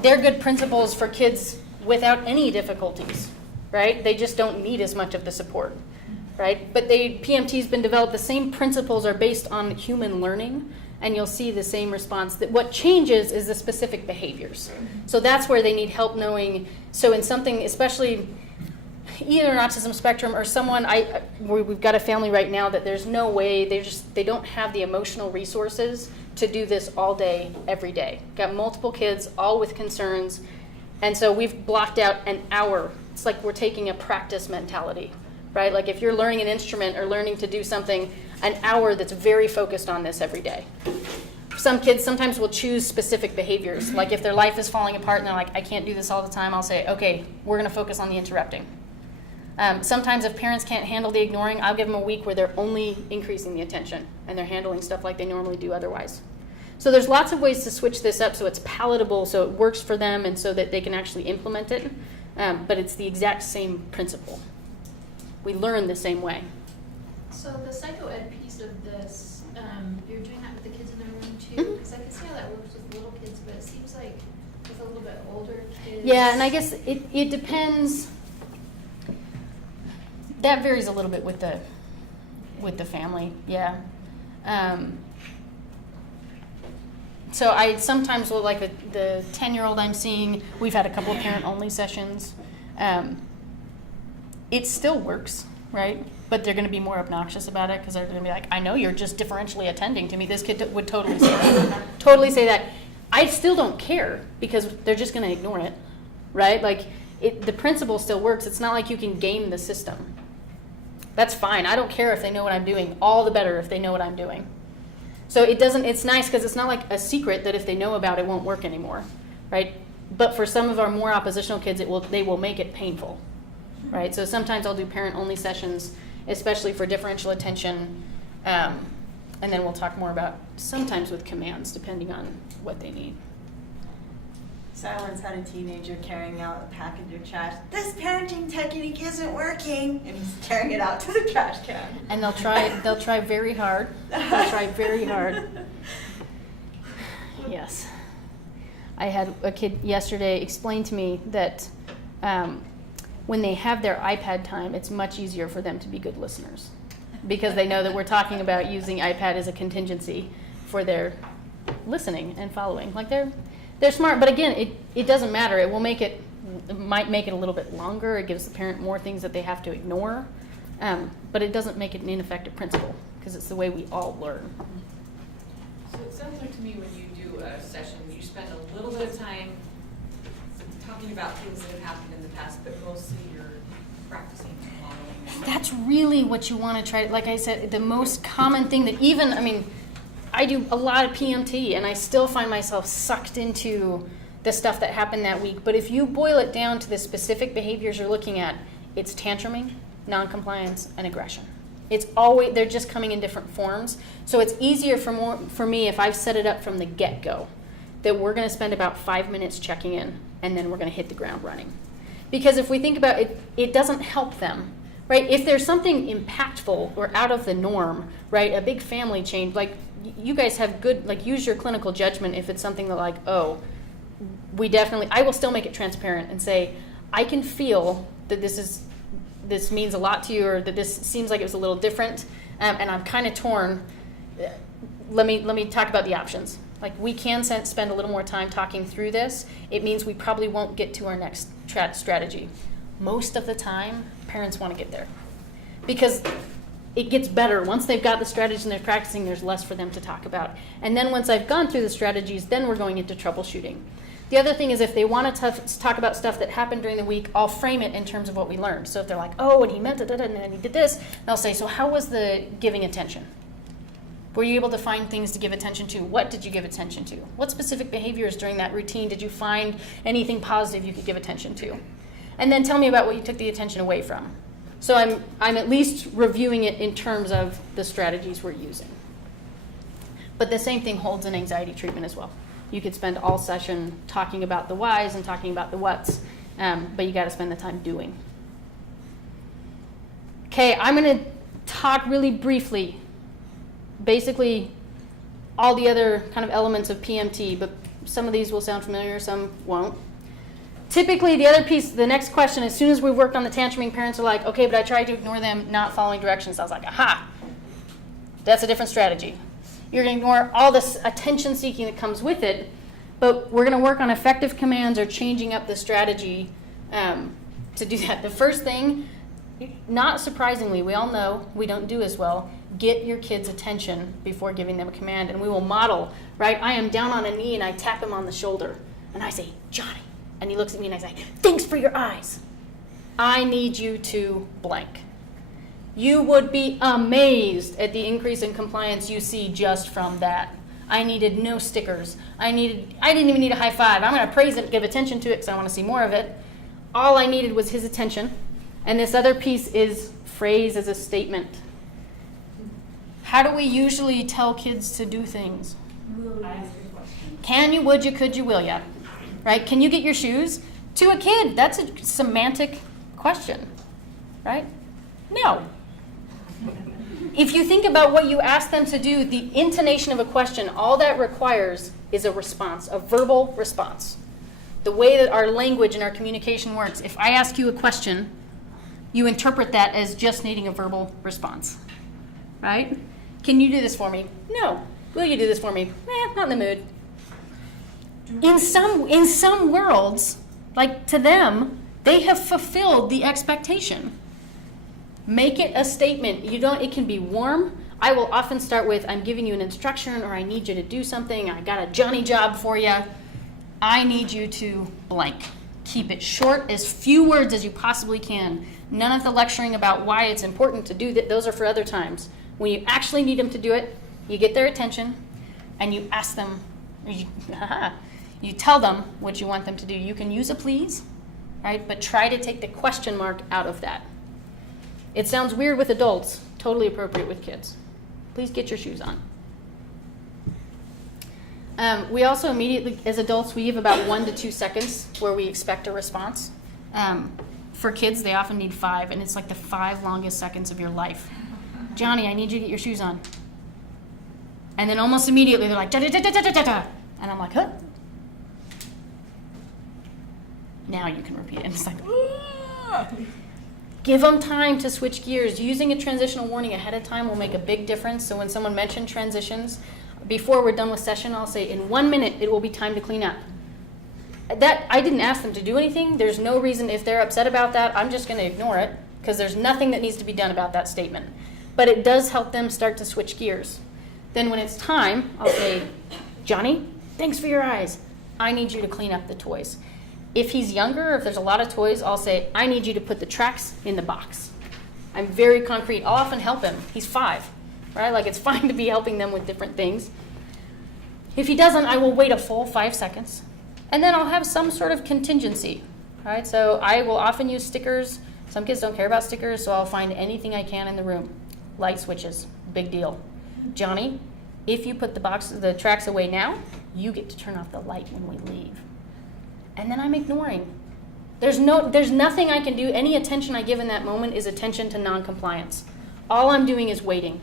they're good principles for kids without any difficulties, right? They just don't need as much of the support, right? But PMT's been developed, the same principles are based on human learning, and you'll see the same response. That what changes is the specific behaviors. So that's where they need help knowing, so in something, especially either an autism spectrum or someone, we've got a family right now that there's no way, they don't have the emotional resources to do this all day, every day. Got multiple kids, all with concerns, and so we've blocked out an hour. It's like we're taking a practice mentality, right? Like if you're learning an instrument or learning to do something, an hour that's very focused on this every day. Some kids sometimes will choose specific behaviors. Like if their life is falling apart and they're like, I can't do this all the time, I'll say, okay, we're gonna focus on the interrupting. Sometimes if parents can't handle the ignoring, I'll give them a week where they're only increasing the attention and they're handling stuff like they normally do otherwise. So there's lots of ways to switch this up so it's palatable, so it works for them and so that they can actually implement it, but it's the exact same principle. We learn the same way. So the psychoed piece of this, you're doing that with the kids in the room too? Because I can see how that works with little kids, but it seems like with a little bit older kids. Yeah, and I guess it depends. That varies a little bit with the family, yeah. So I sometimes will, like the 10-year-old I'm seeing, we've had a couple of parent-only sessions. It still works, right? But they're going to be more obnoxious about it because they're going to be like, I know you're just differentially attending to me. This kid would totally say that. Totally say that. I still don't care because they're just going to ignore it, right? Like the principle still works. It's not like you can game the system. That's fine. I don't care if they know what I'm doing. All the better if they know what I'm doing. So it's nice because it's not like a secret that if they know about it won't work anymore, right? But for some of our more oppositional kids, they will make it painful, right? So sometimes I'll do parent-only sessions, especially for differential attention, and then we'll talk more about sometimes with commands, depending on what they need. So I once had a teenager carrying out a package of trash. This parenting technique isn't working, and he's carrying it out to the trash can. And they'll try very hard. They'll try very hard. Yes. I had a kid yesterday explain to me that when they have their iPad time, it's much easier for them to be good listeners because they know that we're talking about using iPad as a contingency for their listening and following. Like they're smart, but again, it doesn't matter. It might make it a little bit longer. It gives the parent more things that they have to ignore, but it doesn't make it an ineffective principle because it's the way we all learn. So it sounds like to me when you do a session, you spend a little bit of time talking about things that have happened in the past, but mostly you're practicing and modeling. That's really what you want to try. Like I said, the most common thing that I do a lot of PMT and I still find myself sucked into the stuff that happened that week. But if you boil it down to the specific behaviors you're looking at, it's tantruming, noncompliance, and aggression. It's always, they're just coming in different forms. So it's easier for me if I've set it up from the get-go that we're going to spend about 5 minutes checking in and then we're going to hit the ground running. Because if we think about it, it doesn't help them, right? If there's something impactful or out of the norm, right, a big family change, like you guys have good, like, use your clinical judgment if it's something that, like, oh, I will still make it transparent and say, I can feel that this means a lot to you, or that this seems like it was a little different, and I'm kind of torn. Let me talk about the options. Like, we can spend a little more time talking through this. It means we probably won't get to our next strategy. Most of the time, parents want to get there, because it gets better. Once they've got the strategies and they're practicing, there's less for them to talk about. And then once I've gone through the strategies, then we're going into troubleshooting. The other thing is, if they want to talk about stuff that happened during the week, I'll frame it in terms of what we learned. So if they're like, oh, and he meant it, and then he did this, and I'll say, so how was the giving attention? Were you able to find things to give attention to? What did you give attention to? What specific behaviors during that routine did you find anything positive you could give attention to? And then tell me about what you took the attention away from. So I'm at least reviewing it in terms of the strategies we're using. But the same thing holds in anxiety treatment as well. You could spend all session talking about the whys and talking about the whats, but you got to spend the time doing. Okay, I'm going to talk really briefly, basically all the other kind of elements of PMT, but some of these will sound familiar, some won't. Typically, the other piece, the next question, as soon as we worked on the tantruming, parents are like, okay, but I tried to ignore them not following directions. I was like, aha, that's a different strategy. You're going to ignore all this attention seeking that comes with it, but we're going to work on effective commands or changing up the strategy to do that. The first thing, not surprisingly, we all know we don't do as well. Get your kids' attention before giving them a command, and we will model, right? I am down on a knee and I tap him on the shoulder, and I say, Johnny. And he looks at me and I say, thanks for your eyes. I need you to blank. You would be amazed at the increase in compliance you see just from that. I needed no stickers. I didn't even need a high five. I'm going to praise it, give attention to it because I want to see more of it. All I needed was his attention. And this other piece is phrase as a statement. How do we usually tell kids to do things? Can you, would you, could you, will ya? Right? Can you get your shoes? To a kid, that's a semantic question, right? No. If you think about what you ask them to do, the intonation of a question, all that requires is a response, a verbal response. The way that our language and our communication works, if I ask you a question, you interpret that as just needing a verbal response, right? Can you do this for me? No. Will you do this for me? Not in the mood. In some worlds, like to them, they have fulfilled the expectation. Make it a statement. It can be warm. I will often start with, I'm giving you an instruction, or I need you to do something. I got a Johnny job for you. I need you to blank. Keep it short, as few words as you possibly can. None of the lecturing about why it's important to do that. Those are for other times. When you actually need them to do it, you get their attention, and you ask them, you tell them what you want them to do. You can use a please, right? But try to take the question mark out of that. It sounds weird with adults, totally appropriate with kids. Please get your shoes on. We also immediately, as adults, we give about 1 to 2 seconds where we expect a response. For kids, they often need 5, and it's like the 5 longest seconds of your life. Johnny, I need you to get your shoes on. And then almost immediately they're like, da da da da da da da, and I'm like, huh? Now you can repeat it. And it's like, give them time to switch gears. Using a transitional warning ahead of time will make a big difference. So when someone mentioned transitions, before we're done with session, I'll say, in 1 minute, it will be time to clean up. That I didn't ask them to do anything. There's no reason, if they're upset about that, I'm just going to ignore it, because there's nothing that needs to be done about that statement. But it does help them start to switch gears. Then when it's time, I'll say, Johnny, thanks for your eyes. I need you to clean up the toys. If he's younger, if there's a lot of toys, I'll say, I need you to put the tracks in the box. I'm very concrete. I'll often help him. He's 5, right? Like, it's fine to be helping them with different things. If he doesn't, I will wait a full 5 seconds. And then I'll have some sort of contingency, right? So I will often use stickers. Some kids don't care about stickers, so I'll find anything I can in the room. Light switches, big deal. Johnny, if you put the tracks away now, you get to turn off the light when we leave. And then I'm ignoring. There's nothing I can do. Any attention I give in that moment is attention to non-compliance. All I'm doing is waiting.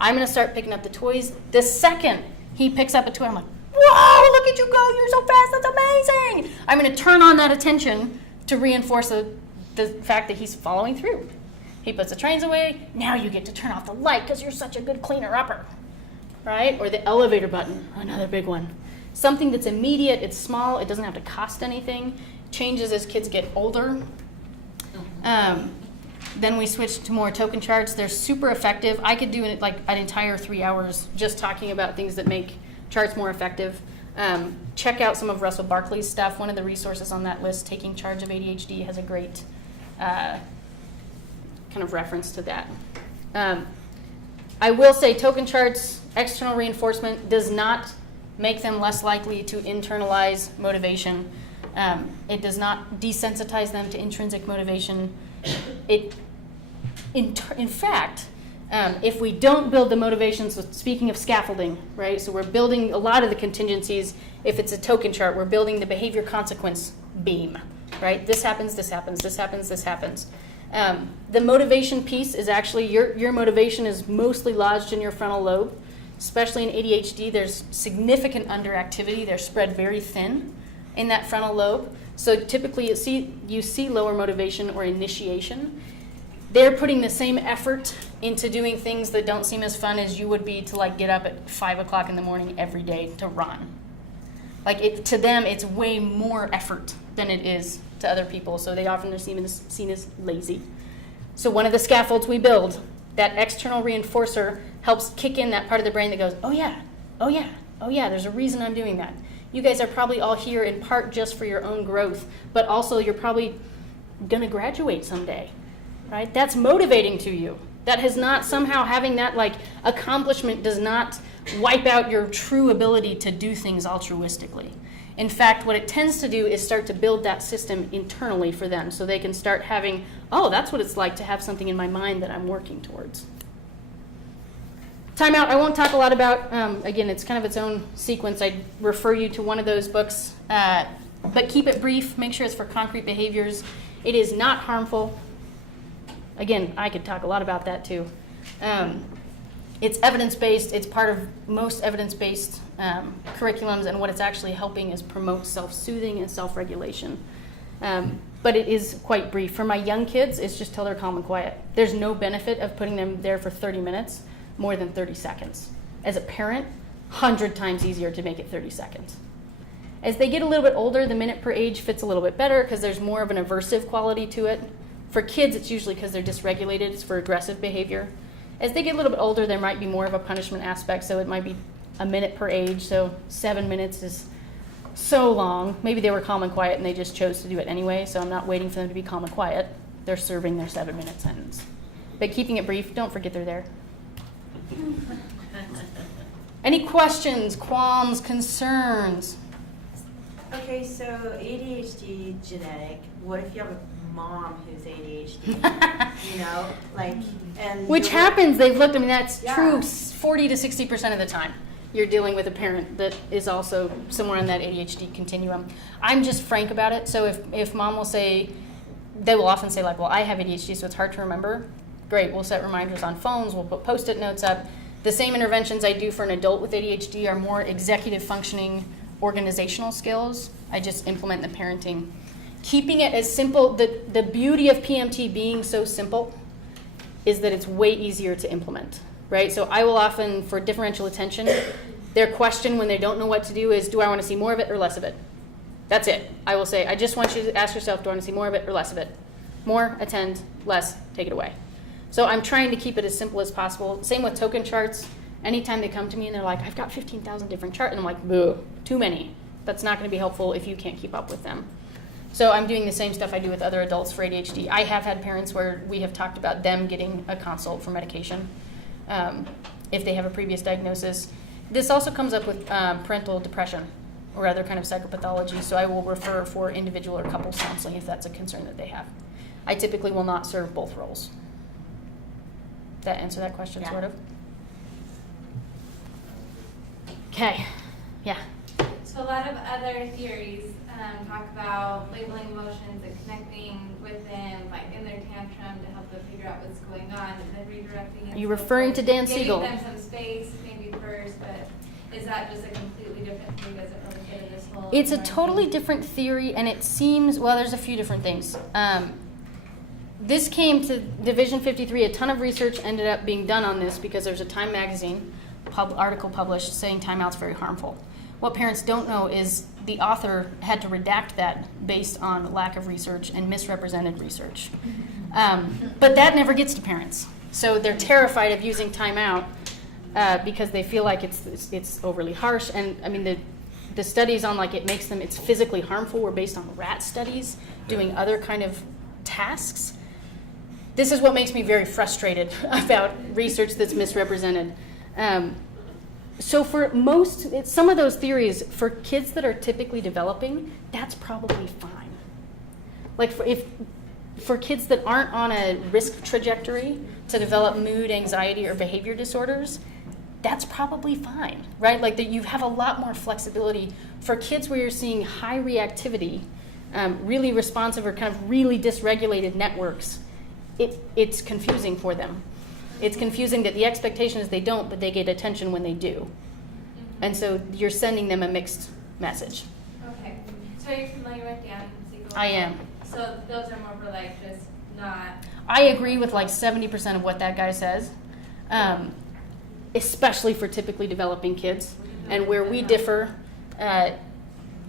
I'm going to start picking up the toys. The second he picks up a toy, I'm like, whoa, look at you go, you're so fast, that's amazing. I'm going to turn on that attention to reinforce the fact that he's following through. He puts the trains away, now you get to turn off the light because you're such a good cleaner-upper, right? Or the elevator button, another big one. Something that's immediate, it's small, it doesn't have to cost anything, changes as kids get older. Then we switch to more token charts. They're super effective. I could do like an entire 3 hours just talking about things that make charts more effective. Check out some of Russell Barkley's stuff. One of the resources on that list, Taking Charge of ADHD, has a great kind of reference to that. I will say token charts, external reinforcement does not make them less likely to internalize motivation. It does not desensitize them to intrinsic motivation. In fact, if we don't build the motivations, so speaking of scaffolding, right? So we're building a lot of the contingencies. If it's a token chart, we're building the behavior consequence beam, right? This happens, this happens, this happens, this happens. The motivation piece is actually, your motivation is mostly lodged in your frontal lobe. Especially in ADHD, there's significant underactivity. They're spread very thin in that frontal lobe. So typically you see lower motivation or initiation. They're putting the same effort into doing things that don't seem as fun as you would be to like get up at 5 o'clock in the morning every day to run. Like to them, it's way more effort than it is to other people. So they often are seen as lazy. So one of the scaffolds we build, that external reinforcer helps kick in that part of the brain that goes, oh yeah, oh yeah, oh yeah, there's a reason I'm doing that. You guys are probably all here in part just for your own growth, but also you're probably gonna graduate someday, right? That's motivating to you. That has not somehow having that like accomplishment does not wipe out your true ability to do things altruistically. In fact, what it tends to do is start to build that system internally for them so they can start having, oh, that's what it's like to have something in my mind that I'm working towards. Timeout, I won't talk a lot about, again, it's kind of its own sequence. I'd refer you to one of those books, but keep it brief, make sure it's for concrete behaviors. It is not harmful. Again, I could talk a lot about that too. It's evidence-based, it's part of most evidence-based curriculums, and what it's actually helping is promote self-soothing and self-regulation. But it is quite brief. For my young kids, it's just till they're calm and quiet. There's no benefit of putting them there for 30 minutes. More than 30 seconds. As a parent, 100 times easier to make it 30 seconds. As they get a little bit older, the minute per age fits a little bit better because there's more of an aversive quality to it. For kids, it's usually because they're dysregulated. It's for aggressive behavior. As they get a little bit older, there might be more of a punishment aspect, so it might be a minute per age. So 7 minutes is so long. Maybe they were calm and quiet and they just chose to do it anyway, so I'm not waiting for them to be calm and quiet. They're serving their 7-minute sentence. But keeping it brief, don't forget they're there. Any questions, qualms, concerns? Okay, so ADHD genetic. What if you have a mom who's ADHD? You know, like, and which happens. They've looked. I mean, that's Yeah. true. 40 to 60% of the time, you're dealing with a parent that is also somewhere in that ADHD continuum. I'm just frank about it. So if mom will say, they will often say like, well, I have ADHD, so it's hard to remember. Great, we'll set reminders on phones, we'll put Post-it notes up. The same interventions I do for an adult with ADHD are more executive functioning organizational skills. I just implement the parenting. Keeping it as simple, the beauty of PMT being so simple is that it's way easier to implement, right? So I will often, for differential attention, their question when they don't know what to do is, do I want to see more of it or less of it? That's it. I will say, I just want you to ask yourself, do I want to see more of it or less of it? More, attend, less, take it away. So I'm trying to keep it as simple as possible. Same with token charts. Anytime they come to me and they're like, I've got 15,000 different charts, and I'm like, boo, too many. That's not going to be helpful if you can't keep up with them. So I'm doing the same stuff I do with other adults for ADHD. I have had parents where we have talked about them getting a consult for medication if they have a previous diagnosis. This also comes up with parental depression or other kind of psychopathology, so I will refer for individual or couples counseling if that's a concern that they have. I typically will not serve both roles. That answer that question, sort of? Okay, yeah. So So a lot of other theories talk about labeling emotions and connecting with them, like in their tantrum to help them figure out what's going on, and then redirecting. And Are you so referring to forth. Dan Siegel? Giving them some space, maybe first, but is that just a completely different thing? Does it really fit in this whole? It's a environment? totally different theory, and it seems, well, there's a few different things. This came to Division 53. A ton of research ended up being done on this because there's a Time magazine article published saying timeout's very harmful. What parents don't know is the author had to redact that based on lack of research and misrepresented research. But that never gets to parents. So they're terrified of using timeout because they feel like it's overly harsh. And I mean, the studies on like it makes them, it's physically harmful were based on rat studies doing other kind of tasks. This is what makes me very frustrated about research that's misrepresented. So for some of those theories, for kids that are typically developing, that's probably fine. Like for kids that aren't on a risk trajectory to develop mood, anxiety, or behavior disorders, that's probably fine, right? Like that you have a lot more flexibility. For kids where you're seeing high reactivity, really responsive or kind of really dysregulated networks, it's confusing for them. It's confusing that the expectation is they don't, but they get attention when they do. And so you're sending them a mixed message. Okay. So you're familiar with Dan Siegel? I am. So those are more for like just not. I agree with like 70% of what that guy says, especially for typically developing kids. And where we differ, and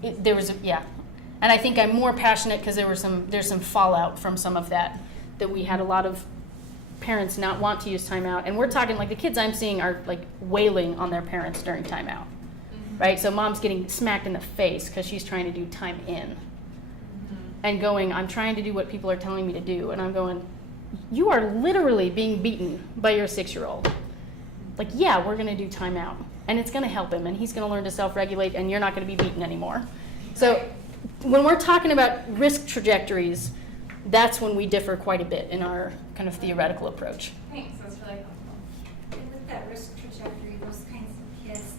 I think I'm more passionate because there's some fallout from some of that we had a lot of parents not want to use timeout, and we're talking like the kids I'm seeing are like wailing on their parents during timeout, right? So mom's getting smacked in the face because she's trying to do time in, and going, I'm trying to do what people are telling me to do, and I'm going, you are literally being beaten by your 6-year-old. Like, yeah, we're gonna do timeout, and it's gonna help him, and he's gonna learn to self-regulate, and you're not gonna be beaten anymore. So when we're talking about risk trajectories, that's when we differ quite a bit in our kind of theoretical approach. Thanks, that's really helpful. And with that risk trajectory, those kinds of kids,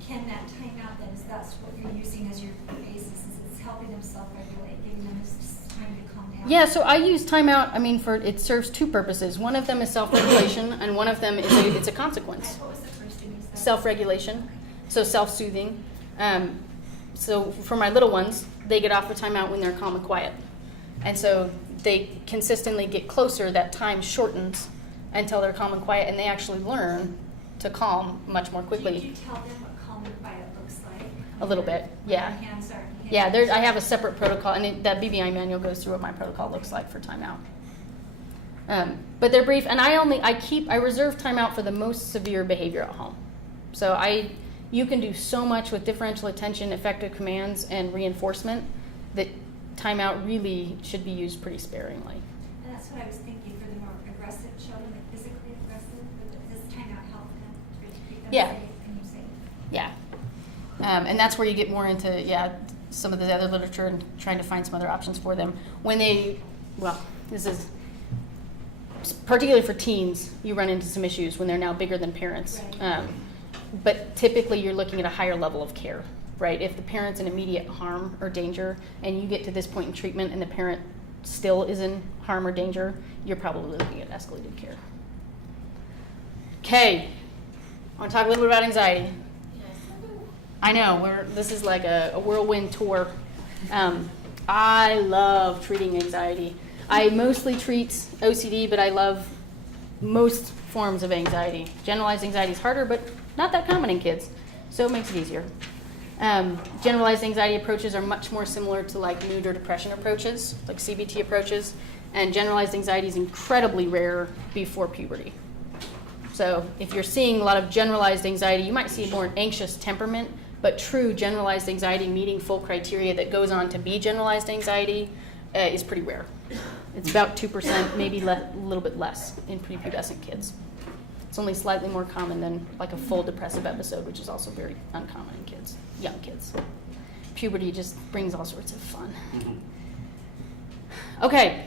can that timeout then, is that's what you're using as your basis, is it's helping them self-regulate, giving them this time to calm down? Yeah, so I use timeout, it serves two purposes. One of them is self-regulation, and one of them is it's a consequence. What was the first thing you said? Self-regulation, so self-soothing. So for my little ones, they get off of timeout when they're calm and quiet. And so they consistently get closer, that time shortens until they're calm and quiet, and they actually learn to calm much more quickly. Did you tell them what calm and quiet looks like? A little bit, yeah. When their hands are. Yeah, I have a separate protocol, and that BBI manual goes through what my protocol looks like for timeout. But they're brief, and I reserve timeout for the most severe behavior at home. So you can do so much with differential attention, effective commands, and reinforcement that timeout really should be used pretty sparingly. And that's what I was thinking for the more aggressive children, like physically aggressive, but does timeout help them to keep them Yeah. safe and you safe? Yeah. And that's where you get more into, some of the other literature and trying to find some other options for them. This is particularly for teens, you run into some issues when they're now bigger than parents. Right. But typically you're looking at a higher level of care, right? If the parent's in immediate harm or danger and you get to this point in treatment and the parent still is in harm or danger, you're probably looking at escalated care. Okay, I want to talk a little bit about anxiety. I know, this is like a whirlwind tour. I love treating anxiety. I mostly treat OCD, but I love most forms of anxiety. Generalized anxiety is harder, but not that common in kids, so it makes it easier. Generalized anxiety approaches are much more similar to like mood or depression approaches, like CBT approaches, and generalized anxiety is incredibly rare before puberty. So if you're seeing a lot of generalized anxiety, you might see more an anxious temperament, but true generalized anxiety meeting full criteria that goes on to be generalized anxiety is pretty rare. It's about 2%, maybe a little bit less in prepubescent kids. It's only slightly more common than like a full depressive episode, which is also very uncommon in kids, young kids. Puberty just brings all sorts of fun. Okay,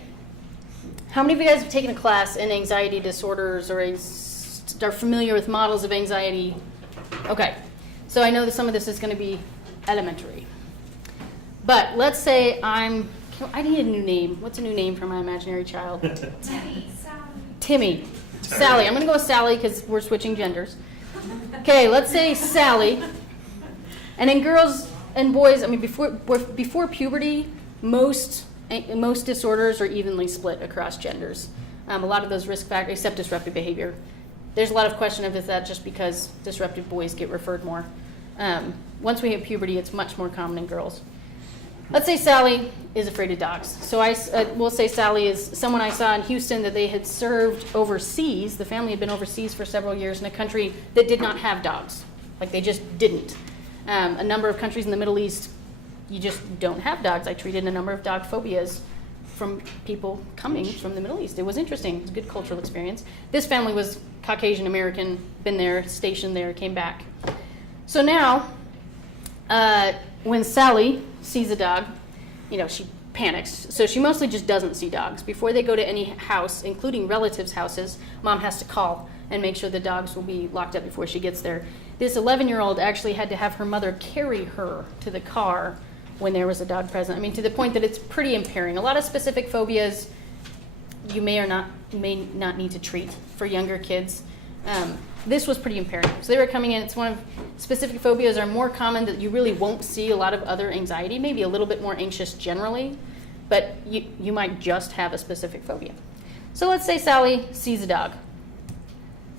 how many of you guys have taken a class in anxiety disorders or are familiar with models of anxiety? Okay, so I know that some of this is going to be elementary. But let's say I need a new name. What's a new name for my imaginary child? Timmy. Sally. I'm going to go with Sally because we're switching genders. Okay, let's say Sally. And in girls and boys, I mean, before puberty, most disorders are evenly split across genders. A lot of those risk factors, except disruptive behavior. There's a lot of question of is that just because disruptive boys get referred more. Once we hit puberty, it's much more common in girls. Let's say Sally is afraid of dogs. So we'll say Sally is someone I saw in Houston that they had served overseas. The family had been overseas for several years in a country that did not have dogs. Like they just didn't. A number of countries in the Middle East, you just don't have dogs. I treated a number of dog phobias from people coming from the Middle East. It was interesting. It was a good cultural experience. This family was Caucasian American, been there, stationed there, came back. So now, when Sally sees a dog, she panics. So she mostly just doesn't see dogs. Before they go to any house, including relatives' houses, mom has to call and make sure the dogs will be locked up before she gets there. This 11-year-old actually had to have her mother carry her to the car when there was a dog present. I mean, to the point that it's pretty impairing. A lot of specific phobias you may not need to treat for younger kids. This was pretty impairing. So they were coming in, it's one of specific phobias are more common that you really won't see a lot of other anxiety, maybe a little bit more anxious generally, but you might just have a specific phobia. So let's say Sally sees a dog.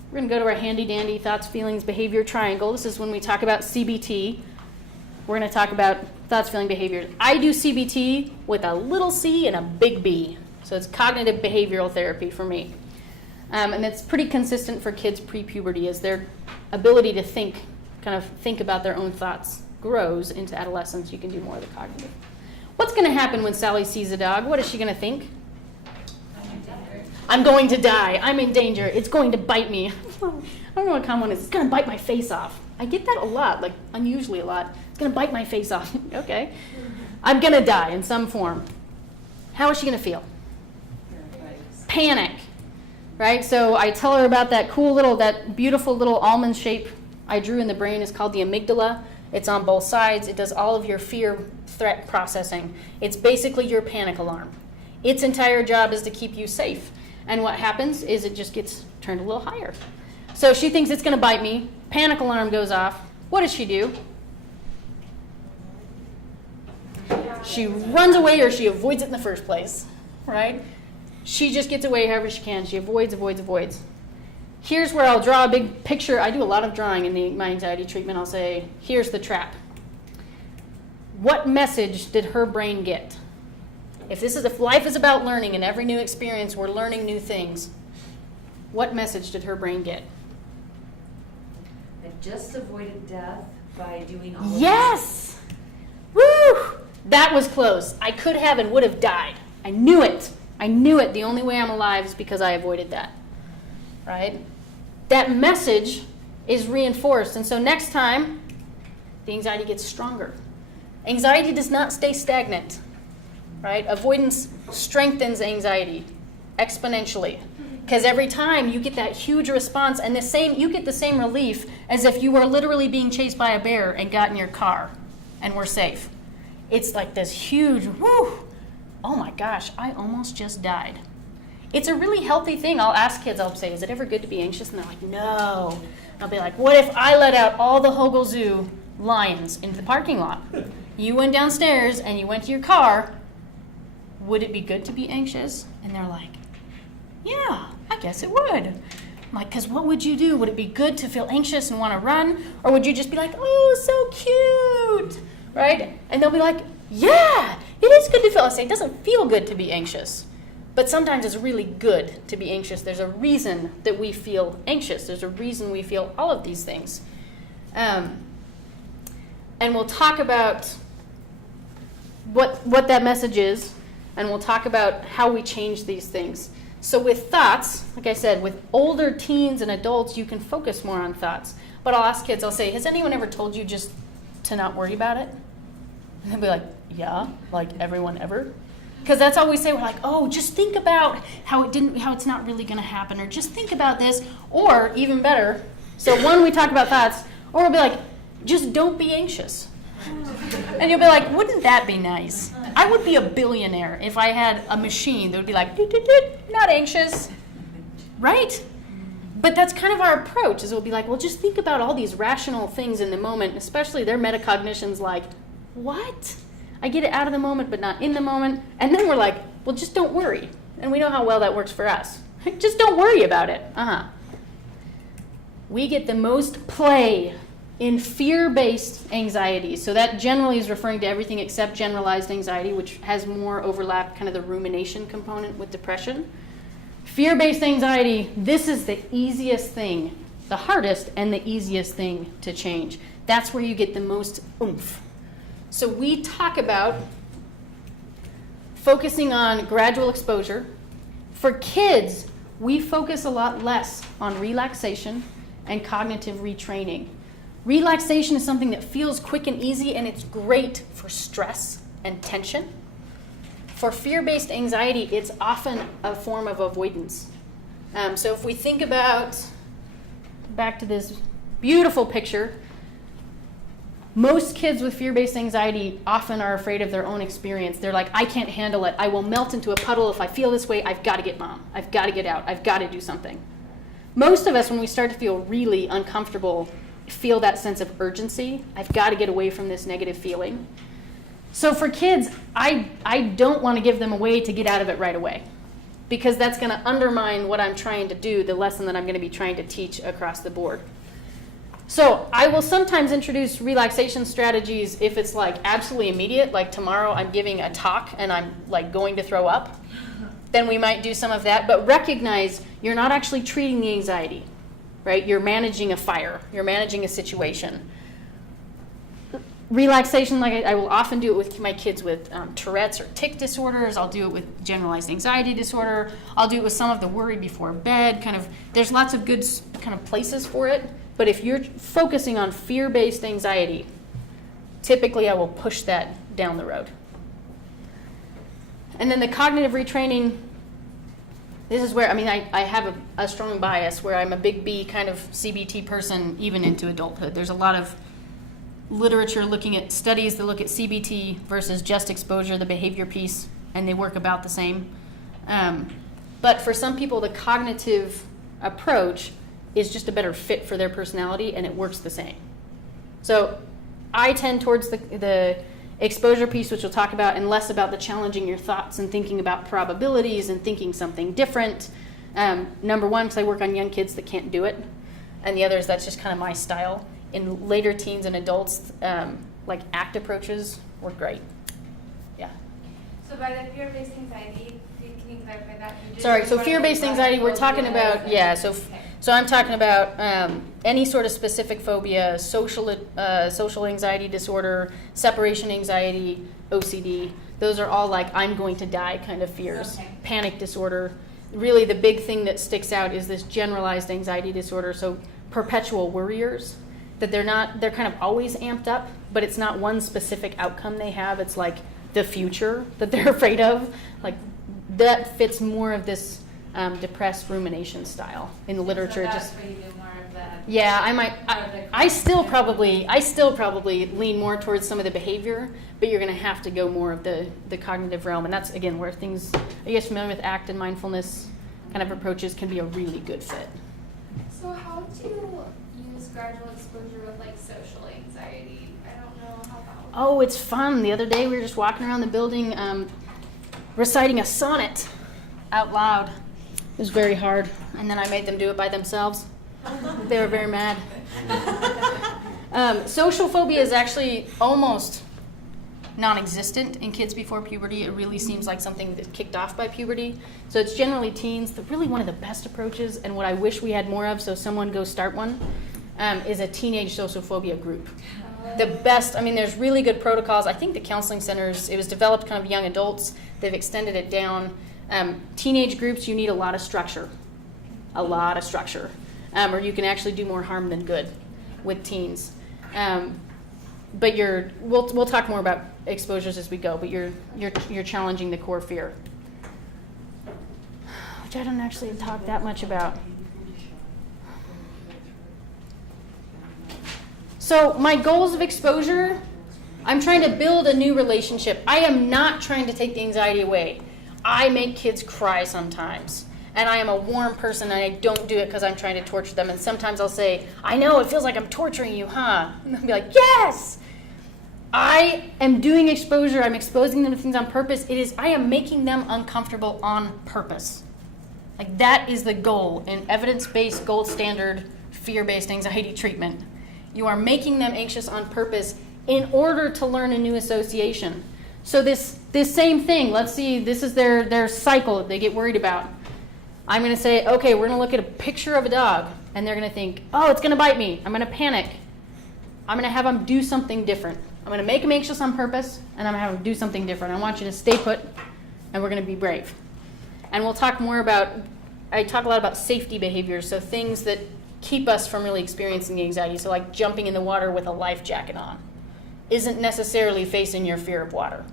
We're going to go to our handy dandy thoughts, feelings, behavior triangle. This is when we talk about CBT. We're going to talk about thoughts, feelings, behaviors. I do CBT with a little c and a big B. So it's cognitive behavioral therapy for me. And it's pretty consistent for kids pre-puberty as their ability to think about their own thoughts grows into adolescence. You can do more of the cognitive. What's going to happen when Sally sees a dog? What is she going to think? I'm going to die. I'm in danger. It's going to bite me. I don't know what common one is. It's going to bite my face off. I get that a lot, like unusually a lot. It's going to bite my face off. Okay. I'm going to die in some form. How is she going to feel? Panic. Right? So I tell her about that beautiful little almond shape I drew in the brain. It's called the amygdala. It's on both sides. It does all of your fear threat processing. It's basically your panic alarm. Its entire job is to keep you safe. And what happens is it just gets turned a little higher. So she thinks it's going to bite me. Panic alarm goes off. What does she do? She runs away or she avoids it in the first place. Right? She just gets away however she can. She avoids. Here's where I'll draw a big picture. I do a lot of drawing in my anxiety treatment. I'll say, here's the trap. What message did her brain get? If life is about learning and every new experience we're learning new things, what message did her brain get? I just avoided death by doing all of Yes! Woo! That was close. I could have and would have died. I knew it. The only way I'm alive is because I avoided that. Right? That message is reinforced. And so next time, the anxiety gets stronger. Anxiety does not stay stagnant. Right? Avoidance strengthens anxiety exponentially. Because every time you get that huge response and you get the same relief as if you were literally being chased by a bear and got in your car and were safe. It's like this huge, whoo, oh my gosh, I almost just died. It's a really healthy thing. I'll ask kids, I'll say, is it ever good to be anxious? And they're like, no. I'll be like, what if I let out all the Hogle Zoo lions into the parking lot? You went downstairs and you went to your car. Would it be good to be anxious? And they're like, yeah, I guess it would. I'm like, because what would you do? Would it be good to feel anxious and want to run? Or would you just be like, oh, so cute, right? And they'll be like, yeah, it is good to feel. I say, it doesn't feel good to be anxious. But sometimes it's really good to be anxious. There's a reason that we feel anxious. There's a reason we feel all of these things. And we'll talk about what that message is, and we'll talk about how we change these things. So with thoughts, like I said, with older teens and adults, you can focus more on thoughts. But I'll ask kids, I'll say, has anyone ever told you just to not worry about it? And they'll be like, yeah, like everyone ever? Because that's all we say. We're like, oh, just think about how it's not really going to happen, or just think about this, or even better. So one, we talk about thoughts, or we'll be like, just don't be anxious. And you'll be like, wouldn't that be nice? I would be a billionaire if I had a machine that would be like, doot, doot, doot, not anxious, right? But that's kind of our approach, is we'll be like, well, just think about all these rational things in the moment, especially their metacognition's like, what? I get it out of the moment, but not in the moment. And then we're like, well, just don't worry. And we know how well that works for us. Just don't worry about it. We get the most play in fear-based anxiety. So that generally is referring to everything except generalized anxiety, which has more overlap, kind of the rumination component with depression. Fear-based anxiety, this is the easiest thing, the hardest and the easiest thing to change. That's where you get the most oomph. So we talk about focusing on gradual exposure. For kids, we focus a lot less on relaxation and cognitive retraining. Relaxation is something that feels quick and easy, and it's great for stress and tension. For fear-based anxiety, it's often a form of avoidance. So if we think about, back to this beautiful picture, most kids with fear-based anxiety often are afraid of their own experience. They're like, I can't handle it. I will melt into a puddle if I feel this way. I've got to get mom. I've got to get out. I've got to do something. Most of us, when we start to feel really uncomfortable, feel that sense of urgency. I've got to get away from this negative feeling. So for kids, I don't want to give them a way to get out of it right away, because that's going to undermine what I'm trying to do, the lesson that I'm going to be trying to teach across the board. So I will sometimes introduce relaxation strategies if it's like absolutely immediate, like tomorrow I'm giving a talk and I'm like going to throw up. Then we might do some of that, but recognize you're not actually treating the anxiety, right? You're managing a fire, you're managing a situation. Relaxation, like I will often do it with my kids with Tourette's or tic disorders. I'll do it with generalized anxiety disorder. I'll do it with some of the worry before bed. Kind of, there's lots of good kind of places for it. But if you're focusing on fear-based anxiety, typically I will push that down the road. And then the cognitive retraining, this is where, I have a strong bias where I'm a big B kind of CBT person even into adulthood. There's a lot of literature looking at studies that look at CBT versus just exposure, the behavior piece, and they work about the same. But for some people, the cognitive approach is just a better fit for their personality, and it works the same. So I tend towards the exposure piece, which we'll talk about, and less about the challenging your thoughts and thinking about probabilities and thinking something different. Number one, because I work on young kids that can't do it, and the other is that's just kind of my style. In later teens and adults, like ACT approaches work great. Yeah. So by the fear-based anxiety, can you clarify that? Sorry, so fear-based anxiety, we're talking about, so I'm talking about any sort of specific phobia, social anxiety disorder, separation anxiety, OCD. Those are all like I'm going to die kind of fears. Okay. Panic disorder. Really the big thing that sticks out is this generalized anxiety disorder. So perpetual worriers, that they're kind of always amped up, but it's not one specific outcome they have. It's like the future that they're afraid of. Like that fits more of this depressed rumination style in the literature. So that's where you do more of the. Yeah, I still probably lean more towards some of the behavior, but you're going to have to go more of the cognitive realm, and that's again where things. Are you guys familiar with ACT and mindfulness kind of approaches can be a really good fit. So how do you use gradual exposure with like social anxiety? I don't know how that would. Oh, it's fun. The other day we were just walking around the building reciting a sonnet out loud. It was very hard, and then I made them do it by themselves. They were very mad. Social phobia is actually almost non-existent in kids before puberty. It really seems like something that's kicked off by puberty. So it's generally teens. Really one of the best approaches, and what I wish we had more of, so someone go start one, is a teenage social phobia group. The best, there's really good protocols. I think the counseling centers, it was developed kind of young adults. They've extended it down. Teenage groups, you need a lot of structure. Or you can actually do more harm than good with teens. But we'll talk more about exposures as we go, but you're challenging the core fear, which I don't actually talk that much about. So my goals of exposure, I'm trying to build a new relationship. I am not trying to take the anxiety away. I make kids cry sometimes. And I am a warm person, and I don't do it because I'm trying to torture them. And sometimes I'll say, I know, it feels like I'm torturing you, huh? And they'll be like, yes! I am doing exposure. I'm exposing them to things on purpose. I am making them uncomfortable on purpose. Like, that is the goal in evidence-based, gold standard, fear-based anxiety treatment. You are making them anxious on purpose in order to learn a new association. So this same thing, let's see, this is their cycle that they get worried about. I'm going to say, okay, we're going to look at a picture of a dog, and they're going to think, oh, it's going to bite me. I'm going to panic. I'm going to have them do something different. I'm going to make them anxious on purpose, and I'm going to have them do something different. I want you to stay put, and we're going to be brave. And we'll talk more about, I talk a lot about safety behaviors, so things that keep us from really experiencing the anxiety. So like jumping in the water with a life jacket on isn't necessarily facing your fear of water,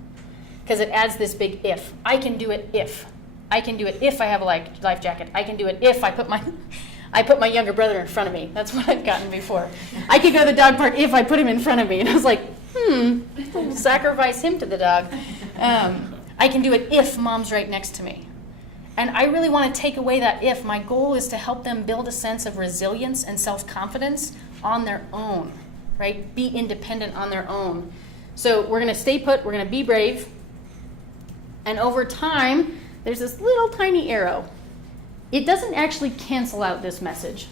because it adds this big if. I can do it if. I can do it if I have a life jacket. I can do it if I put my younger brother in front of me. That's what I've gotten before. I could go to the dog park if I put him in front of me. And I was like, I'll sacrifice him to the dog. I can do it if mom's right next to me. And I really want to take away that if. My goal is to help them build a sense of resilience and self-confidence on their own, right? Be independent on their own. So we're going to stay put. We're going to be brave. And over time, there's this little tiny arrow. It doesn't actually cancel out this message.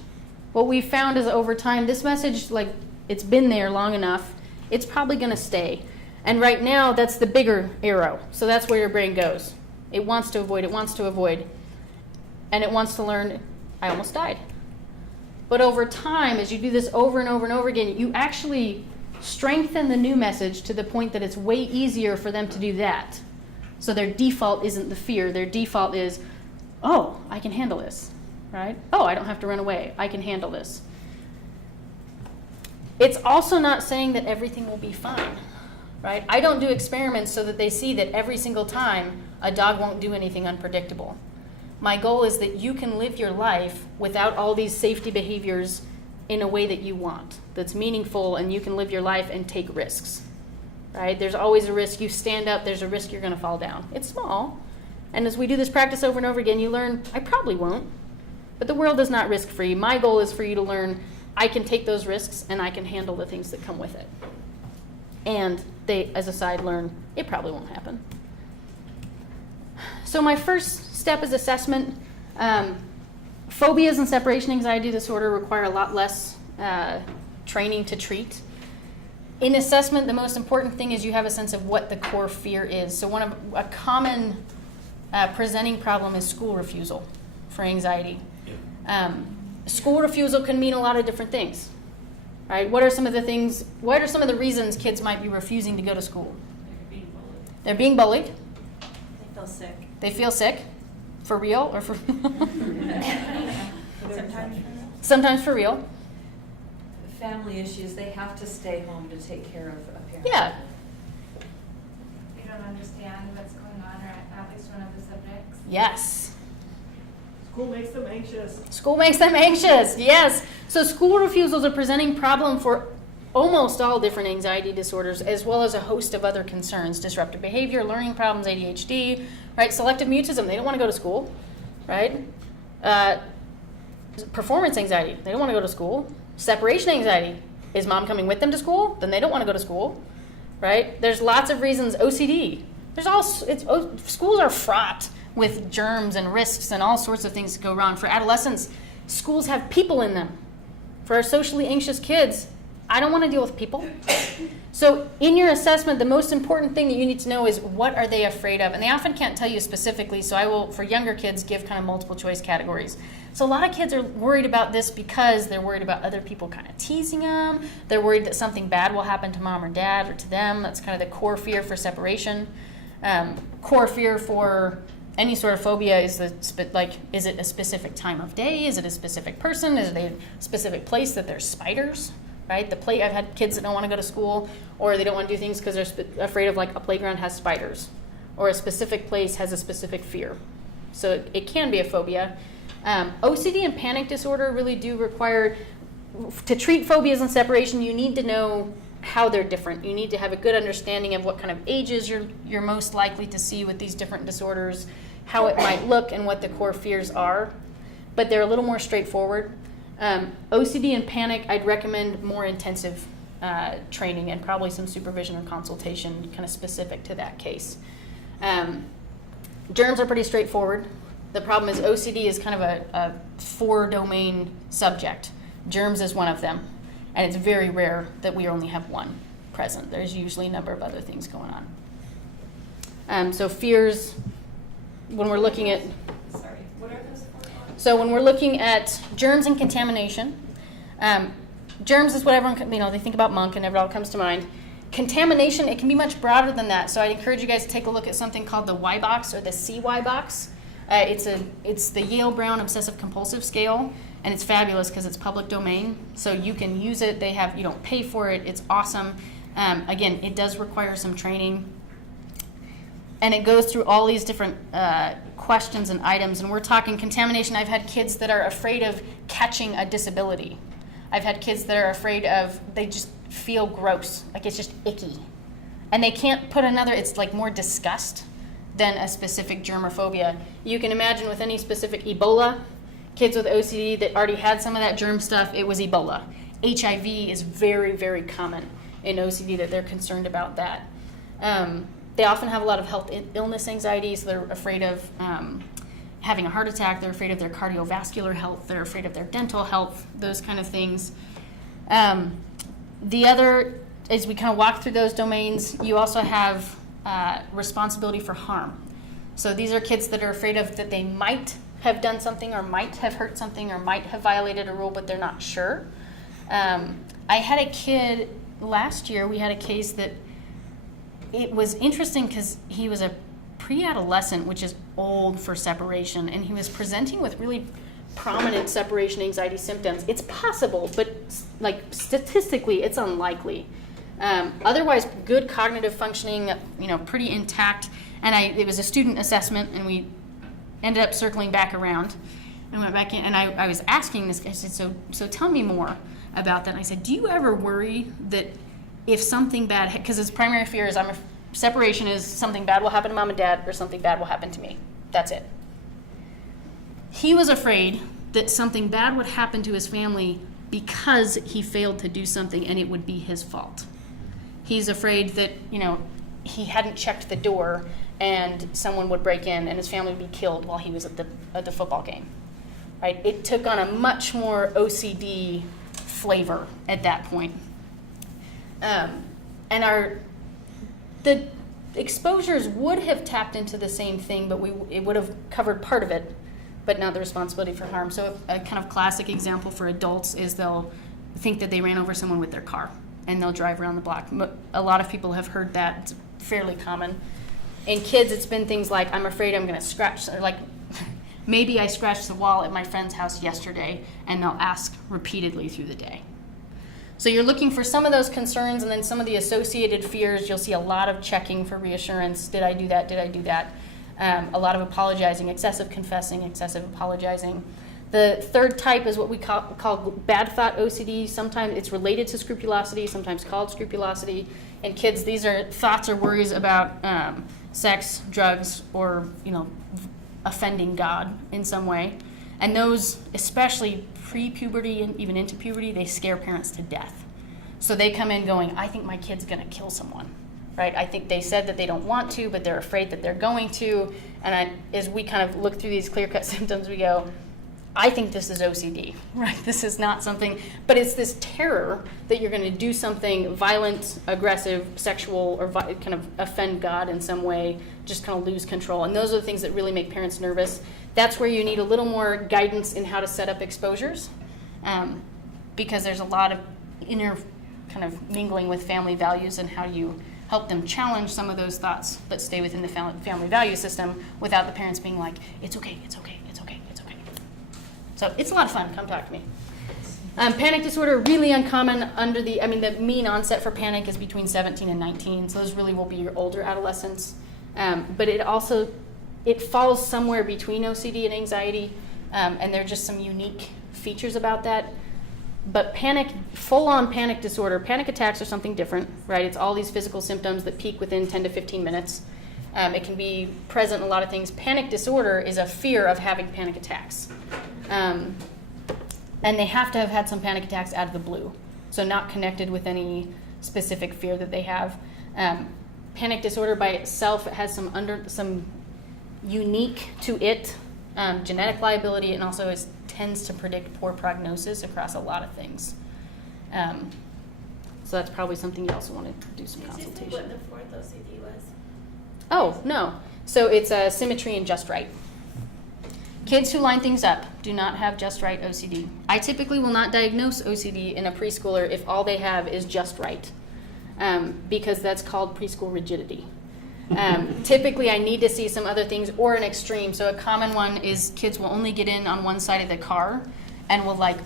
What we found is over time, this message, like, it's been there long enough, it's probably going to stay. And right now, that's the bigger arrow. So that's where your brain goes. It wants to avoid, and it wants to learn, I almost died. But over time, as you do this over and over and over again, you actually strengthen the new message to the point that it's way easier for them to do that. So their default isn't the fear. Their default is, oh, I can handle this, right? Oh, I don't have to run away. I can handle this. It's also not saying that everything will be fine, right? I don't do experiments so that they see that every single time a dog won't do anything unpredictable. My goal is that you can live your life without all these safety behaviors in a way that you want, that's meaningful, and you can live your life and take risks. Right? There's always a risk. You stand up, there's a risk you're going to fall down. It's small. And as we do this practice over and over again, you learn, I probably won't. But the world is not risk-free. My goal is for you to learn, I can take those risks and I can handle the things that come with it. And they, as a side, learn, it probably won't happen. So my first step is assessment. Phobias and separation anxiety disorder require a lot less training to treat. In assessment, the most important thing is you have a sense of what the core fear is. So a common presenting problem is school refusal for anxiety. School refusal can mean a lot of different things, right? What are some of the reasons kids might be refusing to go to school? They're being bullied. They feel sick. They feel sick. For real or for sometimes for real. Family issues, they have to stay home to take care of a parent. Yeah. You don't understand what's going on, or at least one of the subjects. Yes. School makes them anxious. School makes them anxious, yes. So school refusal is a presenting problem for almost all different anxiety disorders, as well as a host of other concerns: disruptive behavior, learning problems, ADHD, right? Selective mutism, they don't want to go to school, right? Performance anxiety, they don't want to go to school. Separation anxiety, is mom coming with them to school? Then they don't want to go to school, right? There's lots of reasons. OCD, schools are fraught with germs and risks and all sorts of things that go wrong. For adolescents, schools have people in them. For our socially anxious kids, I don't want to deal with people. So in your assessment, the most important thing that you need to know is, what are they afraid of? And they often can't tell you specifically, so I will, for younger kids, give kind of multiple choice categories. So a lot of kids are worried about this because they're worried about other people kind of teasing them. They're worried that something bad will happen to mom or dad or to them. That's kind of the core fear for separation. Core fear for any sort of phobia is is it a specific time of day? Is it a specific person? Is it a specific place that there's spiders? Right? I've had kids that don't want to go to school, or they don't want to do things because they're afraid of, like, a playground has spiders, or a specific place has a specific fear. So it can be a phobia. OCD and panic disorder really do require, to treat phobias and separation, you need to know how they're different. You need to have a good understanding of what kind of ages you're most likely to see with these different disorders, how it might look, and what the core fears are. But they're a little more straightforward. OCD and panic, I'd recommend more intensive training and probably some supervision or consultation kind of specific to that case. Germs are pretty straightforward. The problem is OCD is kind of a 4-domain subject. Germs is one of them, and it's very rare that we only have one present. There's usually a number of other things going on. So fears, when we're looking at... Sorry, what are those for? So when we're looking at germs and contamination, germs is what everyone, they think about monk and it all comes to mind. Contamination, it can be much broader than that. So I'd encourage you guys to take a look at something called the Y box or the CY box. It's the Yale Brown Obsessive Compulsive Scale, and it's fabulous because it's public domain. So you can use it. You don't pay for it. It's awesome. Again, it does require some training. And it goes through all these different questions and items. And we're talking contamination. I've had kids that are afraid of catching a disability. I've had kids that are afraid of, they just feel gross. Like it's just icky. And they can't put another, it's like more disgust than a specific germophobia. You can imagine with any specific Ebola, kids with OCD that already had some of that germ stuff, it was Ebola. HIV is very, very common in OCD that they're concerned about that. They often have a lot of health illness anxieties. They're afraid of having a heart attack. They're afraid of their cardiovascular health. They're afraid of their dental health, those kind of things. The other, as we kind of walk through those domains, you also have responsibility for harm. So these are kids that are afraid of that they might have done something or might have hurt something or might have violated a rule, but they're not sure. I had a kid last year, we had a case that it was interesting because he was a pre-adolescent, which is old for separation, and he was presenting with really prominent separation anxiety symptoms. It's possible, but like statistically, it's unlikely. Otherwise, good cognitive functioning, pretty intact. And it was a student assessment, and we ended up circling back around and went back in. And I was asking this guy, I said, so tell me more about that. And I said, do you ever worry that if something bad, because his primary fear is separation is something bad will happen to mom and dad or something bad will happen to me. That's it. He was afraid that something bad would happen to his family because he failed to do something and it would be his fault. He's afraid that, he hadn't checked the door and someone would break in and his family would be killed while he was at the football game. Right? It took on a much more OCD flavor at that point. And the exposures would have tapped into the same thing, but it would have covered part of it, but not the responsibility for harm. So a kind of classic example for adults is they'll think that they ran over someone with their car, and they'll drive around the block. A lot of people have heard that. It's fairly common. In kids, it's been things like, I'm afraid I'm going to scratch, or like, maybe I scratched the wall at my friend's house yesterday, and they'll ask repeatedly through the day. So you're looking for some of those concerns, and then some of the associated fears. You'll see a lot of checking for reassurance. Did I do that? Did I do that? A lot of apologizing, excessive confessing, excessive apologizing. The third type is what we call bad thought OCD. Sometimes it's related to scrupulosity, sometimes called scrupulosity. In kids, these are thoughts or worries about sex, drugs, or offending God in some way. And those, especially pre-puberty and even into puberty, they scare parents to death. So they come in going, I think my kid's going to kill someone, right? I think they said that they don't want to, but they're afraid that they're going to. And as we kind of look through these clear-cut symptoms, we go, I think this is OCD, right? This is not something, but it's this terror that you're going to do something violent, aggressive, sexual, or kind of offend God in some way, just kind of lose control. And those are the things that really make parents nervous. That's where you need a little more guidance in how to set up exposures, because there's a lot of inner kind of mingling with family values and how you help them challenge some of those thoughts, but stay within the family value system without the parents being like, it's okay, it's okay, it's okay, it's okay. So it's a lot of fun. Come talk to me. Panic disorder, really uncommon the mean onset for panic is between 17 and 19, so those really will be your older adolescents. But it falls somewhere between OCD and anxiety, and there are just some unique features about that. But full-on panic disorder, panic attacks are something different, right? It's all these physical symptoms that peak within 10 to 15 minutes. It can be present in a lot of things. Panic disorder is a fear of having panic attacks. And they have to have had some panic attacks out of the blue, so not connected with any specific fear that they have. Panic disorder by itself has some unique to it genetic liability, and also tends to predict poor prognosis across a lot of things. So that's probably something you also want to do some consultation. Did you say what the fourth OCD was? Oh, no. So it's symmetry and just right. Kids who line things up do not have just right OCD. I typically will not diagnose OCD in a preschooler if all they have is just right, because that's called preschool rigidity. Typically, I need to see some other things or an extreme. So a common one is kids will only get in on one side of the car and will like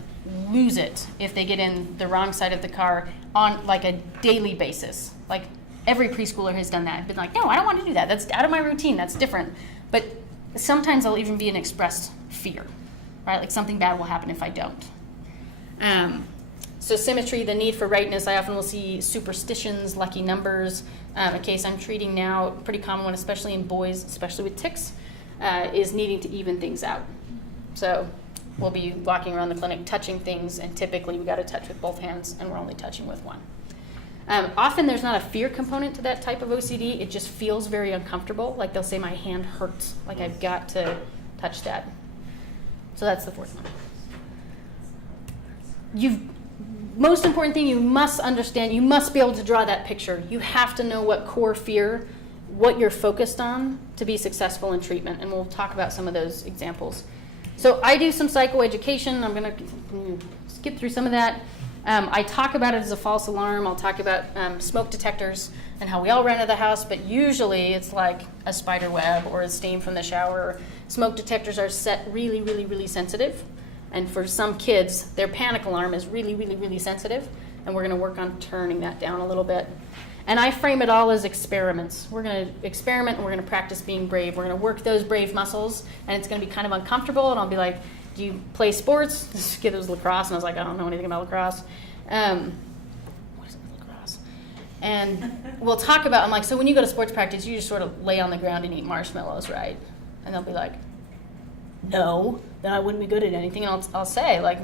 lose it if they get in the wrong side of the car on like a daily basis. Like every preschooler has done that. I've been like, no, I don't want to do that. That's out of my routine. That's different. But sometimes there'll even be an expressed fear, right? Like something bad will happen if I don't. So symmetry, the need for rightness, I often will see superstitions, lucky numbers. A case I'm treating now, pretty common one, especially in boys, especially with tics, is needing to even things out. So we'll be walking around the clinic touching things, and typically we got to touch with both hands, and we're only touching with one. Often there's not a fear component to that type of OCD. It just feels very uncomfortable. Like they'll say my hand hurts, like I've got to touch that. So that's the fourth one. Most important thing you must understand, you must be able to draw that picture. You have to know what core fear, what you're focused on to be successful in treatment, and we'll talk about some of those examples. So I do some psychoeducation. I'm going to skip through some of that. I talk about it as a false alarm. I'll talk about smoke detectors and how we all run out of the house, but usually it's like a spider web or a steam from the shower. Smoke detectors are set really, really, really sensitive. And for some kids, their panic alarm is really, really, really sensitive, and we're going to work on turning that down a little bit. And I frame it all as experiments. We're going to experiment, and we're going to practice being brave. We're going to work those brave muscles, and it's going to be kind of uncomfortable, and I'll be like, do you play sports? This kid was lacrosse, and I was like, I don't know anything about lacrosse. What is lacrosse? And we'll talk about, I'm like, so when you go to sports practice, you just sort of lay on the ground and eat marshmallows, right? And they'll be like, no, then I wouldn't be good at anything. And I'll say, like,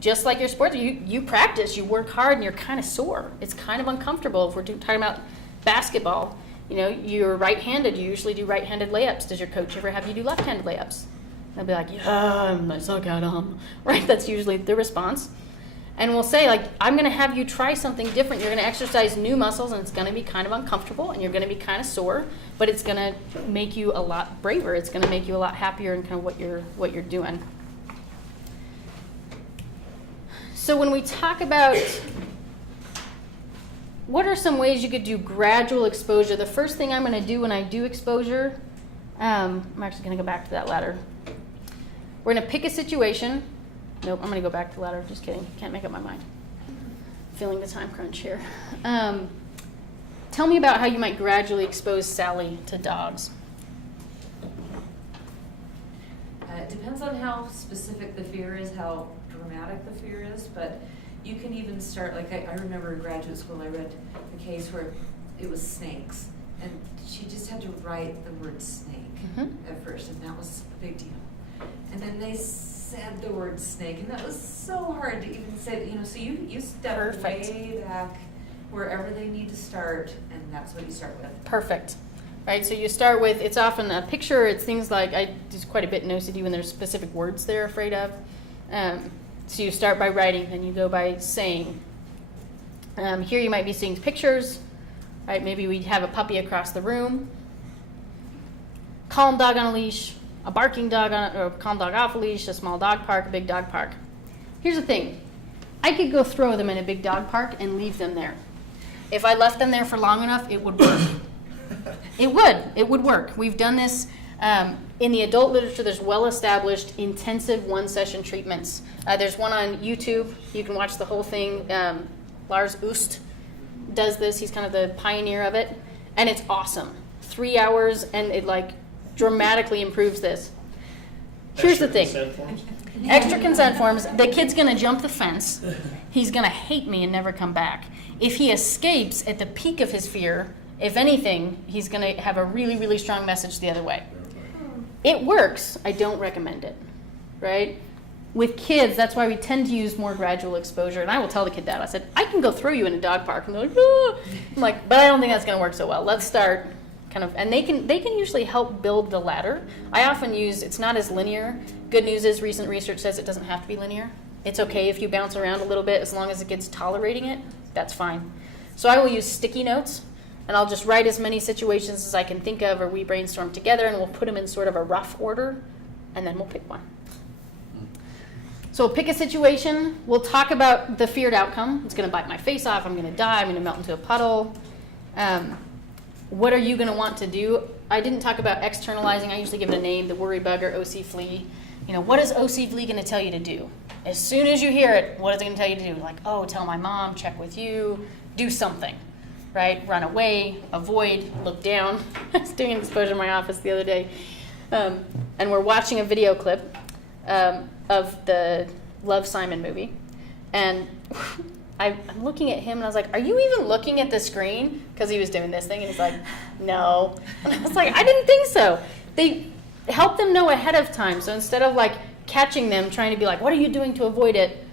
just like your sports, you practice, you work hard, and you're kind of sore. It's kind of uncomfortable. If we're talking about basketball, you're right-handed. You usually do right-handed layups. Does your coach ever have you do left-handed layups? And they'll be like, yeah, I suck at them. Right? That's usually the response. And we'll say, like, I'm going to have you try something different. You're going to exercise new muscles, and it's going to be kind of uncomfortable, and you're going to be kind of sore, but it's going to make you a lot braver. It's going to make you a lot happier in kind of what you're doing. So when we talk about what are some ways you could do gradual exposure, the first thing I'm going to do when I do exposure, I'm actually going to go back to that ladder. We're going to pick a situation. Nope, I'm going to go back to the ladder. Just kidding. Can't make up my mind. Feeling the time crunch here. Tell me about how you might gradually expose Sally to dogs. It depends on how specific the fear is, how dramatic the fear is, but you can even start, like I remember in graduate school I read a case where it was snakes, and she just had to write the word snake at first, and that was a big deal. And then they said the word snake, and that was so hard to even say, so you step way back wherever they need to start, and that's what you start with. Perfect. Right, so you start with, it's often a picture, it's things like, I do quite a bit in OCD when there's specific words they're afraid of. So you start by writing, then you go by saying. Here you might be seeing pictures, right? Maybe we have a puppy across the room. Calm dog on a leash, a barking dog or a calm dog off a leash, a small dog park, a big dog park. Here's the thing. I could go throw them in a big dog park and leave them there. If I left them there for long enough, it would work. It would work. We've done this in the adult literature. There's well-established intensive one-session treatments. There's one on YouTube. You can watch the whole thing. Lars Oost does this. He's kind of the pioneer of it, and it's awesome. 3 hours, and it like dramatically improves this. Here's the Extra thing. consent forms? Extra consent forms, the kid's gonna jump the fence. He's gonna hate me and never come back. If he escapes at the peak of his fear, if anything, he's gonna have a really, really strong message the other way. It works. I don't recommend it, right? With kids, that's why we tend to use more gradual exposure. And I will tell the kid that. I said, I can go throw you in a dog park. And they're like, ah. I'm like, but I don't think that's gonna work so well. Let's start kind of, and they can usually help build the ladder. I often use, it's not as linear. Good news is recent research says it doesn't have to be linear. It's okay if you bounce around a little bit as long as the kid's tolerating it, that's fine. So I will use sticky notes, and I'll just write as many situations as I can think of, or we brainstorm together, and we'll put them in sort of a rough order, and then we'll pick one. So we'll pick a situation, we'll talk about the feared outcome. It's gonna bite my face off, I'm gonna die, I'm gonna melt into a puddle. What are you gonna want to do? I didn't talk about externalizing, I usually give it a name, the worry bug or OC flea. You know, what is OC flea gonna tell you to do? As soon as you hear it, what is it gonna tell you to do? Like, oh, tell my mom, check with you, do something, right? Run away, avoid, look down. I was doing an exposure in my office the other day, and we're watching a video clip of the Love, Simon movie, and I'm looking at him and I was like, are you even looking at the screen? Because he was doing this thing and he's like, no. And I was like, I didn't think so. They help them know ahead of time. So instead of like catching them, trying to be like, what are you doing to avoid it?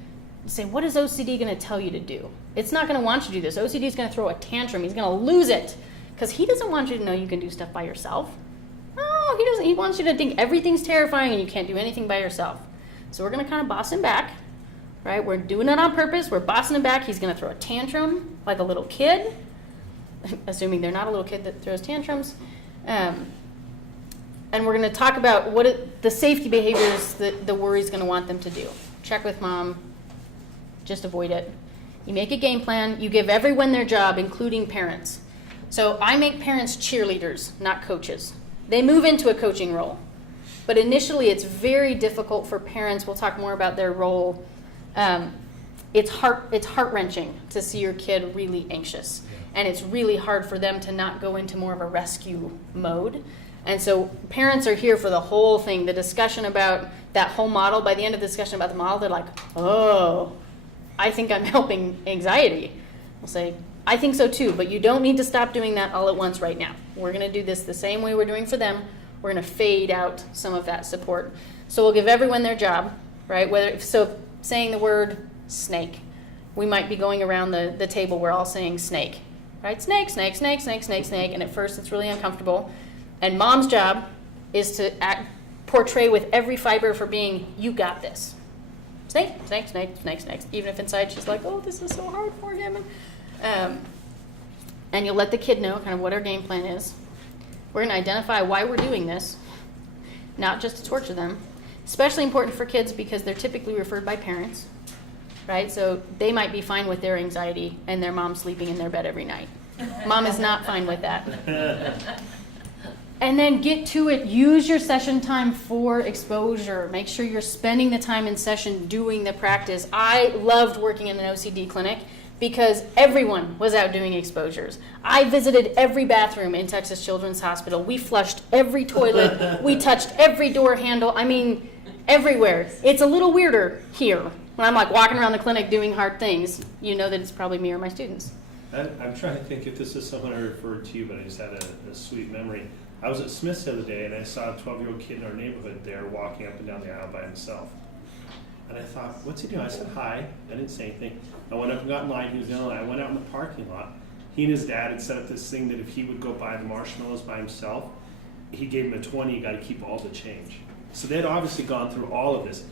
Say, what is OCD going to tell you to do? It's not going to want you to do this. OCD is going to throw a tantrum. He's going to lose it because he doesn't want you to know you can do stuff by yourself. No, he doesn't. He wants you to think everything's terrifying and you can't do anything by yourself. So we're going to kind of boss him back, right? We're doing it on purpose. We're bossing him back. He's going to throw a tantrum like a little kid, assuming they're not a little kid that throws tantrums. And we're going to talk about the safety behaviors that the worry's going to want them to do. Check with mom. Just avoid it. You make a game plan. You give everyone their job, including parents. So I make parents cheerleaders, not coaches. They move into a coaching role. But initially, it's very difficult for parents. We'll talk more about their role. It's heart-wrenching to see your kid really anxious. And it's really hard for them to not go into more of a rescue mode. And so parents are here for the whole thing, the discussion about that whole model. By the end of the discussion about the model, they're like, oh, I think I'm helping anxiety. We'll say, I think so too, but you don't need to stop doing that all at once right now. We're going to do this the same way we're doing for them. We're going to fade out some of that support. So we'll give everyone their job, right? So saying the word snake, we might be going around the table, we're all saying snake, right? Snake, snake, snake, snake, snake, snake. And at first it's really uncomfortable. And mom's job is to portray with every fiber for being, you got this. Snake, snake, snake, snake, snake. Even if inside she's like, oh, this is so hard for him. And you'll let the kid know kind of what our game plan is. We're going to identify why we're doing this, not just to torture them. Especially important for kids because they're typically referred by parents, right? So they might be fine with their anxiety and their mom sleeping in their bed every night. Mom is not fine with that. And then get to it. Use your session time for exposure. Make sure you're spending the time in session doing the practice. I loved working in an OCD clinic because everyone was out doing exposures. I visited every bathroom in Texas Children's Hospital. We flushed every toilet. We touched every door handle. I mean, everywhere. It's a little weirder here. When I'm like walking around the clinic doing hard things, you know that it's probably me or my students. I'm trying to think if this is someone I referred to you, but I just had a sweet memory. I was at Smith's the other day and I saw a 12-year-old kid in our neighborhood there walking up and down the aisle by himself. And I thought, what's he doing? I said hi. I didn't say anything. I went up and got in line. He was in line. I went out in the parking lot. He and his dad had set up this thing that if he would go buy the marshmallows by himself, he gave him a 20, you got to keep all the change. So they had obviously gone through all of this.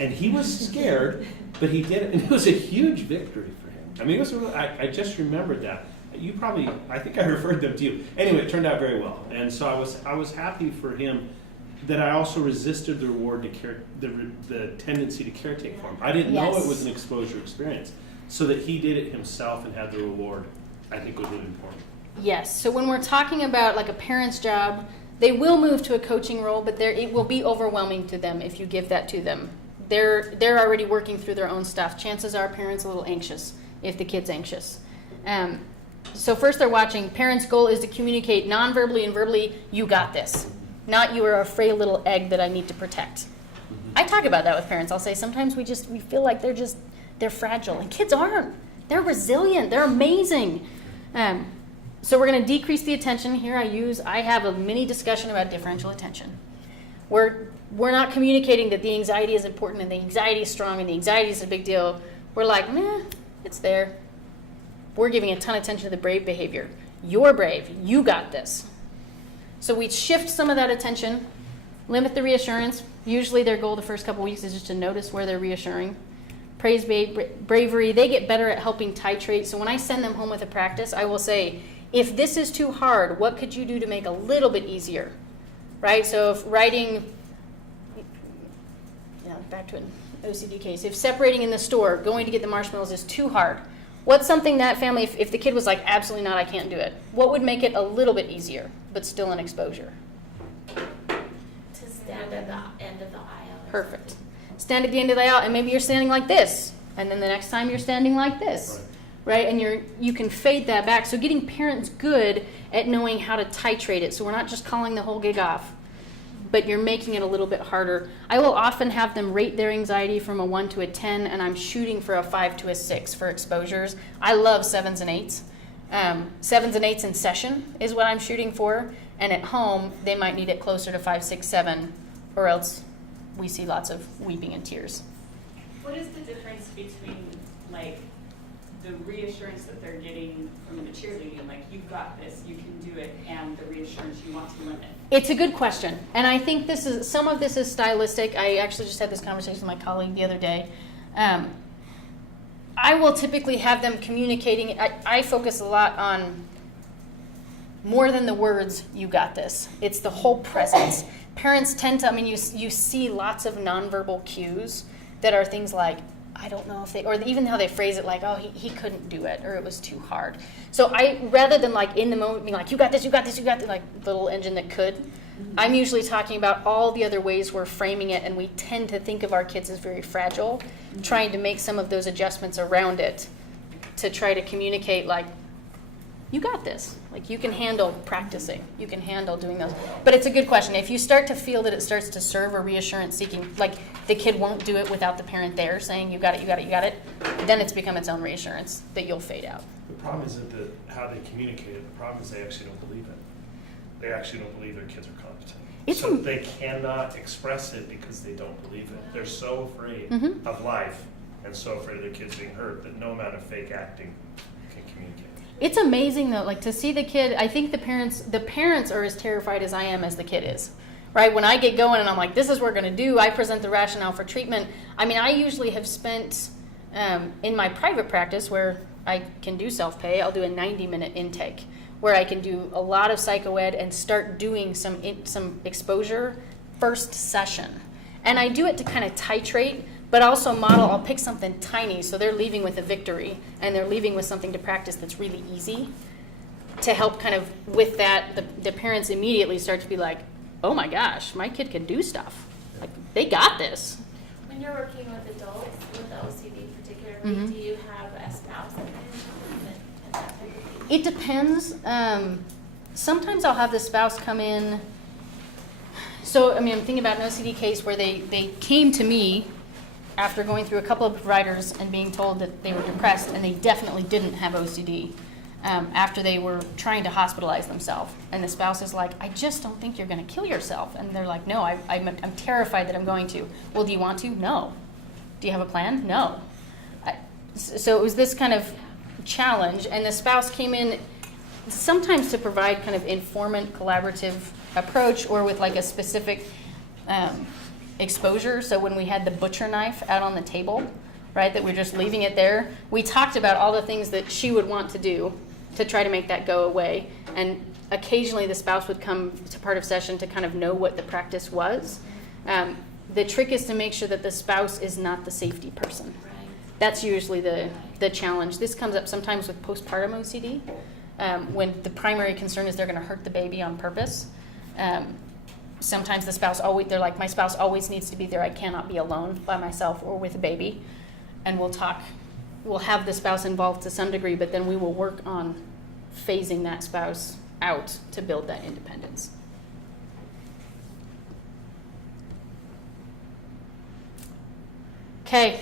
And he was scared, but he did it. And it was a huge victory for him. I mean, it was I just remembered that. You probably, I think I referred them to you. Anyway, it turned out very well. And so I was happy for him that I also resisted the reward to the tendency to caretake for him. I didn't know it was an exposure experience. So that he did it himself and had the reward, I think was really important. Yes, so when we're talking about like a parent's job, they will move to a coaching role, but it will be overwhelming to them if you give that to them. They're already working through their own stuff. Chances are parents a little anxious if the kid's anxious. So first they're watching. Parents' goal is to communicate non-verbally and verbally, you got this. Not you are a frail little egg that I need to protect. I talk about that with parents. I'll say sometimes we feel like they're fragile, and kids aren't. They're resilient. They're amazing. So we're going to decrease the attention. Here I have a mini discussion about differential attention. We're not communicating that the anxiety is important and the anxiety is strong and the anxiety is a big deal. We're like, meh, it's there. We're giving a ton of attention to the brave behavior. You're brave. You got this. So we shift some of that attention, limit the reassurance. Usually their goal the first couple weeks is just to notice where they're reassuring. Praise bravery. They get better at helping titrate. So when I send them home with a practice, I will say, if this is too hard, what could you do to make a little bit easier? Right? So if writing, back to an OCD case, if separating in the store, going to get the marshmallows is too hard, what's something that family, if the kid was like, absolutely not, I can't do it, what would make it a little bit easier, but still an exposure? To stand at the end of the aisle. Perfect. Stand at the end of the aisle, and maybe you're standing like this, and then the next time you're standing like this, right? And you can fade that back. So getting parents good at knowing how to titrate it, so we're not just calling the whole gig off, but you're making it a little bit harder. I will often have them rate their anxiety from a 1 to a 10, and I'm shooting for a 5 to a 6 for exposures. I love 7s and 8s. 7s and 8s in session is what I'm shooting for, and at home, they might need it closer to 5, 6, 7, or else we see lots of weeping and tears. What is the difference between, like, the reassurance that they're getting from the cheerleading, like, you've got this, you can do it, and the reassurance you want to limit? It's a good question, and I think some of this is stylistic. I actually just had this conversation with my colleague the other day. I will typically have them communicating. I focus a lot on more than the words, you got this. It's the whole presence. Parents tend to, you see lots of nonverbal cues that are things like, I don't know if they, or even how they phrase it, like, oh, he couldn't do it, or it was too hard. So rather than like in the moment being like, you got this, you got this, you got this, like little engine that could, I'm usually talking about all the other ways we're framing it, and we tend to think of our kids as very fragile, trying to make some of those adjustments around it to try to communicate like, you got this. Like, you can handle practicing. You can handle doing those. But it's a good question. If you start to feel that it starts to serve a reassurance seeking, like the kid won't do it without the parent there saying, you got it, you got it, you got it, then it's become its own reassurance that you'll fade out. The problem isn't how they communicate it. The problem is they actually don't believe it. They actually don't believe their kids are competent. So they cannot express it because they don't believe it. They're so afraid of life and so afraid of their kids being hurt that no amount of fake acting can communicate. It's amazing though, like to see the kid. I think the parents are as terrified as I am as the kid is, right? When I get going and I'm like, this is what we're going to do, I present the rationale for treatment. I usually have spent in my private practice where I can do self-pay, I'll do a 90-minute intake where I can do a lot of psychoed and start doing some exposure first session. And I do it to kind of titrate, but also model, I'll pick something tiny so they're leaving with a victory and they're leaving with something to practice that's really easy to help kind of with that, the parents immediately start to be like, oh my gosh, my kid can do stuff. Like, they got this. When you're working with adults with OCD particularly, do you have a spouse that and that type of thing? It depends. Sometimes I'll have the spouse come in. So, I'm thinking about an OCD case where they came to me after going through a couple of providers and being told that they were depressed, and they definitely didn't have OCD after they were trying to hospitalize themselves. And the spouse is like, I just don't think you're going to kill yourself. And they're like, no, I'm terrified that I'm going to. Well, do you want to? No. Do you have a plan? No. So it was this kind of challenge, and the spouse came in sometimes to provide kind of informant collaborative approach or with like a specific exposure. So when we had the butcher knife out on the table, right, that we're just leaving it there, we talked about all the things that she would want to do to try to make that go away. And occasionally the spouse would come to part of session to kind of know what the practice was. The trick is to make sure that the spouse is not the safety person. That's usually the challenge. This comes up sometimes with postpartum OCD, when the primary concern is they're going to hurt the baby on purpose. Sometimes the spouse they're like, my spouse always needs to be there. I cannot be alone by myself or with a baby. And we'll have the spouse involved to some degree, but then we will work on phasing that spouse out to build that independence. Okay.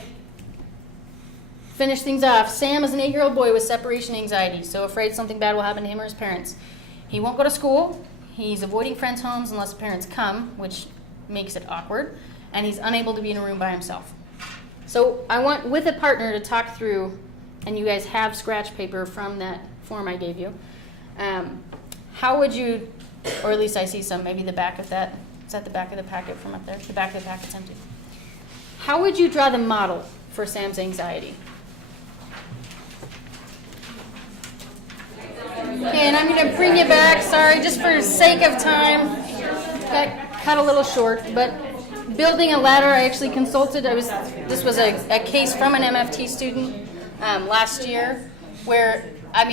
Finish things off. Sam is an 8-year-old boy with separation anxiety, so afraid something bad will happen to him or his parents. He won't go to school. He's avoiding friends' homes unless parents come, which makes it awkward, and he's unable to be in a room by himself. So I want, with a partner, to talk through, and you guys have scratch paper from that form I gave you. How would you, or at least I see some, maybe the back of that, is that the back of the packet from up there? The back of the packet's empty. How would you draw the model for Sam's anxiety? Okay, and I'm going to bring you back, sorry, just for sake of time. Got cut a little short, but building a ladder, I actually consulted, this was a case from an MFT student last year, where, a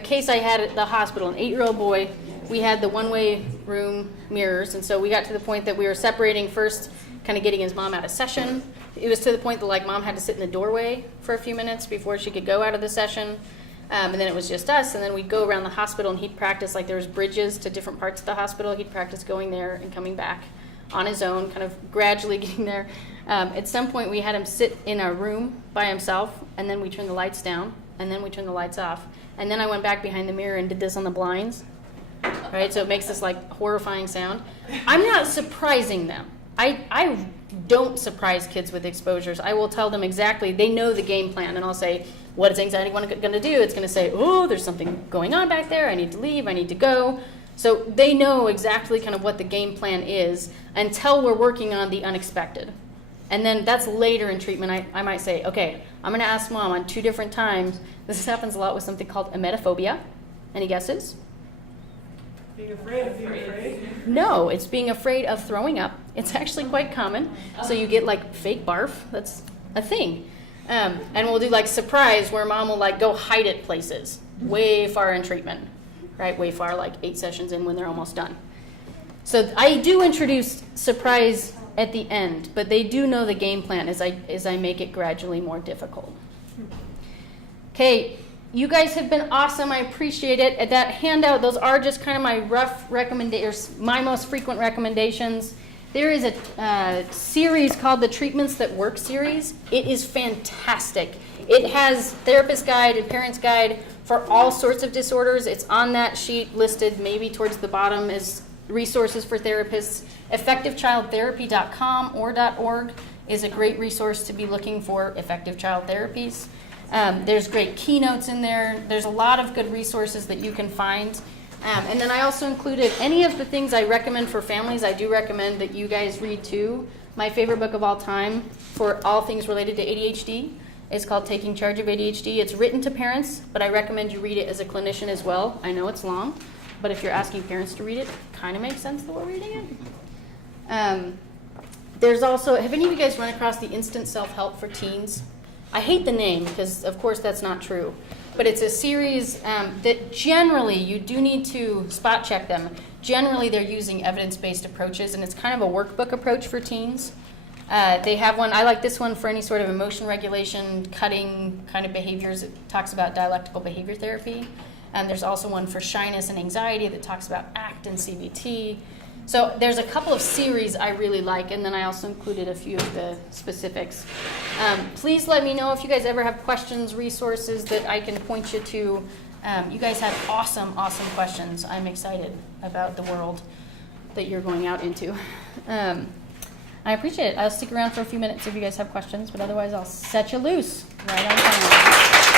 case I had at the hospital, an 8-year-old boy. We had the one-way room mirrors, and so we got to the point that we were separating first, kind of getting his mom out of session. It was to the point that mom had to sit in the doorway for a few minutes before she could go out of the session. And then it was just us, and then we'd go around the hospital and he'd practice, there was bridges to different parts of the hospital. He'd practice going there and coming back on his own, kind of gradually getting there. At some point we had him sit in a room by himself, and then we turned the lights down, and then we turned the lights off. And then I went back behind the mirror and did this on the blinds, right? So it makes this horrifying sound. I'm not surprising them. I don't surprise kids with exposures. I will tell them exactly, they know the game plan, and I'll say, what is anxiety going to do? It's going to say, oh, there's something going on back there. I need to leave. I need to go. So they know exactly kind of what the game plan is until we're working on the unexpected. And then that's later in treatment. I might say, okay, I'm going to ask mom on 2 different times. This happens a lot with something called emetophobia. Any guesses? Being afraid of being afraid? No, it's being afraid of throwing up. It's actually quite common. So you get fake barf. That's a thing. And we'll do surprise, where mom will go hide it places way far in treatment, right? Way far, 8 sessions in when they're almost done. So I do introduce surprise at the end, but they do know the game plan as I make it gradually more difficult. Okay, you guys have been awesome. I appreciate it. At that handout, those are just kind of my rough recommendations, my most frequent recommendations. There is a series called the Treatments That Work series. It is fantastic. It has therapist guide and parents guide for all sorts of disorders. It's on that sheet listed maybe towards the bottom as resources for therapists. EffectiveChildTherapy.com or .org is a great resource to be looking for effective child therapies. There's great keynotes in there. There's a lot of good resources that you can find. And then I also included any of the things I recommend for families. I do recommend that you guys read too. My favorite book of all time for all things related to ADHD is called Taking Charge of ADHD. It's written to parents, but I recommend you read it as a clinician as well. I know it's long, but if you're asking parents to read it, it kind of makes sense that we're reading it. There's also, have any of you guys run across the Instant Self-Help for Teens? I hate the name because, of course, that's not true. But it's a series that generally you do need to spot check them. Generally, they're using evidence-based approaches, and it's kind of a workbook approach for teens. They have one, I like this one for any sort of emotion regulation, cutting kind of behaviors. It talks about dialectical behavior therapy. And there's also one for shyness and anxiety that talks about ACT and CBT. So there's a couple of series I really like, and then I also included a few of the specifics. Please let me know if you guys ever have questions, resources that I can point you to. You guys have awesome, awesome questions. I'm excited about the world that you're going out into. I appreciate it. I'll stick around for a few minutes if you guys have questions, but otherwise I'll set you loose right on time.